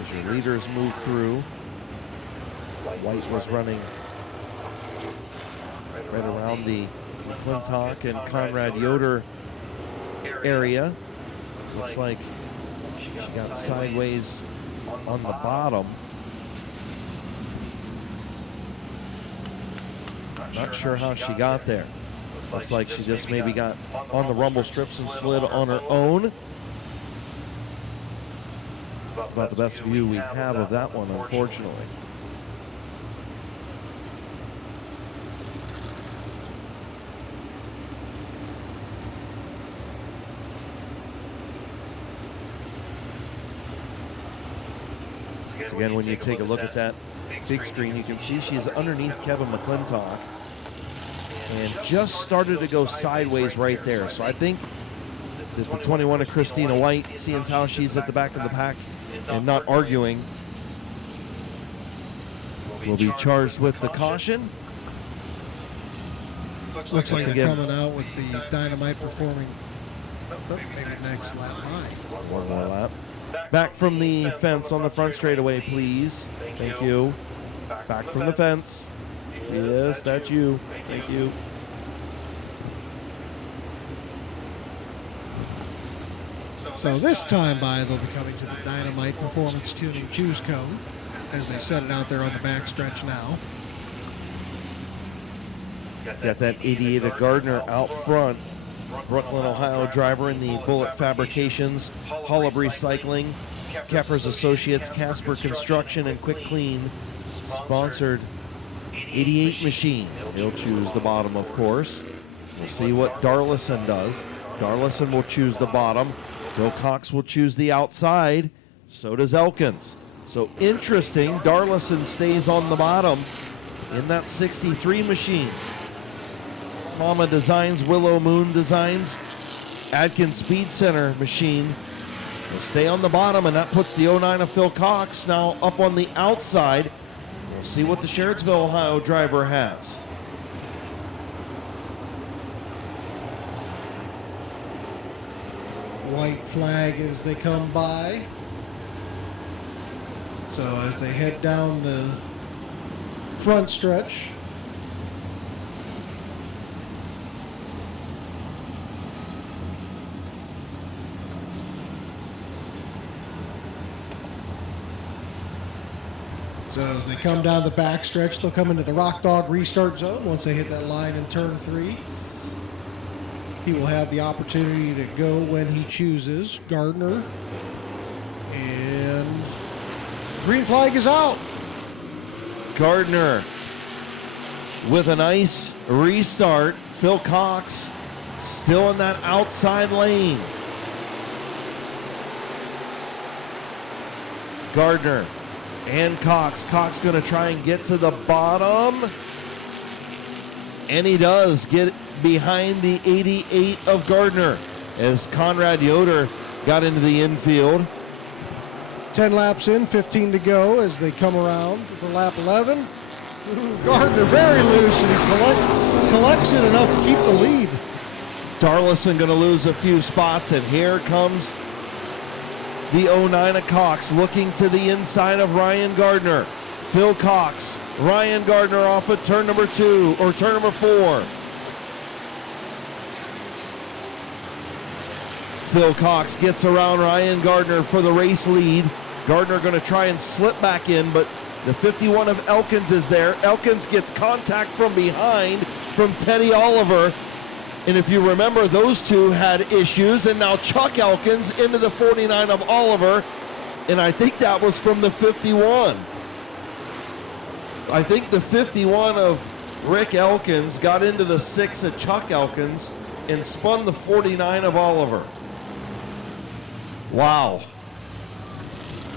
as your leaders move through. White was running right around the McClintock and Conrad Yoder area. Looks like she got sideways on the bottom. Not sure how she got there. Looks like she just maybe got on the rumble strips and slid on her own. That's about the best view we have of that one, unfortunately. So again, when you take a look at that big screen, you can see she is underneath Kevin McClintock and just started to go sideways right there. So I think that the 21 of Christina White, seeing how she's at the back of the pack and not arguing, will be charged with the caution. Looks like again, they're coming out with the Dynamite performing. Oh, maybe next lap by. One more lap. Back from the fence on the front straightaway, please. Thank you. Back from the fence. Yes, that's you. Thank you. So this time by, they'll be coming to the Dynamite Performance Tuning Choose Cone as they set it out there on the backstretch now. Got that 88 of Gardner out front. Brooklyn, Ohio driver in the Bullet Fabrications, Hollab Recycling, Keffers Associates, Casper Construction, and Quick Clean sponsored 88 machine. He'll choose the bottom, of course. We'll see what Darlison does. Darlison will choose the bottom. Phil Cox will choose the outside. So does Elkins. So interesting, Darlison stays on the bottom in that 63 machine. Mama Designs, Willow Moon Designs, Adkins Speed Center machine. They stay on the bottom, and that puts the 09 of Phil Cox now up on the outside. We'll see what the Sherritsville, Ohio driver has. White flag as they come by. So as they head down the front stretch. So as they come down the back stretch, they'll come into the Rock Dog restart zone. Once they hit that line in turn 3, he will have the opportunity to go when he chooses. Gardner. And green flag is out. Gardner with a nice restart. Phil Cox still in that outside lane. Gardner and Cox. Cox going to try and get to the bottom. And he does get behind the 88 of Gardner as Conrad Yoder got into the infield. 10 laps in, 15 to go as they come around for lap 11. Gardner very loose, and he collects it enough to keep the lead. Darlison going to lose a few spots, and here comes the 09 of Cox looking to the inside of Ryan Gardner. Phil Cox, Ryan Gardner off at turn number 2 or turn number 4. Phil Cox gets around Ryan Gardner for the race lead. Gardner going to try and slip back in, but the 51 of Elkins is there. Elkins gets contact from behind from Teddy Oliver. And if you remember, those two had issues, and now Chuck Elkins into the 49 of Oliver, and I think that was from the 51. I think the 51 of Rick Elkins got into the 6 of Chuck Elkins and spun the 49 of Oliver. Wow.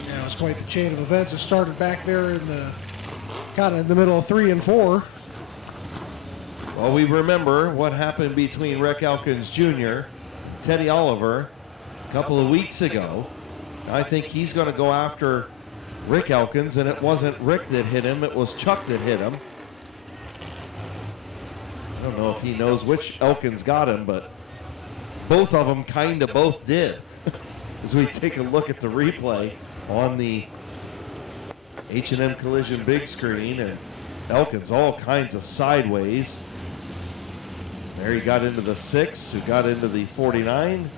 Yeah, it was quite the chain of events. It started back there in the kind of in the middle of 3 and 4. Well, we remember what happened between Rick Elkins Jr., Teddy Oliver, a couple of weeks ago. I think he's going to go after Rick Elkins, and it wasn't Rick that hit him, it was Chuck that hit him. I don't know if he knows which Elkins got him, but both of them kind of both did. As we take a look at the replay on the H&M Collision big screen, and Elkins all kinds of sideways. There he got into the 6, who got into the 49.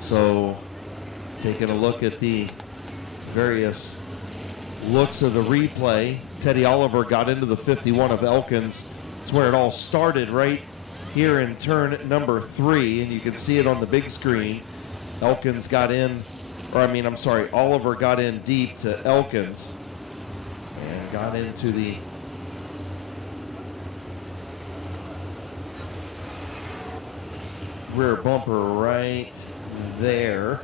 So, taking a look at the various looks of the replay, Teddy Oliver got into the 51 of Elkins. It's where it all started, right here in turn number 3, and you can see it on the big screen. Elkins got in, Oliver got in deep to Elkins and got into the rear bumper right there.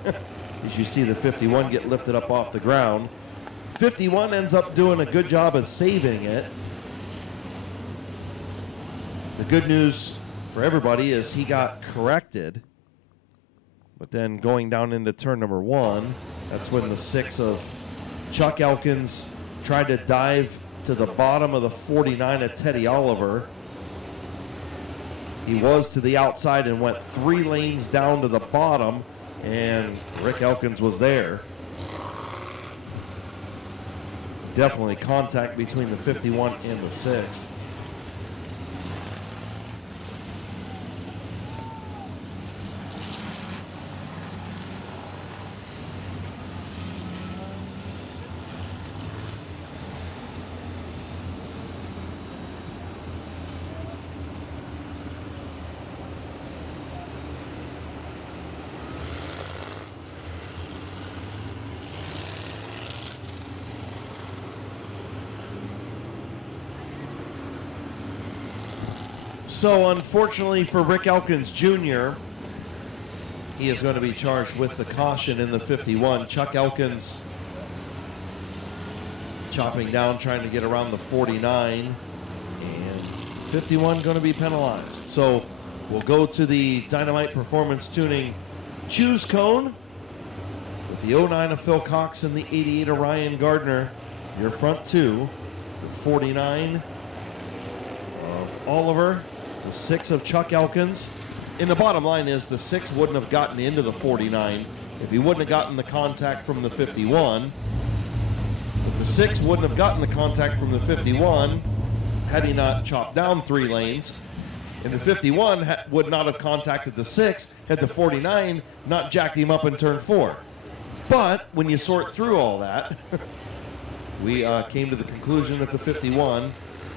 As you see the 51 get lifted up off the ground. 51 ends up doing a good job of saving it. The good news for everybody is he got corrected. But then going down into turn number 1, that's when the 6 of Chuck Elkins tried to dive to the bottom of the 49 of Teddy Oliver. He was to the outside and went 3 lanes down to the bottom, and Rick Elkins was there. Definitely contact between the 51 and the 6. So unfortunately for Rick Elkins Jr., he is going to be charged with the caution in the 51. Chuck Elkins chopping down, trying to get around the 49, and 51 going to be penalized. So we'll go to the Dynamite Performance Tuning choose cone with the 09 of Phil Cox and the 88 of Ryan Gardner. Your front 2, the 49 of Oliver, the 6 of Chuck Elkins. And the bottom line is the 6 wouldn't have gotten into the 49 if he wouldn't have gotten the contact from the 51. But the 6 wouldn't have gotten the contact from the 51 had he not chopped down 3 lanes. And the 51 would not have contacted the 6 had the 49 not jacked him up in turn 4. But when you sort through all that, we came to the conclusion that the 51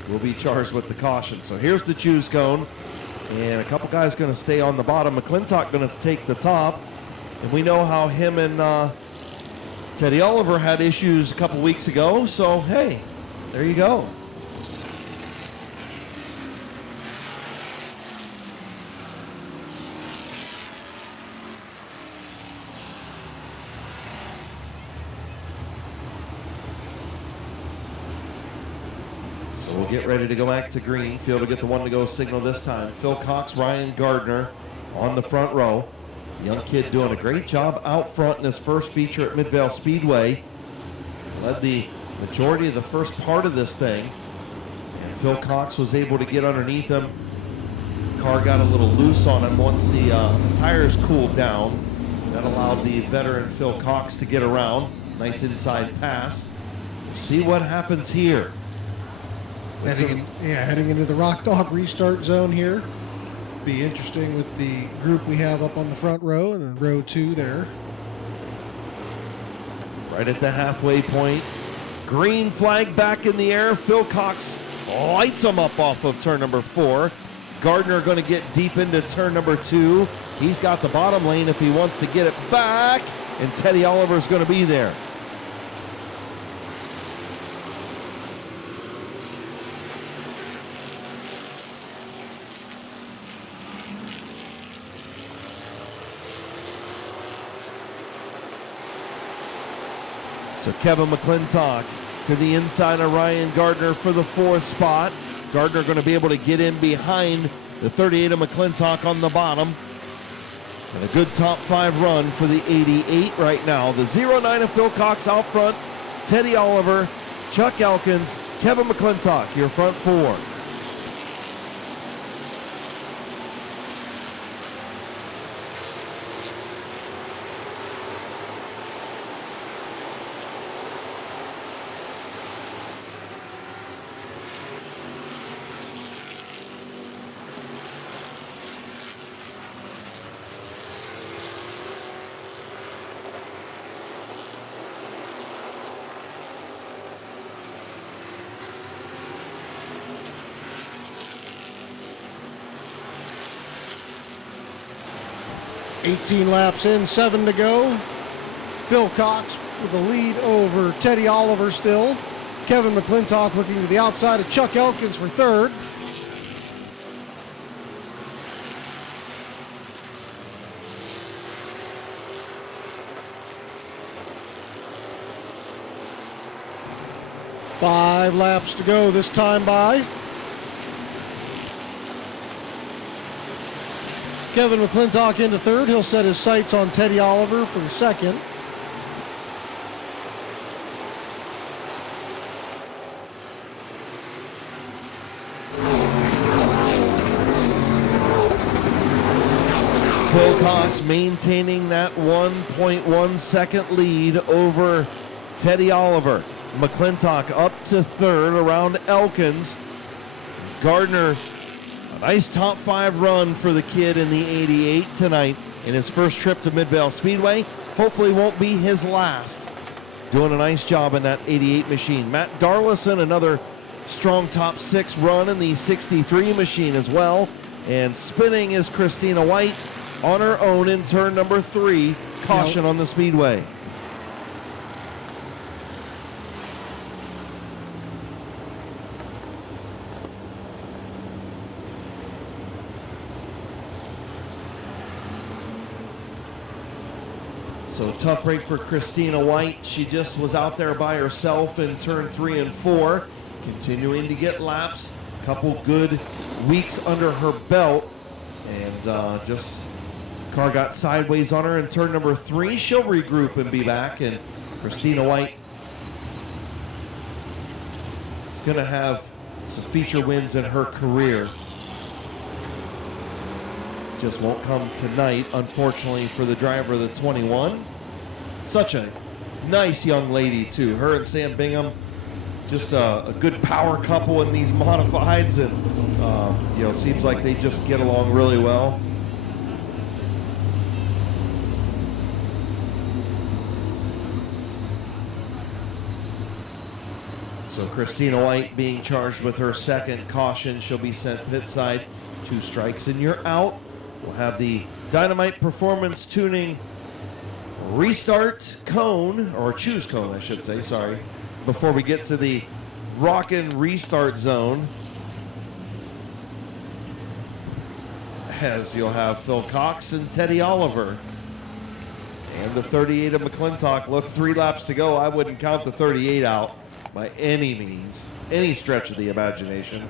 will be charged with the caution. So here's the choose cone, and a couple guys going to stay on the bottom. McClintock going to take the top, and we know how him and Teddy Oliver had issues a couple weeks ago, so hey, there you go. So we'll get ready to go back to green. Field to get the 1-to-go signal this time. Phil Cox, Ryan Gardner on the front row. Young kid doing a great job out front in his first feature at Midvale Speedway. Led the majority of the first part of this thing. And Phil Cox was able to get underneath him. Car got a little loose on him once the tires cooled down. That allowed the veteran Phil Cox to get around. Nice inside pass. We'll see what happens here. Heading into the Rock Dog restart zone here. Be interesting with the group we have up on the front row and then row 2 there. Right at the halfway point. Green flag back in the air. Phil Cox lights him up off of turn number 4. Gardner going to get deep into turn number 2. He's got the bottom lane if he wants to get it back, and Teddy Oliver's going to be there. So Kevin McClintock to the inside of Ryan Gardner for the 4th spot. Gardner going to be able to get in behind the 38 of McClintock on the bottom. And a good top 5 run for the 88 right now. The 09 of Phil Cox out front, Teddy Oliver, Chuck Elkins, Kevin McClintock, your front 4. $18 laps in, 7 to go. Phil Cox with the lead over Teddy Oliver still. Kevin McClintock looking to the outside of Chuck Elkins for 3rd. 5 laps to go this time by. Kevin McClintock into third. He'll set his sights on Teddy Oliver for second. Phil Cox maintaining that 1.1 second lead over Teddy Oliver. McClintock up to third around Elkins. Gardner, a nice top 5 run for the kid in the 88 tonight in his first trip to Midvale Speedway. Hopefully won't be his last. Doing a nice job in that 88 machine. Matt Darlison, another strong top 6 run in the 63 machine as well. And spinning is Christina White on her own in turn number 3. Caution on the speedway. So tough break for Christina White. She just was out there by herself in turn 3 and 4, continuing to get laps. Couple good weeks under her belt, and just car got sideways on her in turn number 3. She'll regroup and be back, and Christina White is going to have some feature wins in her career. Just won't come tonight, unfortunately, for the driver of the 21. Such a nice young lady, too. Her and Sam Bingham, just a good power couple in these modifieds, and you know, seems like they just get along really well. So Christina White being charged with her second caution. She'll be sent pit side. 2 strikes and you're out. We'll have the Dynamite Performance Tuning restart cone, or choose cone, I should say, sorry, before we get to the rockin' restart zone. As you'll have Phil Cox and Teddy Oliver. And the 38 of McClintock. Look, 3 laps to go. I wouldn't count the 38 out by any means, any stretch of the imagination.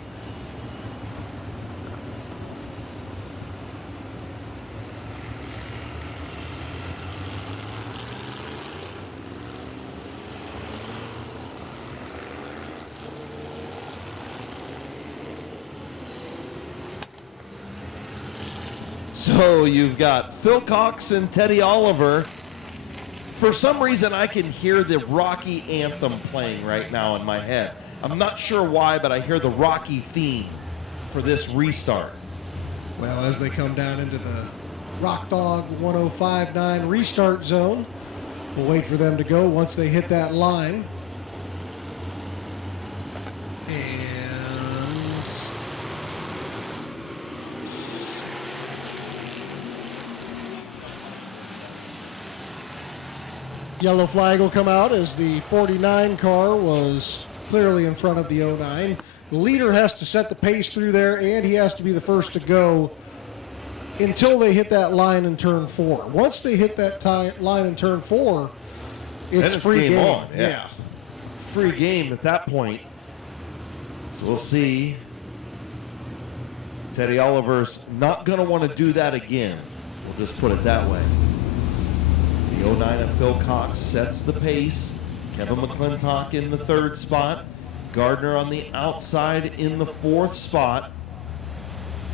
So you've got Phil Cox and Teddy Oliver. For some reason, I can hear the Rocky anthem playing right now in my head. I'm not sure why, but I hear the Rocky theme for this restart. Well, as they come down into the Rock Dog 105.9 restart zone, we'll wait for them to go once they hit that line. Yellow flag will come out as the 49 car was clearly in front of the 09. The leader has to set the pace through there, and he has to be the first to go until they hit that line in turn 4. Once they hit that line in turn 4, it's free game. On. Yeah. Free game at that point. So we'll see. Teddy Oliver's not going to want to do that again. We'll just put it that way. The 09 of Phil Cox sets the pace. Kevin McClintock in the 3rd spot. Gardner on the outside in the 4th spot.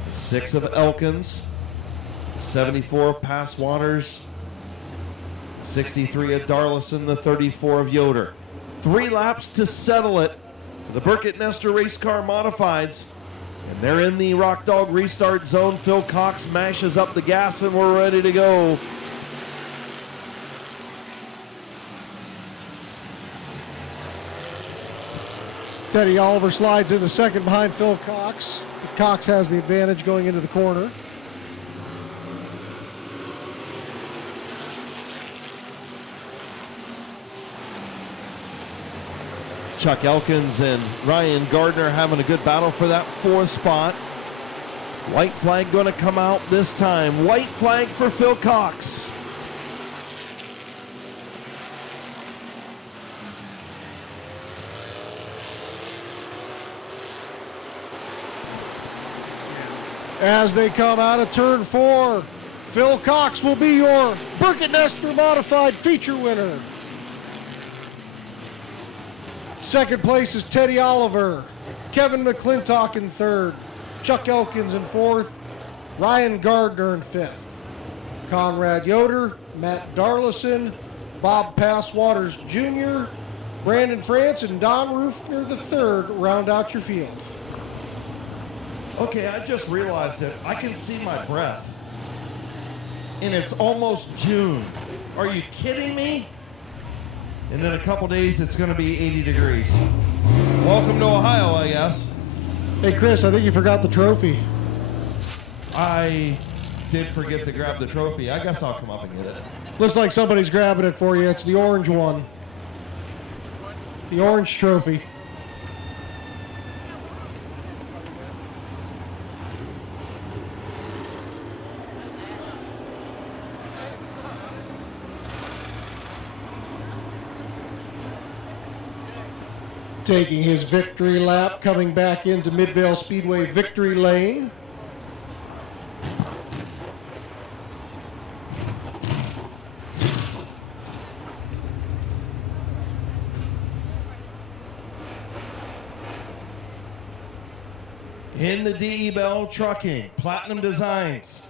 The 6 of Elkins. 74 of Passwaters. 63 of Darlison. The 34 of Yoder. 3 laps to settle it for the Burkett Nestor race car modifieds. And they're in the Rock Dog restart zone. Phil Cox mashes up the gas and we're ready to go. Teddy Oliver slides into second behind Phil Cox. Cox has the advantage going into the corner. Chuck Elkins and Ryan Gardner having a good battle for that 4th spot. White flag going to come out this time. White flag for Phil Cox. As they come out of turn 4, Phil Cox will be your Burkett Nestor Modified feature winner. Second place is Teddy Oliver, Kevin McClintock in third, Chuck Elkins in fourth, Ryan Gardner in fifth. Conrad Yoder, Matt Darlison, Bob Passwaters Jr., Brandon France, and Don Rufner III round out your field. Okay, I just realized it. I can see my breath. And it's almost June. Are you kidding me? And in a couple days, it's going to be 80 degrees. Welcome to Ohio, I guess. Hey, Chris, I think you forgot the trophy. I did forget to grab the trophy. I guess I'll come up and get it. Looks like somebody's grabbing it for you. It's the orange one. The orange trophy. Taking his victory lap, coming back into Midvale Speedway victory lane. In the DE Bell Trucking, Platinum Designs,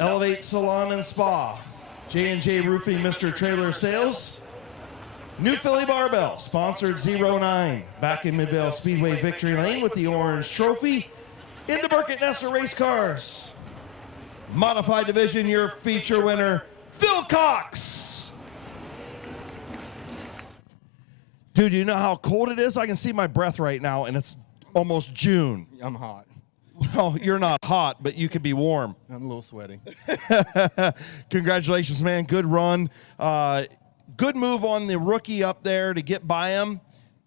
Elevate Salon and Spa, J&J Roofing, Mr. Trailer Sales, New Philly Barbell, sponsored 09, back in Midvale Speedway victory lane with the orange trophy. In the Burkett Nestor race cars, Modified Division, your feature winner, Phil Cox. Dude, you know how cold it is? I can see my breath right now, and it's almost June. I'm hot. Well, you're not hot, but you can be warm. I'm a little sweaty. Congratulations, man. Good run. Good move on the rookie up there to get by him.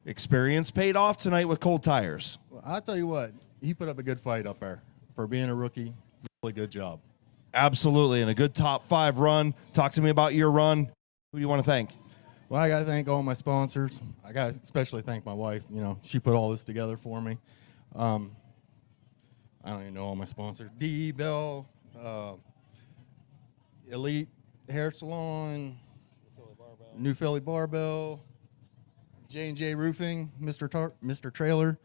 Experience paid off tonight with cold tires. Well, I'll tell you what, he put up a good fight up there. For being a rookie, really good job. Absolutely, and a good top 5 run. Talk to me about your run. Who do you want to thank? Well, I got to thank all my sponsors. I got to especially thank my wife. You know, she put all this together for me. I don't even know all my sponsors. DE Bell, Elite Hair Salon, New Philly Barbell, J&J Roofing, Mr. Trailer.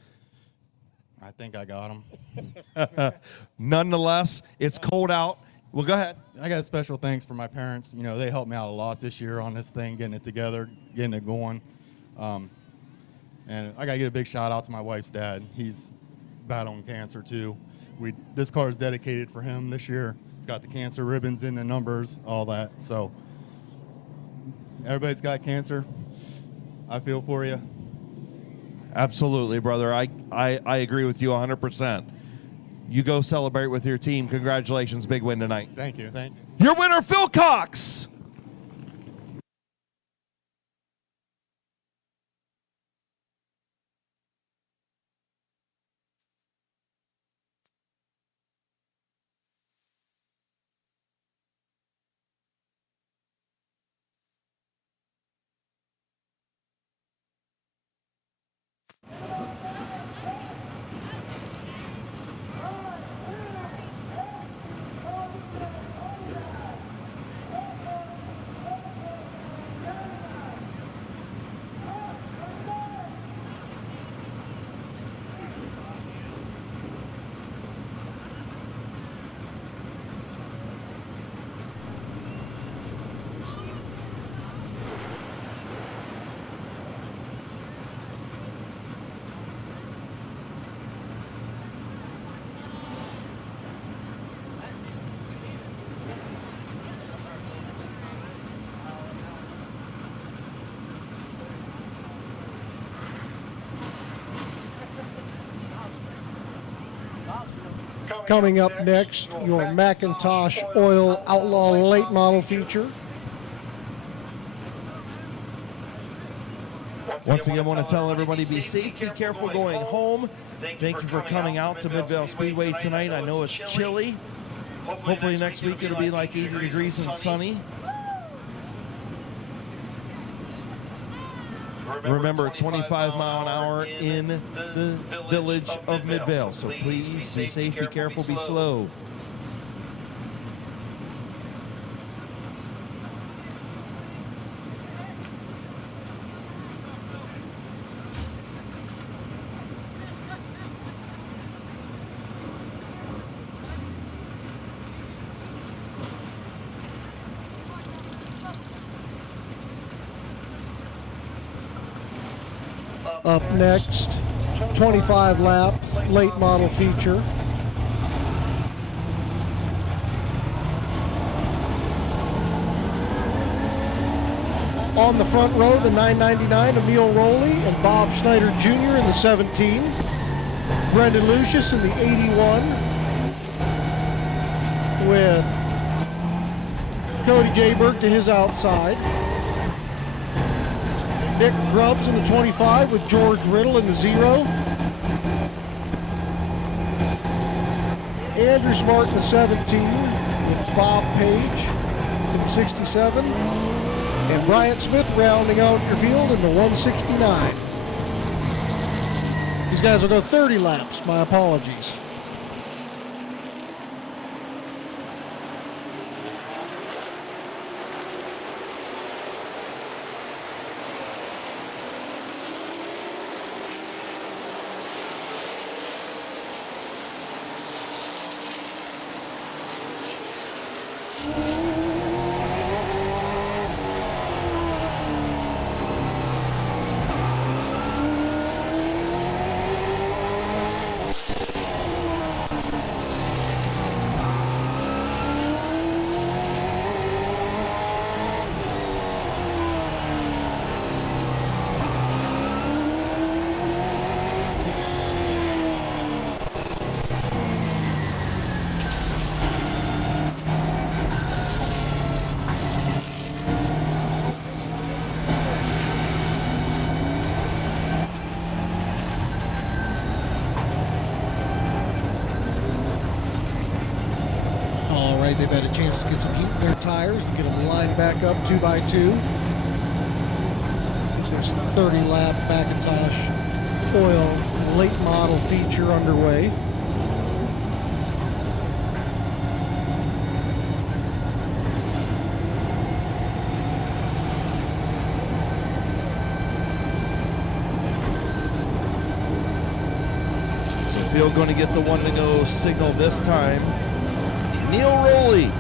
I think I got them. Nonetheless, it's cold out. Well, go ahead. I got special thanks for my parents. You know, they helped me out a lot this year on this thing, getting it together, getting it going. And I got to get a big shout out to my wife's dad. He's battling cancer too. This car is dedicated for him this year. It's got the cancer ribbons in the numbers, all that. So everybody's got cancer. I feel for you. Absolutely, brother. I agree with you 100%. You go celebrate with your team. Congratulations. Big win tonight. Thank you. Thank you. Your winner, Phil Cox. Coming up next, your Macintosh Oil Outlaw late model feature. Once again, I want to tell everybody, be safe, be careful going home. Thank you for coming out to Midvale Speedway tonight. I know it's chilly. Hopefully next week it'll be like 80 degrees and sunny. Remember, 25 mile an hour in the village of Midvale. So please be safe, be careful, be slow. Up next, 25 lap late model feature. On the front row, the 999, Emil Rowley and Bob Schneider Jr. in the 17. Brendan Lucius in the 81 with Cody Jayberg to his outside. Nick Grubbs in the 25 with George Riddle in the 0. Andrew Smart in the 17 with Bob Page in the 67. And Bryant Smith rounding out your field in the 169. These guys will go 30 laps. My apologies. They've had a chance to get some heat in their tires and get them lined back up 2x2. Get this 30-lap Macintosh oil late model feature underway. So field going to get the 1-0 signal this time. Neil Rowley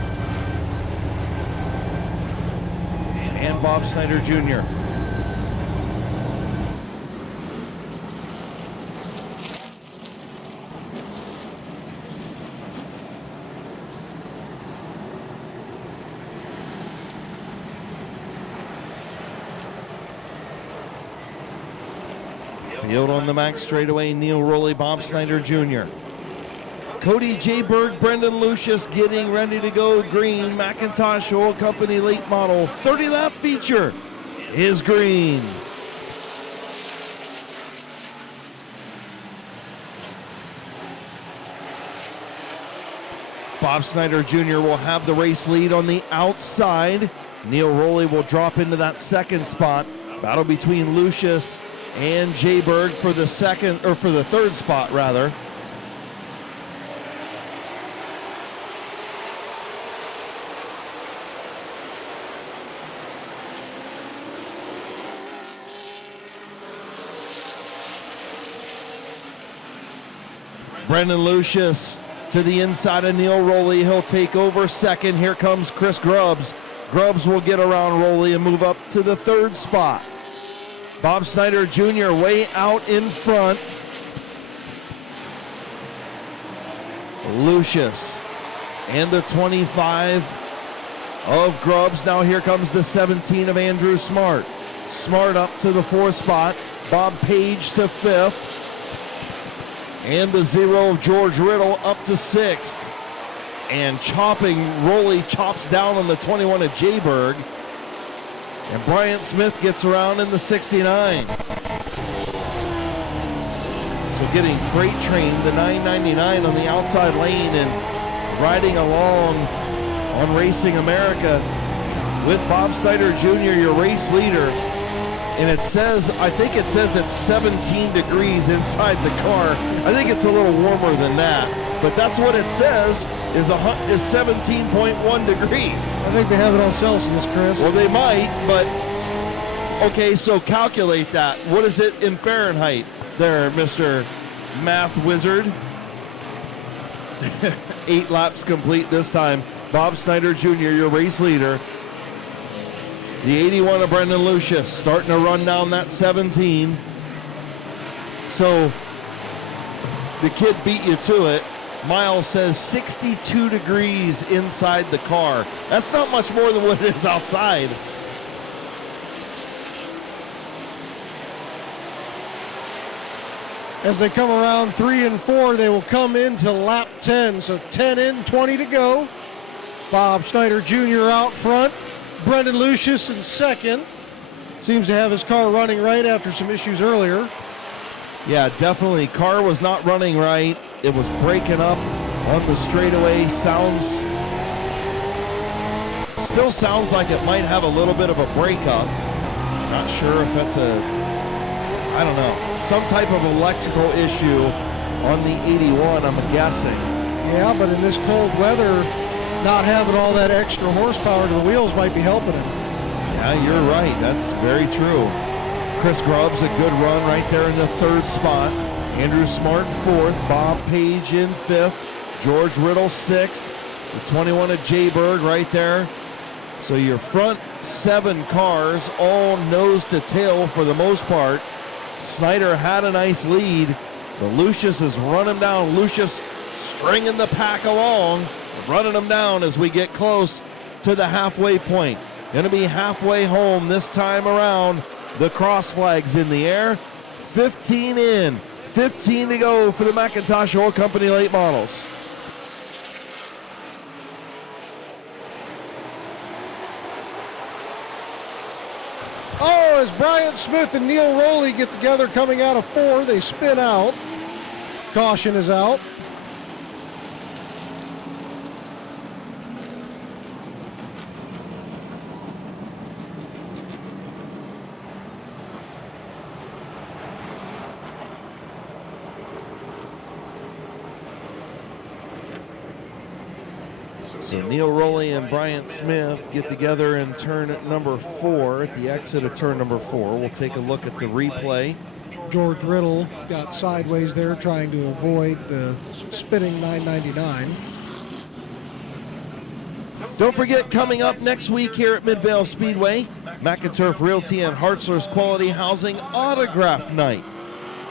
and Bob Snyder Jr. Field on the max straightaway, Neil Rowley, Bob Snyder Jr. Cody Jayberg, Brendan Lucius getting ready to go green. Macintosh Oil Company late model 30-lap feature is green. Bob Snyder Jr. will have the race lead on the outside. Neil Rowley will drop into that second spot. Battle between Lucius and Jayberg for the third spot rather. Brendan Lucius to the inside of Neil Rowley. He'll take over second. Here comes Chris Grubbs. Grubbs will get around Rowley and move up to the third spot. Bob Snyder Jr. way out in front. Lucius and the 25 of Grubbs. Now here comes the 17 of Andrew Smart. Smart up to the fourth spot. Bob Page to fifth. And the 0 of George Riddle up to sixth. And Rowley chops down on the 21 of Jayberg. And Bryant Smith gets around in the 69. So getting freight train, the 999 on the outside lane and riding along on Racing America with Bob Snyder Jr., your race leader. And it says, I think it says it's 17 degrees inside the car. I think it's a little warmer than that, but that's what it says is 17.1 degrees. I think they have it on Celsius, Chris. Well, they might, but okay, so calculate that. What is it in Fahrenheit there, Mr. Math Wizard? 8 laps complete this time. Bob Snyder Jr., your race leader. The 81 of Brendan Lucius starting to run down that 17. So the kid beat you to it. Miles says 62 degrees inside the car. That's not much more than what it is outside. As they come around 3 and 4, they will come into lap 10. So 10 in, 20 to go. Bob Schneider Jr. out front. Brendan Lucius in second. Seems to have his car running right after some issues earlier. Yeah, definitely. Car was not running right. It was breaking up on the straightaway. Still sounds like it might have a little bit of a breakup. Not sure if that's I don't know, some type of electrical issue on the 81, I'm guessing. Yeah, but in this cold weather, not having all that extra horsepower to the wheels might be helping him. Yeah, you're right. That's very true. Chris Grubbs, a good run right there in the 3rd spot. Andrew Smart 4th. Bob Page in 5th. George Riddle 6th. The 21 of Jay Berg right there. So your front 7 cars all nose to tail for the most part. Snyder had a nice lead, but Lucius has run him down. Lucius stringing the pack along, running him down as we get close to the halfway point. Going to be halfway home this time around. The cross flag's in the air. 15 in, 15 to go for the McIntosh Oil Company late models. Oh, as Bryant Smith and Neil Rowley get together coming out of 4, they spin out. Caution is out. So Neil Rowley and Bryant Smith get together in turn number 4 at the exit of turn number 4. We'll take a look at the replay. George Riddle got sideways there trying to avoid the spinning 999. Don't forget, coming up next week here at Midvale Speedway, McInturf Realty and Hartzler's Quality Housing Autograph Night.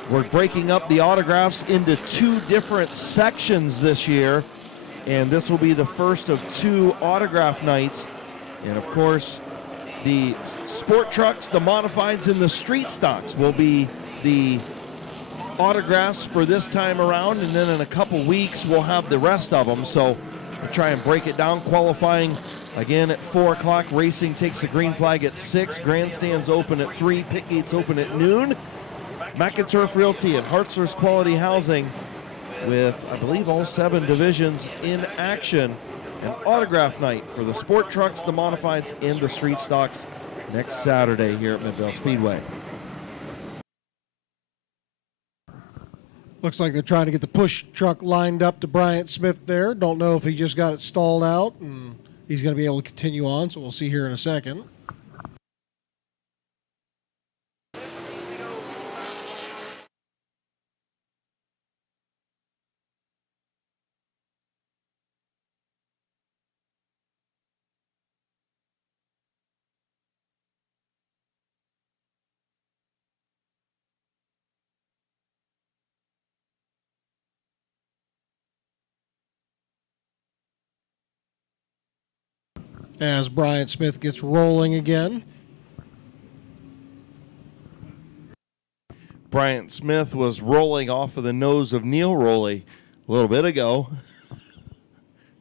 We're breaking up the autographs into 2 different sections this year, and this will be the first of 2 autograph nights. And of course, the sport trucks, the modifieds, and the street stocks will be the autographs for this time around, and then in a couple weeks we'll have the rest of them. So we'll try and break it down. Qualifying again at 4 o'clock. Racing takes the green flag at 6. Grandstands open at 3. Pit gates open at noon. McInturf Realty and Hartzler's Quality Housing with, I believe, all 7 divisions in action. An autograph night for the sport trucks, the modifieds, and the street stocks next Saturday here at Midvale Speedway. Looks like they're trying to get the push truck lined up to Bryant Smith there. Don't know if he just got it stalled out and he's going to be able to continue on, so we'll see here in a second. As Bryant Smith gets rolling again. Bryant Smith was rolling off of the nose of Neil Rowley a little bit ago.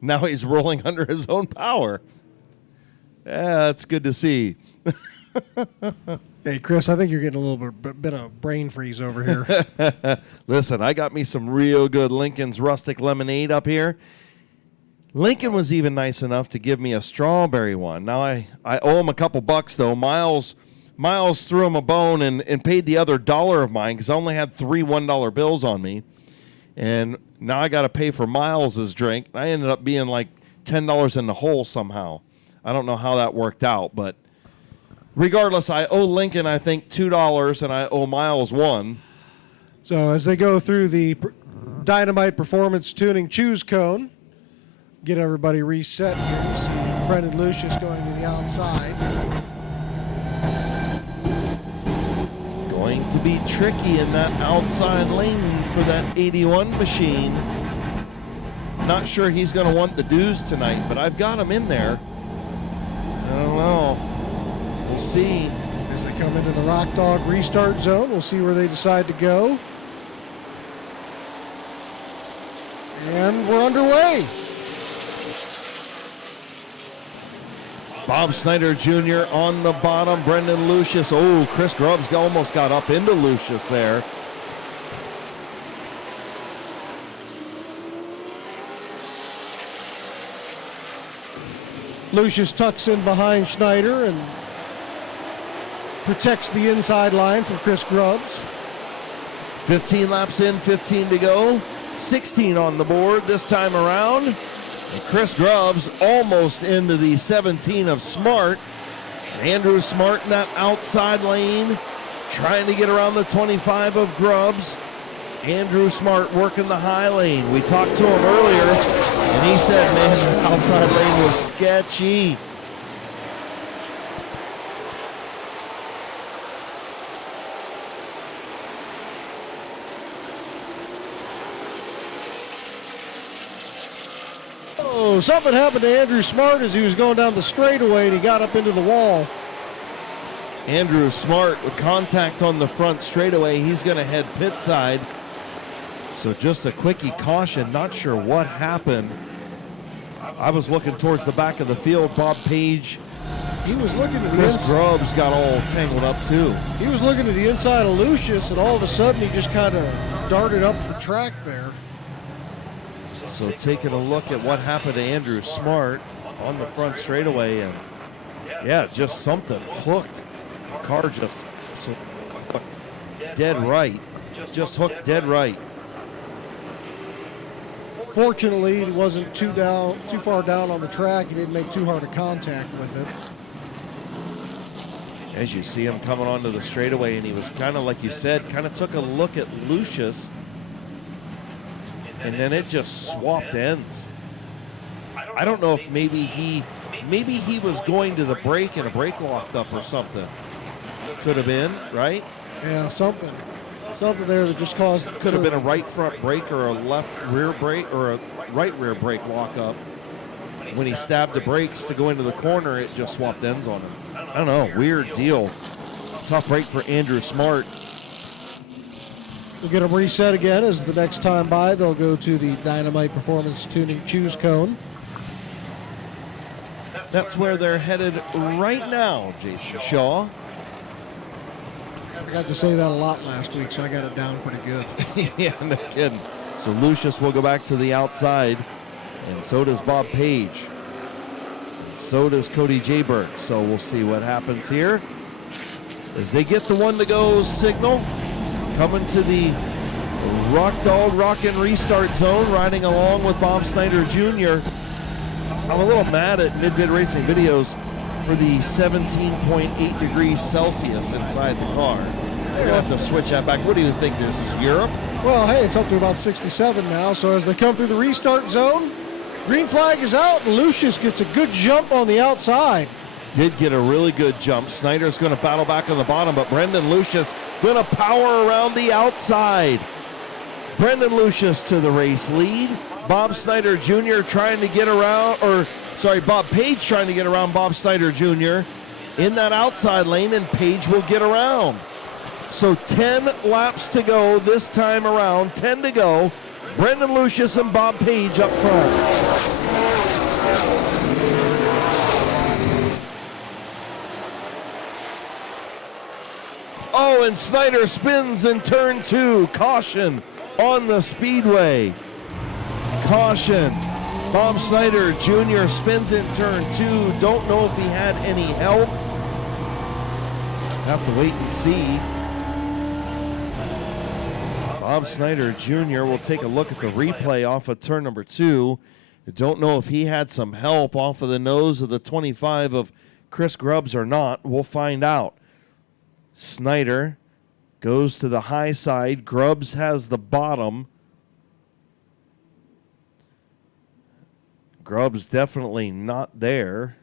Now he's rolling under his own power. Yeah, that's good to see. Hey, Chris, I think you're getting a little bit of brain freeze over here. Listen, I got me some real good Lincoln's Rustic Lemonade up here. Lincoln was even nice enough to give me a strawberry one. Now I owe him a couple bucks, though. Miles Miles threw him a bone and paid the other $1 of mine because I only had 3 $1 bills on me. And now I got to pay for Miles's drink. I ended up being like $10 in the hole somehow. I don't know how that worked out, but regardless, I owe Lincoln, I think, $2, and I owe Miles $1. So as they go through the Dynamite Performance Tuning Choose Cone, get everybody reset here. You see Brendan Lucius going to the outside. Going to be tricky in that outside lane for that 81 machine. Not sure he's going to want the dues tonight, but I've got him in there. I don't know. We'll see. As they come into the Rock Dog restart zone, we'll see where they decide to go. And we're underway. Bob Snyder Jr. on the bottom. Brendan Lucius. Oh, Chris Grubbs almost got up into Lucius there. Lucius tucks in behind Schneider and protects the inside line from Chris Grubbs. 15 laps in, 15 to go. 16 on the board this time around. And Chris Grubbs almost into the 17 of Smart. Andrew Smart in that outside lane, trying to get around the 25 of Grubbs. Andrew Smart working the high lane. We talked to him earlier, and he said, man, the outside lane was sketchy. Oh, something happened to Andrew Smart as he was going down the straightaway and he got up into the wall. Andrew Smart with contact on the front straightaway. He's going to head pit side. So just a quickie caution. Not sure what happened. I was looking towards the back of the field. Bob Page. He was looking to the Chris Grubbs got all tangled up too. He was looking to the inside of Lucius, and all of a sudden he just kind of darted up the track there. So taking a look at what happened to Andrew Smart on the front straightaway, and yeah, just something hooked. Car just hooked dead right. Just hooked dead right. Fortunately, he wasn't too far down on the track. He didn't make too hard a contact with it. As you see him coming onto the straightaway, and he was kind of, like you said, kind of took a look at Lucius, and then it just swapped ends. I don't know if maybe he was going to the brake and a brake locked up or something. Could have been, right? Yeah, something there that just caused. Could have been a right front brake or a left rear brake or a right rear brake lock up. When he stabbed the brakes to go into the corner, it just swapped ends on him. I don't know, weird deal. Tough break for Andrew Smart. We'll get them reset again as the next time by, they'll go to the Dynamite Performance Tuning Choose Cone. That's where they're headed right now, Jason Shaw. I got to say that a lot last week, so I got it down pretty good. Yeah, no kidding. So Lucius will go back to the outside, and so does Bob Page. And so does Cody Jayberg. So we'll see what happens here. As they get the one to go signal, coming to the Rock Dog Rockin' Restart Zone, riding along with Bob Snyder Jr. I'm a little mad at Mid-Vid Racing Videos for the 17.8 degrees Celsius inside the car. They're going to have to switch that back. What do you think? This is Europe? Well, hey, it's up to about 67 now, so as they come through the restart zone, green flag is out, and Lucius gets a good jump on the outside. Did get a really good jump. Snyder's going to battle back on the bottom, but Brendan Lucius going to power around the outside. Brendan Lucius to the race lead. Bob Snyder Jr. trying to get around, Bob Page trying to get around Bob Snyder Jr. in that outside lane, and Page will get around. So 10 laps to go this time around, 10 to go. Brendan Lucius and Bob Page up front. Oh, and Snyder spins in turn 2. Caution on the speedway. Caution. Bob Snyder Jr. spins in turn 2. Don't know if he had any help. Have to wait and see. Bob Snyder Jr. will take a look at the replay off of turn number 2. I don't know if he had some help off of the nose of the 25 of Chris Grubbs or not. We'll find out. Snyder goes to the high side. Grubbs has the bottom. Grubbs definitely not there.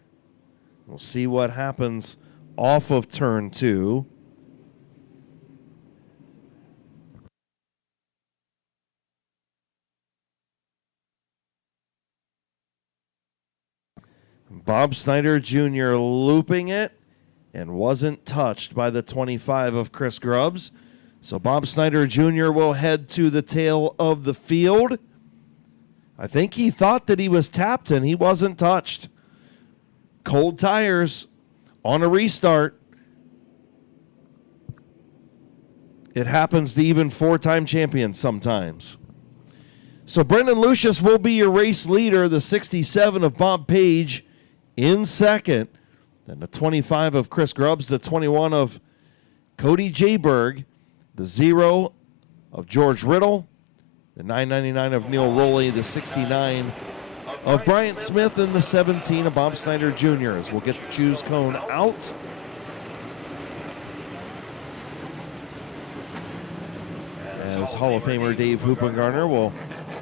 We'll see what happens off of turn 2. Bob Snyder Jr. looping it and wasn't touched by the 25 of Chris Grubbs. So Bob Snyder Jr. will head to the tail of the field. I think he thought that he was tapped and he wasn't touched. Cold tires on a restart. It happens to even 4-time champions sometimes. So Brendan Lucius will be your race leader, the 67 of Bob Page in second. Then the 25 of Chris Grubbs, the 21 of Cody Jayberg, the 0 of George Riddle, the 999 of Neil Rowley, the 69 of Bryant Smith, and the 17 of Bob Snyder Jr. as we'll get the choose cone out. As Hall of Famer Dave Hoopengarner will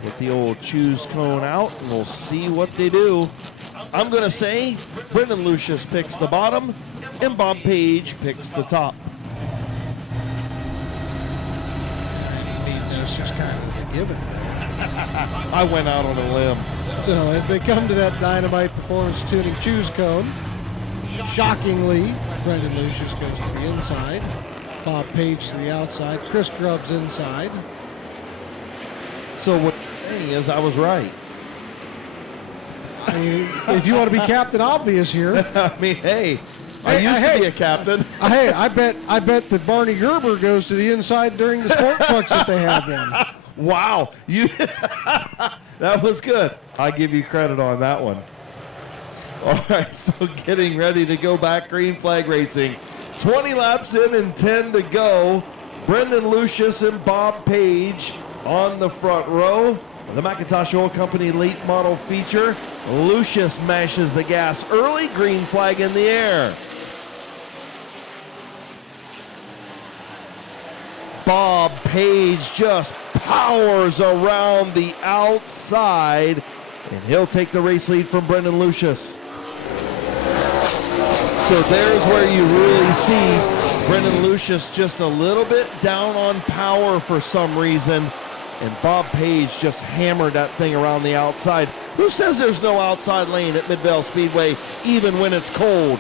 get the old choose cone out, and we'll see what they do. I'm going to say Brendan Lucius picks the bottom, and Bob Page picks the top. That's just kind of a given there. I went out on a limb. So as they come to that Dynamite Performance Tuning choose cone, shockingly, Brendan Lucius goes to the inside, Bob Page to the outside, Chris Grubbs inside. So what I'm saying is I was right. I mean, if you want to be Captain Obvious here. I mean, hey, I used to be a captain. Hey, I bet that Barney Gerber goes to the inside during the sport trucks that they have in. Wow, you that was good. I give you credit on that one. All right, so getting ready to go back, green flag racing. 20 laps in and 10 to go. Brendan Lucius and Bob Page on the front row. The McIntosh Oil Company late model feature. Lucius mashes the gas early, green flag in the air. Bob Page just powers around the outside, and he'll take the race lead from Brendan Lucius. So there's where you really see Brendan Lucius just a little bit down on power for some reason, and Bob Page just hammered that thing around the outside. Who says there's no outside lane at Midvale Speedway, even when it's cold?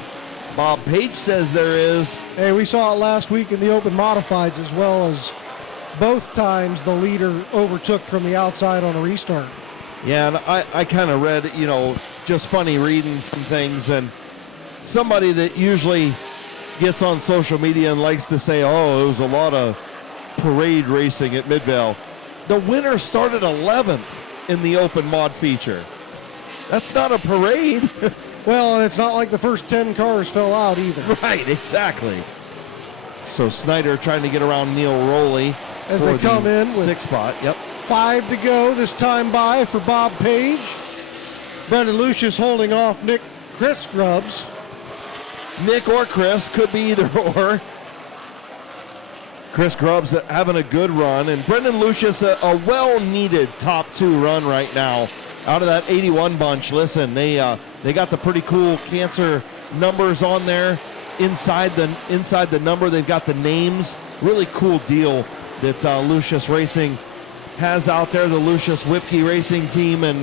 Bob Page says there is. Hey, we saw it last week in the Open Modifieds, as well as both times the leader overtook from the outside on a restart. Yeah, and I kind of read, just funny reading some things, and somebody that usually gets on social media and likes to say, oh, it was a lot of parade racing at Midvale. The winner started 11th in the Open Mod feature. That's not a parade. Well, and it's not like the first 10 cars fell out either. Right, exactly. So Snyder trying to get around Neil Rowley as they come in with 6th spot. Yep. 5 to go this time by for Bob Page. Brendan Lucius holding off Chris Grubbs. Nick or Chris, could be either or. Chris Grubbs having a good run, and Brendan Lucius a well-needed top 2 run right now out of that 81 bunch. Listen, they got the pretty cool cancer numbers on there. Inside the number, they've got the names. Really cool deal that Lucius Racing has out there, the Lucius Whipkey Racing team, and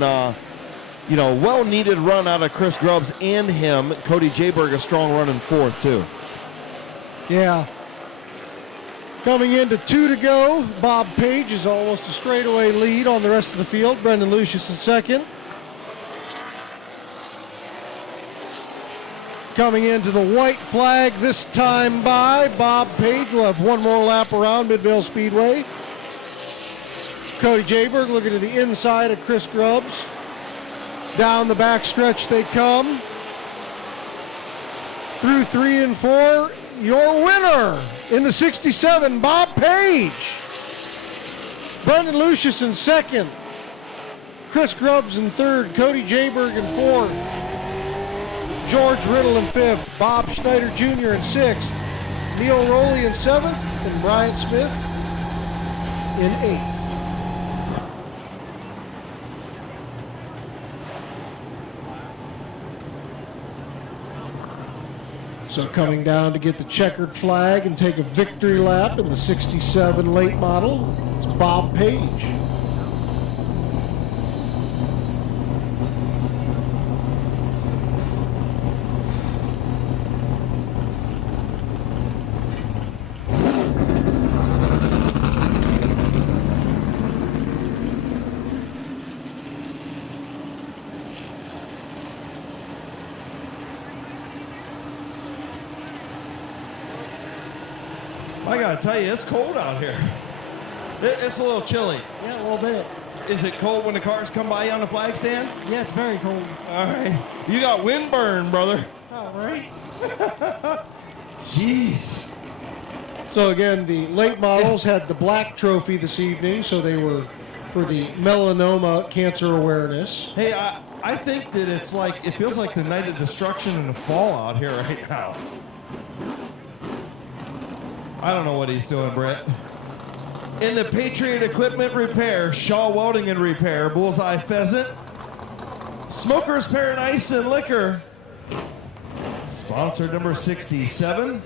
well-needed run out of Chris Grubbs and him. Cody Jayberg, a strong run in 4th, too. Yeah. Coming into 2 to go, Bob Page is almost a straightaway lead on the rest of the field. Brendan Lucius in 2nd. Coming into the white flag this time by Bob Page. Will have one more lap around Midvale Speedway. Cody Jayberg looking to the inside of Chris Grubbs. Down the back stretch they come. Through 3 and 4. your winner in the 67, Bob Page. Brendan Lucius in second. Chris Grubbs in third. Cody Jayberg in fourth. George Riddle in fifth. Bob Schneider Jr. in sixth. Neil Rowley in seventh. And Bryant Smith in eighth. So coming down to get the checkered flag and take a victory lap in the 67 late model, it's Bob Page. I gotta tell you, it's cold out here. It's a little chilly. Yeah, a little bit. Is it cold when the cars come by you on the flag stand? Yes, very cold. All right. You got wind burn, brother. Oh, right. Jeez. So again, the late models had the black trophy this evening, so they were for the melanoma cancer awareness. Hey, I think that it's like, it feels like the night of destruction and the fall out here right now. I don't know what he's doing, Brett. In the Patriot Equipment Repair, Shaw Welding and Repair, Bullseye Pheasant, Smokers Paradise and Liquor, sponsor number 67.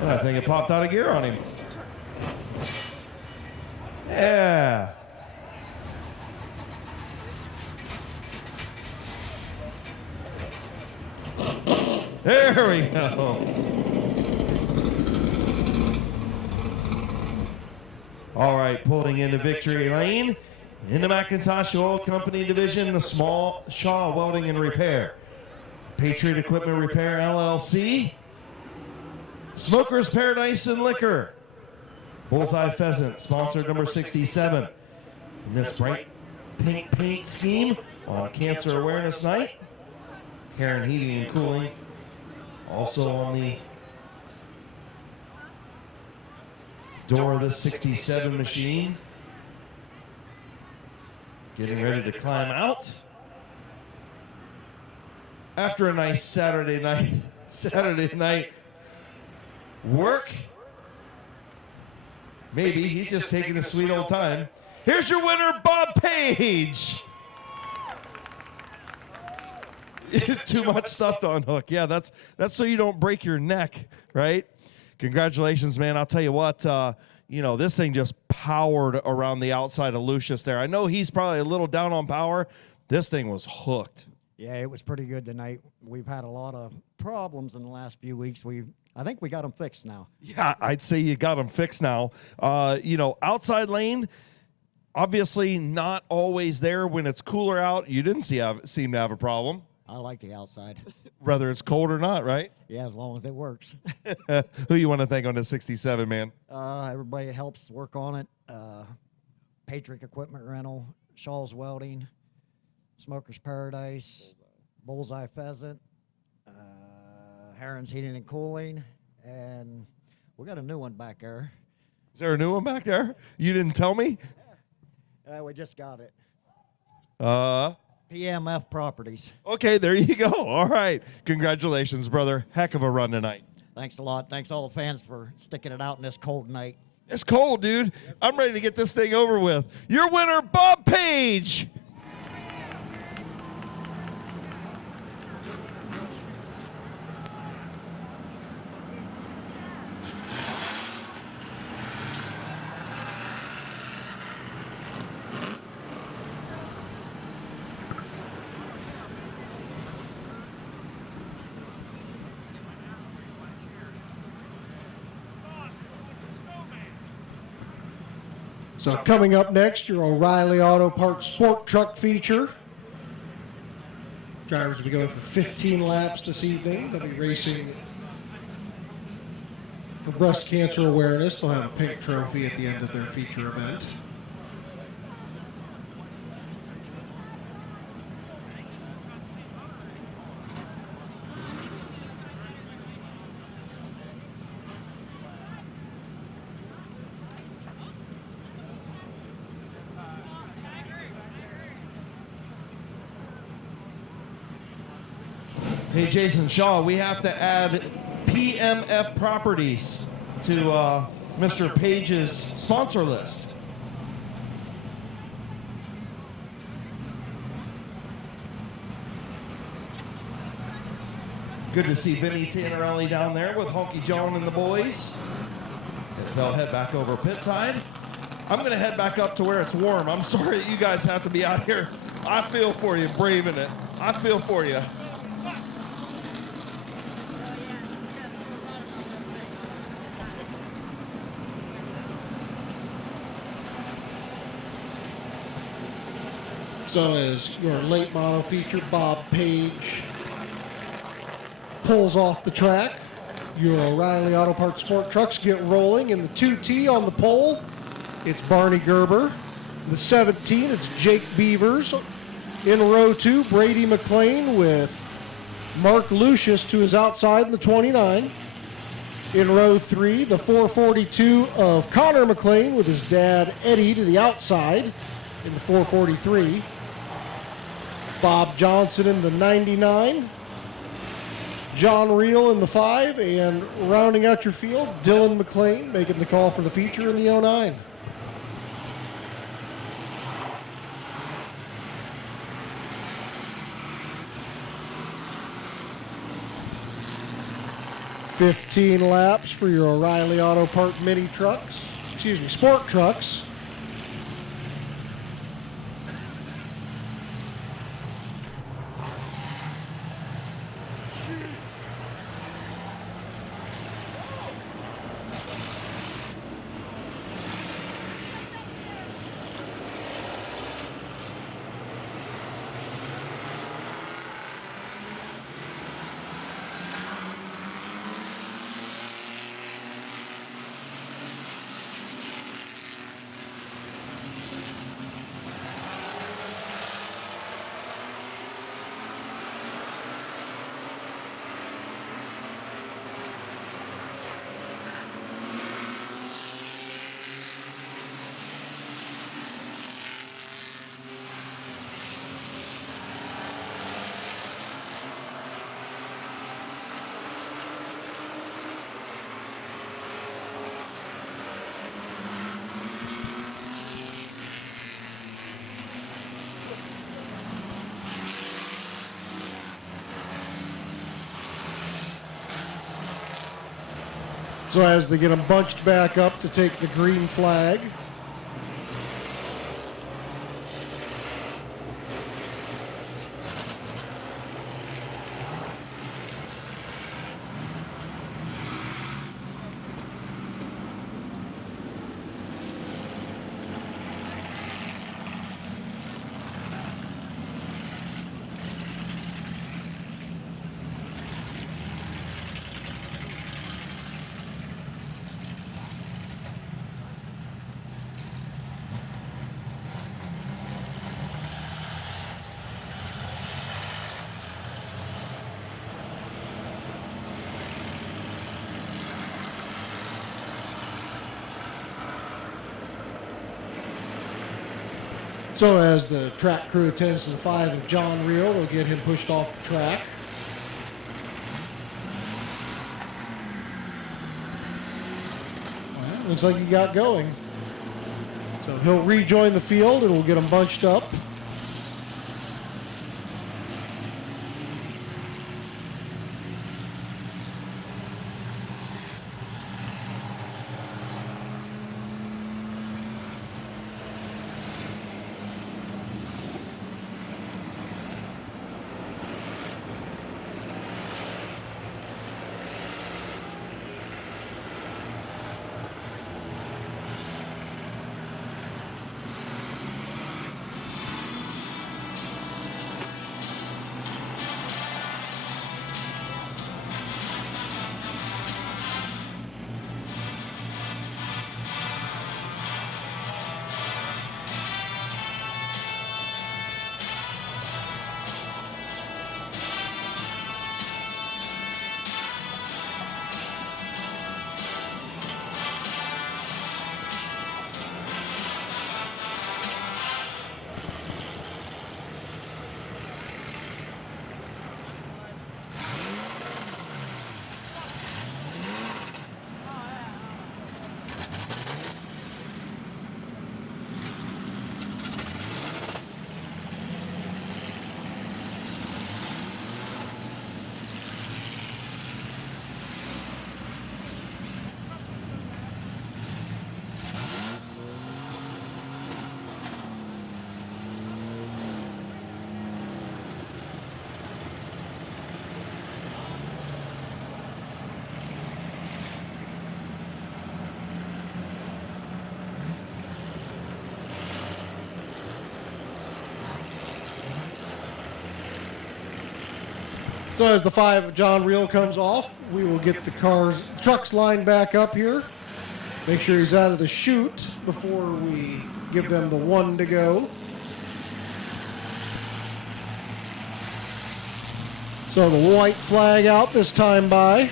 And I think it popped out of gear on him. Yeah. There we go. All right, pulling into victory lane. In the McIntosh Oil Company division, the small Shaw Welding and Repair. Patriot Equipment Repair, LLC. Smokers Paradise and Liquor. Bullseye Pheasant, sponsor number 67. In this bright pink paint scheme on Cancer Awareness Night. Heron Heating and Cooling. Also on the door of the 67 machine. Getting ready to climb out. After a nice Saturday night work. Maybe he's just taking a sweet old time. Here's your winner, Bob Page. Too much stuff to unhook. Yeah, that's so you don't break your neck, right? Congratulations, man. I'll tell you what, you know, this thing just powered around the outside of Lucius there. I know he's probably a little down on power. This thing was hooked. Yeah, it was pretty good tonight. We've had a lot of problems in the last few weeks. I think we got them fixed now. Yeah, I'd say you got them fixed now. You know, outside lane, obviously not always there when it's cooler out. You didn't seem to have a problem. I like the outside. Whether it's cold or not, right? Yeah, as long as it works. Who you want to thank on the 67, man? Everybody that helps work on it. Patriot Equipment Rental, Shaw's Welding, Smokers Paradise, Bullseye Pheasant, Heron's Heating and Cooling, and we got a new one back there. Is there a new one back there? You didn't tell me? We just got it. PMF Properties. Okay, there you go. All right. Congratulations, brother. Heck of a run tonight. Thanks a lot. Thanks all the fans for sticking it out in this cold night. It's cold, dude. I'm ready to get this thing over with. Your winner, Bob Page. So coming up next, your O'Reilly Auto Parts Sport Truck feature. Drivers will be going for 15 laps this evening. They'll be racing for breast cancer awareness. They'll have a pink trophy at the end of their feature event. Hey, Jason Shaw, we have to add PMF Properties to Mr. Page's sponsor list. Good to see Vinny Tannerelli down there with Honky John and the boys. As they'll head back over pit side. I'm going to head back up to where it's warm. I'm sorry that you guys have to be out here. I feel for you braving it. I feel for you. So as your late model feature, Bob Page, pulls off the track, your O'Reilly Auto Parts Sport Trucks get rolling. In the 2T on the pole, it's Barney Gerber. In the 17, it's Jake Beavers. In row 2, Brady McLean with Mark Lucius to his outside in the 29. In row 3, the 442 of Connor McLean with his dad Eddie to the outside in the 443. Bob Johnson in the 99. John Reel in the 5, and rounding out your field, Dylan McLean making the call for the feature in the 09. "15 laps for your O'Reilly Auto Part sport trucks. So as they get them bunched back up to take the green flag. So as the track crew attends to the 5 of John Reel, they'll get him pushed off the track. Well, looks like he got going. So he'll rejoin the field and we'll get him bunched up. So as the 5 John reel comes off, we will get the trucks lined back up here. Make sure he's out of the chute before we give them the 1 to go. So the white flag out this time by.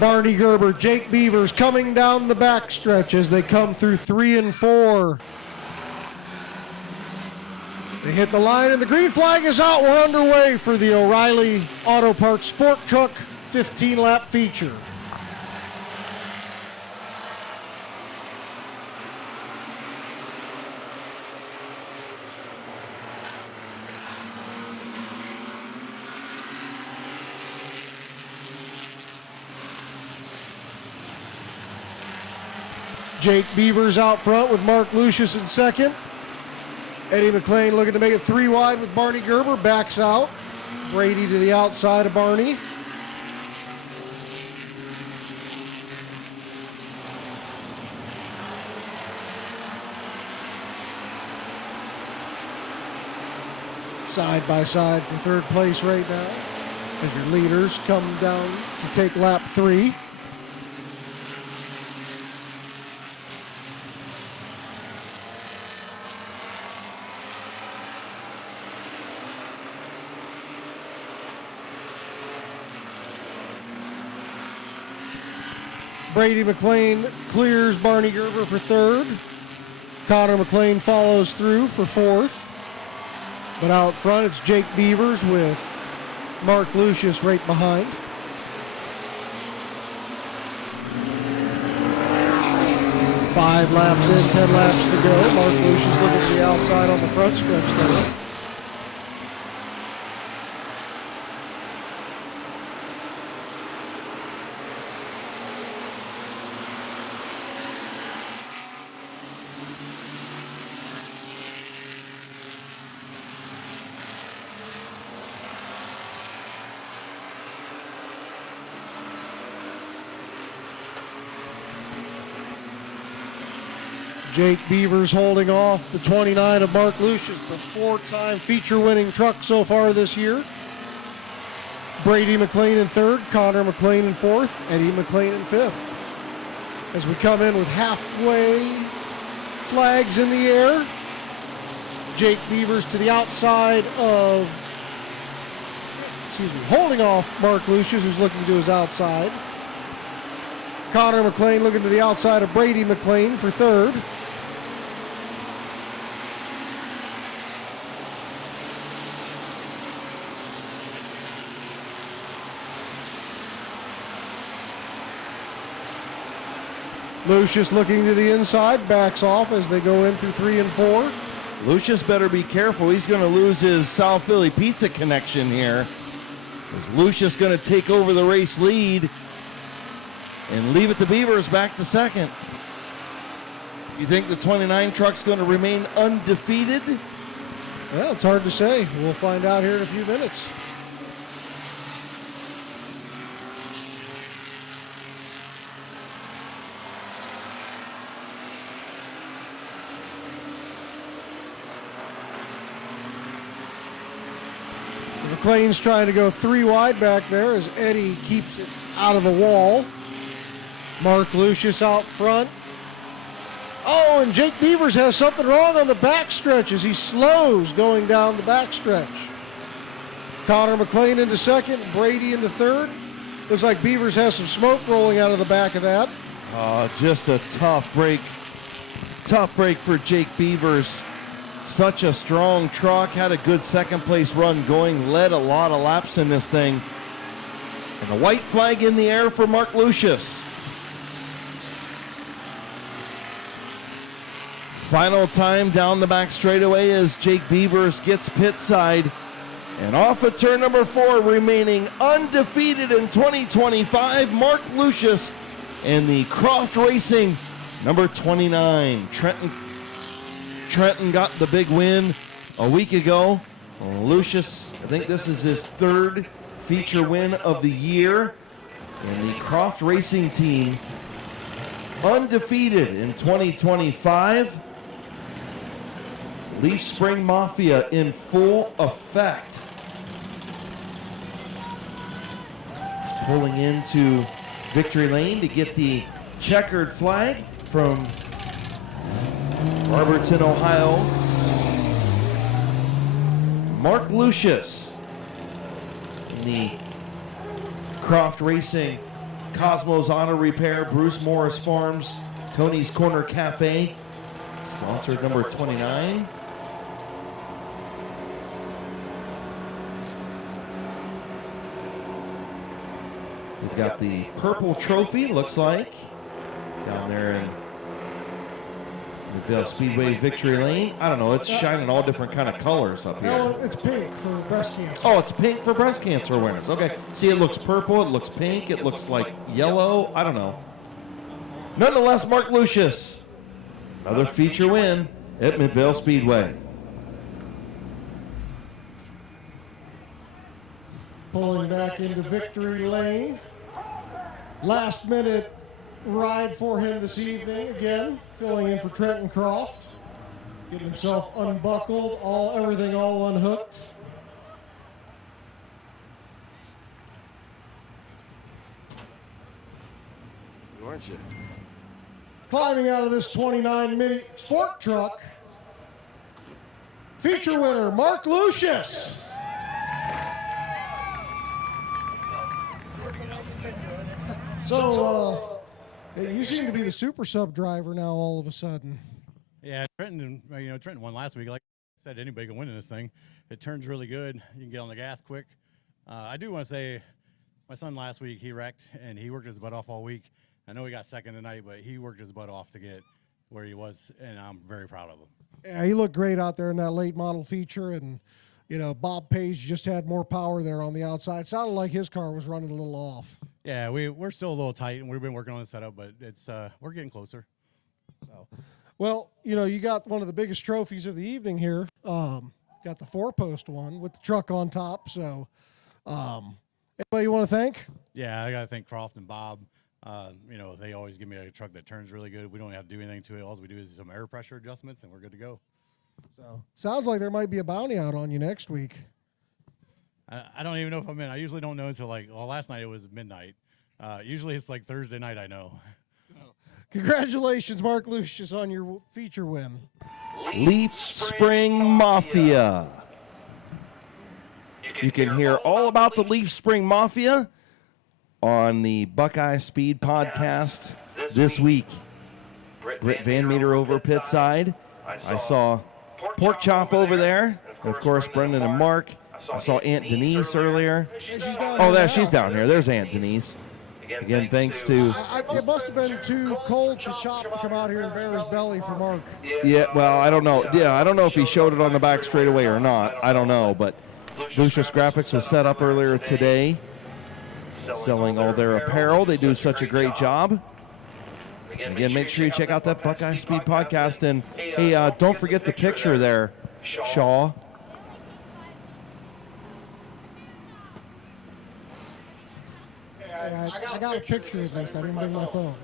Barney Gerber, Jake Beavers coming down the backstretch as they come through 3 and 4. They hit the line and the green flag is out. We're underway for the O'Reilly Auto Parts Sport Truck 15-lap feature. Jake Beavers out front with Mark Lucius in second. Eddie McLean looking to make it 3 wide with Barney Gerber. Backs out. Brady to the outside of Barney. Side by side for third place right now as your leaders come down to take lap 3. Brady McLean clears Barney Gerber for third. Connor McLean follows through for fourth. But out front, it's Jake Beavers with Mark Lucius right behind. Five laps in, 10 laps to go. Mark Lucius looking to the outside on the front stretch there. Jake Beavers holding off the 29 of Mark Lucius, the 4-time feature-winning truck so far this year. Brady McLean in third, Connor McLean in fourth, Eddie McLean in fifth. As we come in with halfway flags in the air, Jake Beavers to the outside of, holding off Mark Lucius, who's looking to his outside. Connor McLean looking to the outside of Brady McLean for third. Lucius looking to the inside, backs off as they go in through 3 and 4. Lucius better be careful. He's going to lose his South Philly pizza connection here. Is Lucius going to take over the race lead and leave it to Beavers back to second? You think the 29 truck's going to remain undefeated? Well, it's hard to say. We'll find out here in a few minutes. McLean's trying to go 3 wide back there as Eddie keeps it out of the wall. Mark Lucius out front. Oh, and Jake Beavers has something wrong on the backstretch as he slows going down the backstretch. Connor McLean into second, Brady into third. Looks like Beavers has some smoke rolling out of the back of that. Just a tough break. Tough break for Jake Beavers. Such a strong truck, had a good second place run going, led a lot of laps in this thing. And the white flag in the air for Mark Lucius. Final time down the back straightaway as Jake Beavers gets pit side. And off of turn number 4, remaining undefeated in 2025, Mark Lucius and the Croft Racing number 29. Trenton got the big win a week ago. Lucius, I think this is his 3rd feature win of the year. And the Croft Racing team, undefeated in 2025. Leaf Spring Mafia in full effect. It's pulling into victory lane to get the checkered flag from Barberton, Ohio. Mark Lucius in the Croft Racing, Cosmos Auto Repair, Bruce Morris Farms, Tony's Corner Cafe, sponsored number 29. We've got the purple trophy, looks like, down there in Midvale Speedway victory lane. I don't know, it's shining all different kind of colors up here. No, it's pink for breast cancer. Oh, it's pink for breast cancer winners. Okay. See, it looks purple, it looks pink, it looks like yellow. I don't know. Nonetheless, Mark Lucius, another feature win at Midvale Speedway. Pulling back into victory lane. Last minute ride for him this evening, again, filling in for Trenton Croft. Getting himself unbuckled, everything all unhooked. Aren't you? Climbing out of this 29 mini sport truck, feature winner, Mark Lucius. So, you seem to be the super sub driver now all of a sudden. Yeah, Trenton won last week. Like I said, anybody can win in this thing. It turns really good. You can get on the gas quick. I do want to say, my son last week, he wrecked, and he worked his butt off all week. I know he got second tonight, but he worked his butt off to get where he was, and I'm very proud of him. Yeah, he looked great out there in that late model feature, and, Bob Page just had more power there on the outside. Sounded like his car was running a little off. Yeah, we're still a little tight, and we've been working on the setup, but it's we're getting closer. So, well, you got one of the biggest trophies of the evening here. Got the 4-post one with the truck on top. So, anybody you want to thank? Yeah, I got to thank Croft and Bob. They always give me a truck that turns really good. We don't have to do anything to it. All we do is some air pressure adjustments, and we're good to go. So, sounds like there might be a bounty out on you next week. I don't even know if I'm in. I usually don't know until last night it was midnight. Usually it's like Thursday night I know. Congratulations, Mark Lucius, on your feature win. Leaf Spring Mafia. You can hear all about the Leaf Spring Mafia on the Buckeye Speed podcast this week. Britt Van Meter over pit side. I saw Pork Chop over there. And of course, Brendan and Mark. I saw Aunt Denise earlier. She's down here. There's Aunt Denise. Again, thanks to... It must have been too cold for Chop to come out here and bare his belly for Mark. Yeah, well, I don't know. Yeah, I don't know if he showed it on the back straightaway or not. I don't know, but Lucius Graphics was set up earlier today, selling all their apparel. They do such a great job. And again, make sure you check out that Buckeye Speed podcast. And, hey, don't forget the picture there, Shaw. I got a picture of this. I didn't bring my phone.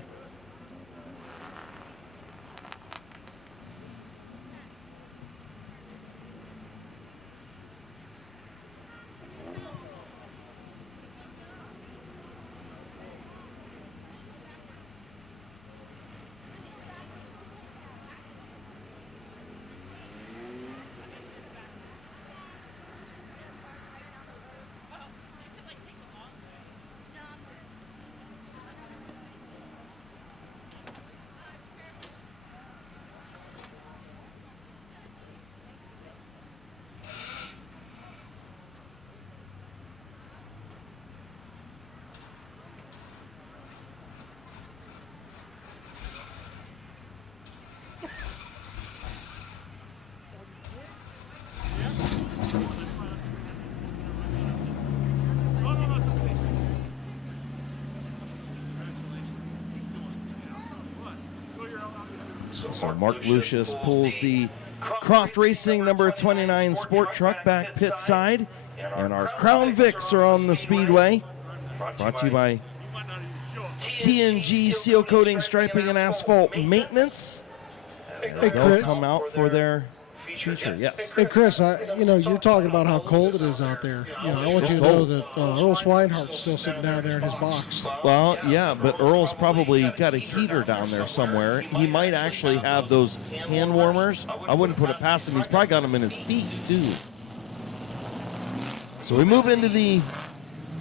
So Mark Lucius pulls the Croft Racing number 29 sport truck back pit side. And our Crown Vics are on the speedway. Brought to you by TNG seal coating, striping, and asphalt maintenance. Hey, They'll Chris. come out for their feature. Yes. Hey, Chris, you're talking about how cold it is out there. I want you to know that Earl Swinehart's still sitting down there in his box. Well, yeah, but Earl's probably got a heater down there somewhere. He might actually have those hand warmers. I wouldn't put it past him. He's probably got them in his feet, too. So we move into the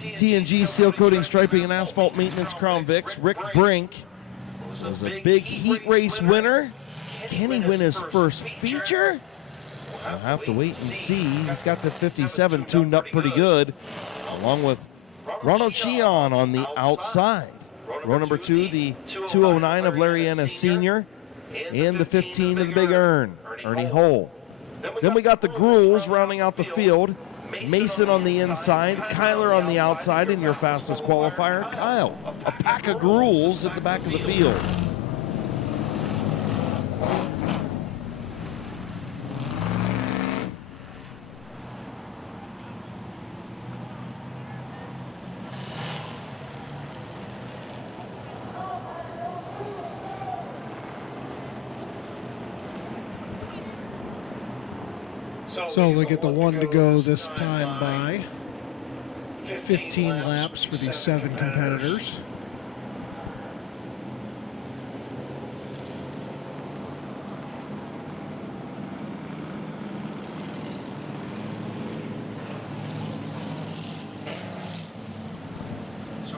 TNG seal coating, striping, and asphalt maintenance Crown Vics. Rick Brink was a big heat race winner. Can he win his first feature? We'll have to wait and see. He's got the 57 tuned up pretty good, along with Ronald Sheehan on the outside. Row number 2, the 209 of Larry Ennis Sr., and the 15 of the Big Earn, Ernie Hull. Then we got the Gruels rounding out the field. Mason on the inside, Kyler on the outside, and your fastest qualifier, Kyle. A pack of Gruels at the back of the field. So they get the one to go this time by. 15 laps for these 7 competitors.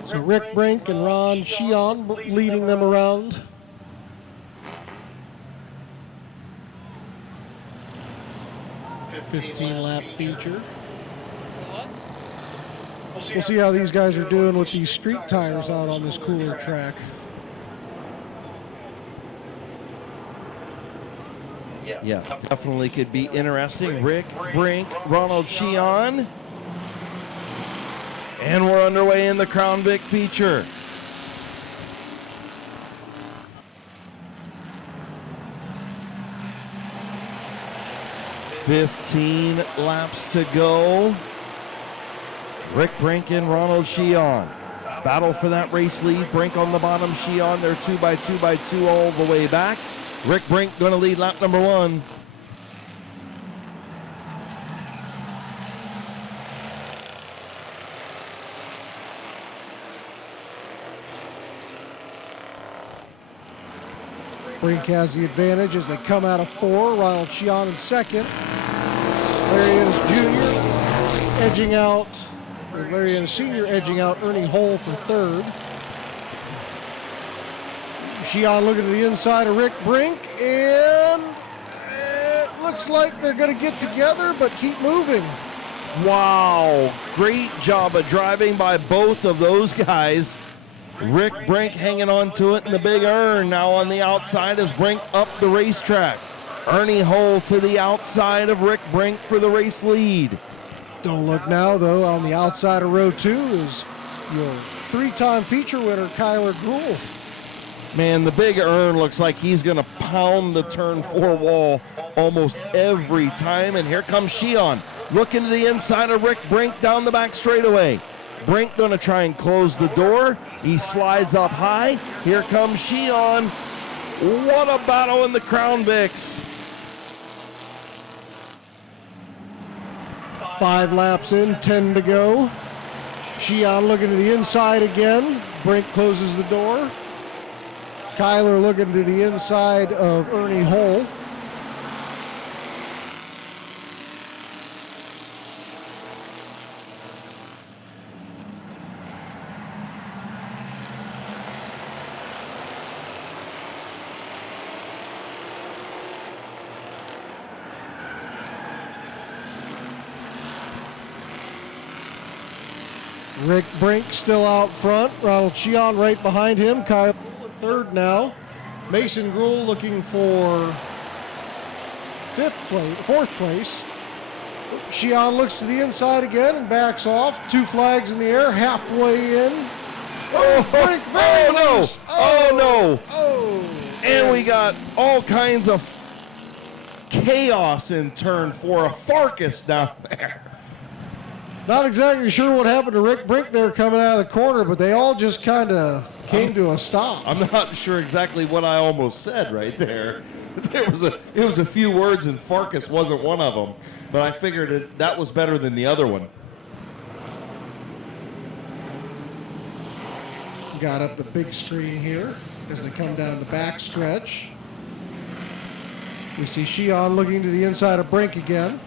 So Rick Brink and Ron Sheehan leading them around. .15-lap feature. We'll see how these guys are doing with these street tires out on this cooler track. Yeah, definitely could be interesting. Rick Brink, Ronald Sheehan. And we're underway in the Crown Vic feature. $15 laps to go. Rick Brink and Ronald Sheehan. Battle for that race lead. Brink on the bottom, Sheehan. They're 2x2 all the way back. Rick Brink going to lead lap number 1. Brink has the advantage as they come out of 4. Ronald Sheehan in second. Larry Ennis Jr. edging out, or Larry Ennis Sr. edging out Ernie Hull for third. Sheehan looking to the inside of Rick Brink, and it looks like they're going to get together, but keep moving. Wow, great job of driving by both of those guys. Rick Brink hanging on to it in the Big Earn. Now on the outside as Brink up the racetrack. Ernie Hull to the outside of Rick Brink for the race lead. Don't look now, though. On the outside of row 2 is your 3-time feature winner, Kyler Gruel. Man, the Big Earn looks like he's going to pound the turn 4 wall almost every time. And here comes Sheehan. Looking to the inside of Rick Brink down the back straightaway. Brink going to try and close the door. He slides up high. Here comes Sheehan. What a battle in the Crown Vics. 5 laps in, 10 to go. Sheehan looking to the inside again. Brink closes the door. Kyler looking to the inside of Ernie Hull. Rick Brink still out front. Ronald Sheehan right behind him. Kyle third now. Mason Gruel looking for fourth place. Sheehan looks to the inside again and backs off. 2 flags in the air, halfway in. Oh, Brink very loose. Oh, no. Oh. And we got all kinds of chaos in turn 4. A Farkas down there. Not exactly sure what happened to Rick Brink there coming out of the corner, but they all just kind of came to a stop. I'm not sure exactly what I almost said right there. It was a few words, and Farkas wasn't one of them. But I figured that was better than the other one. Got up the big screen here as they come down the back stretch. We see Sheehan looking to the inside of Brink again.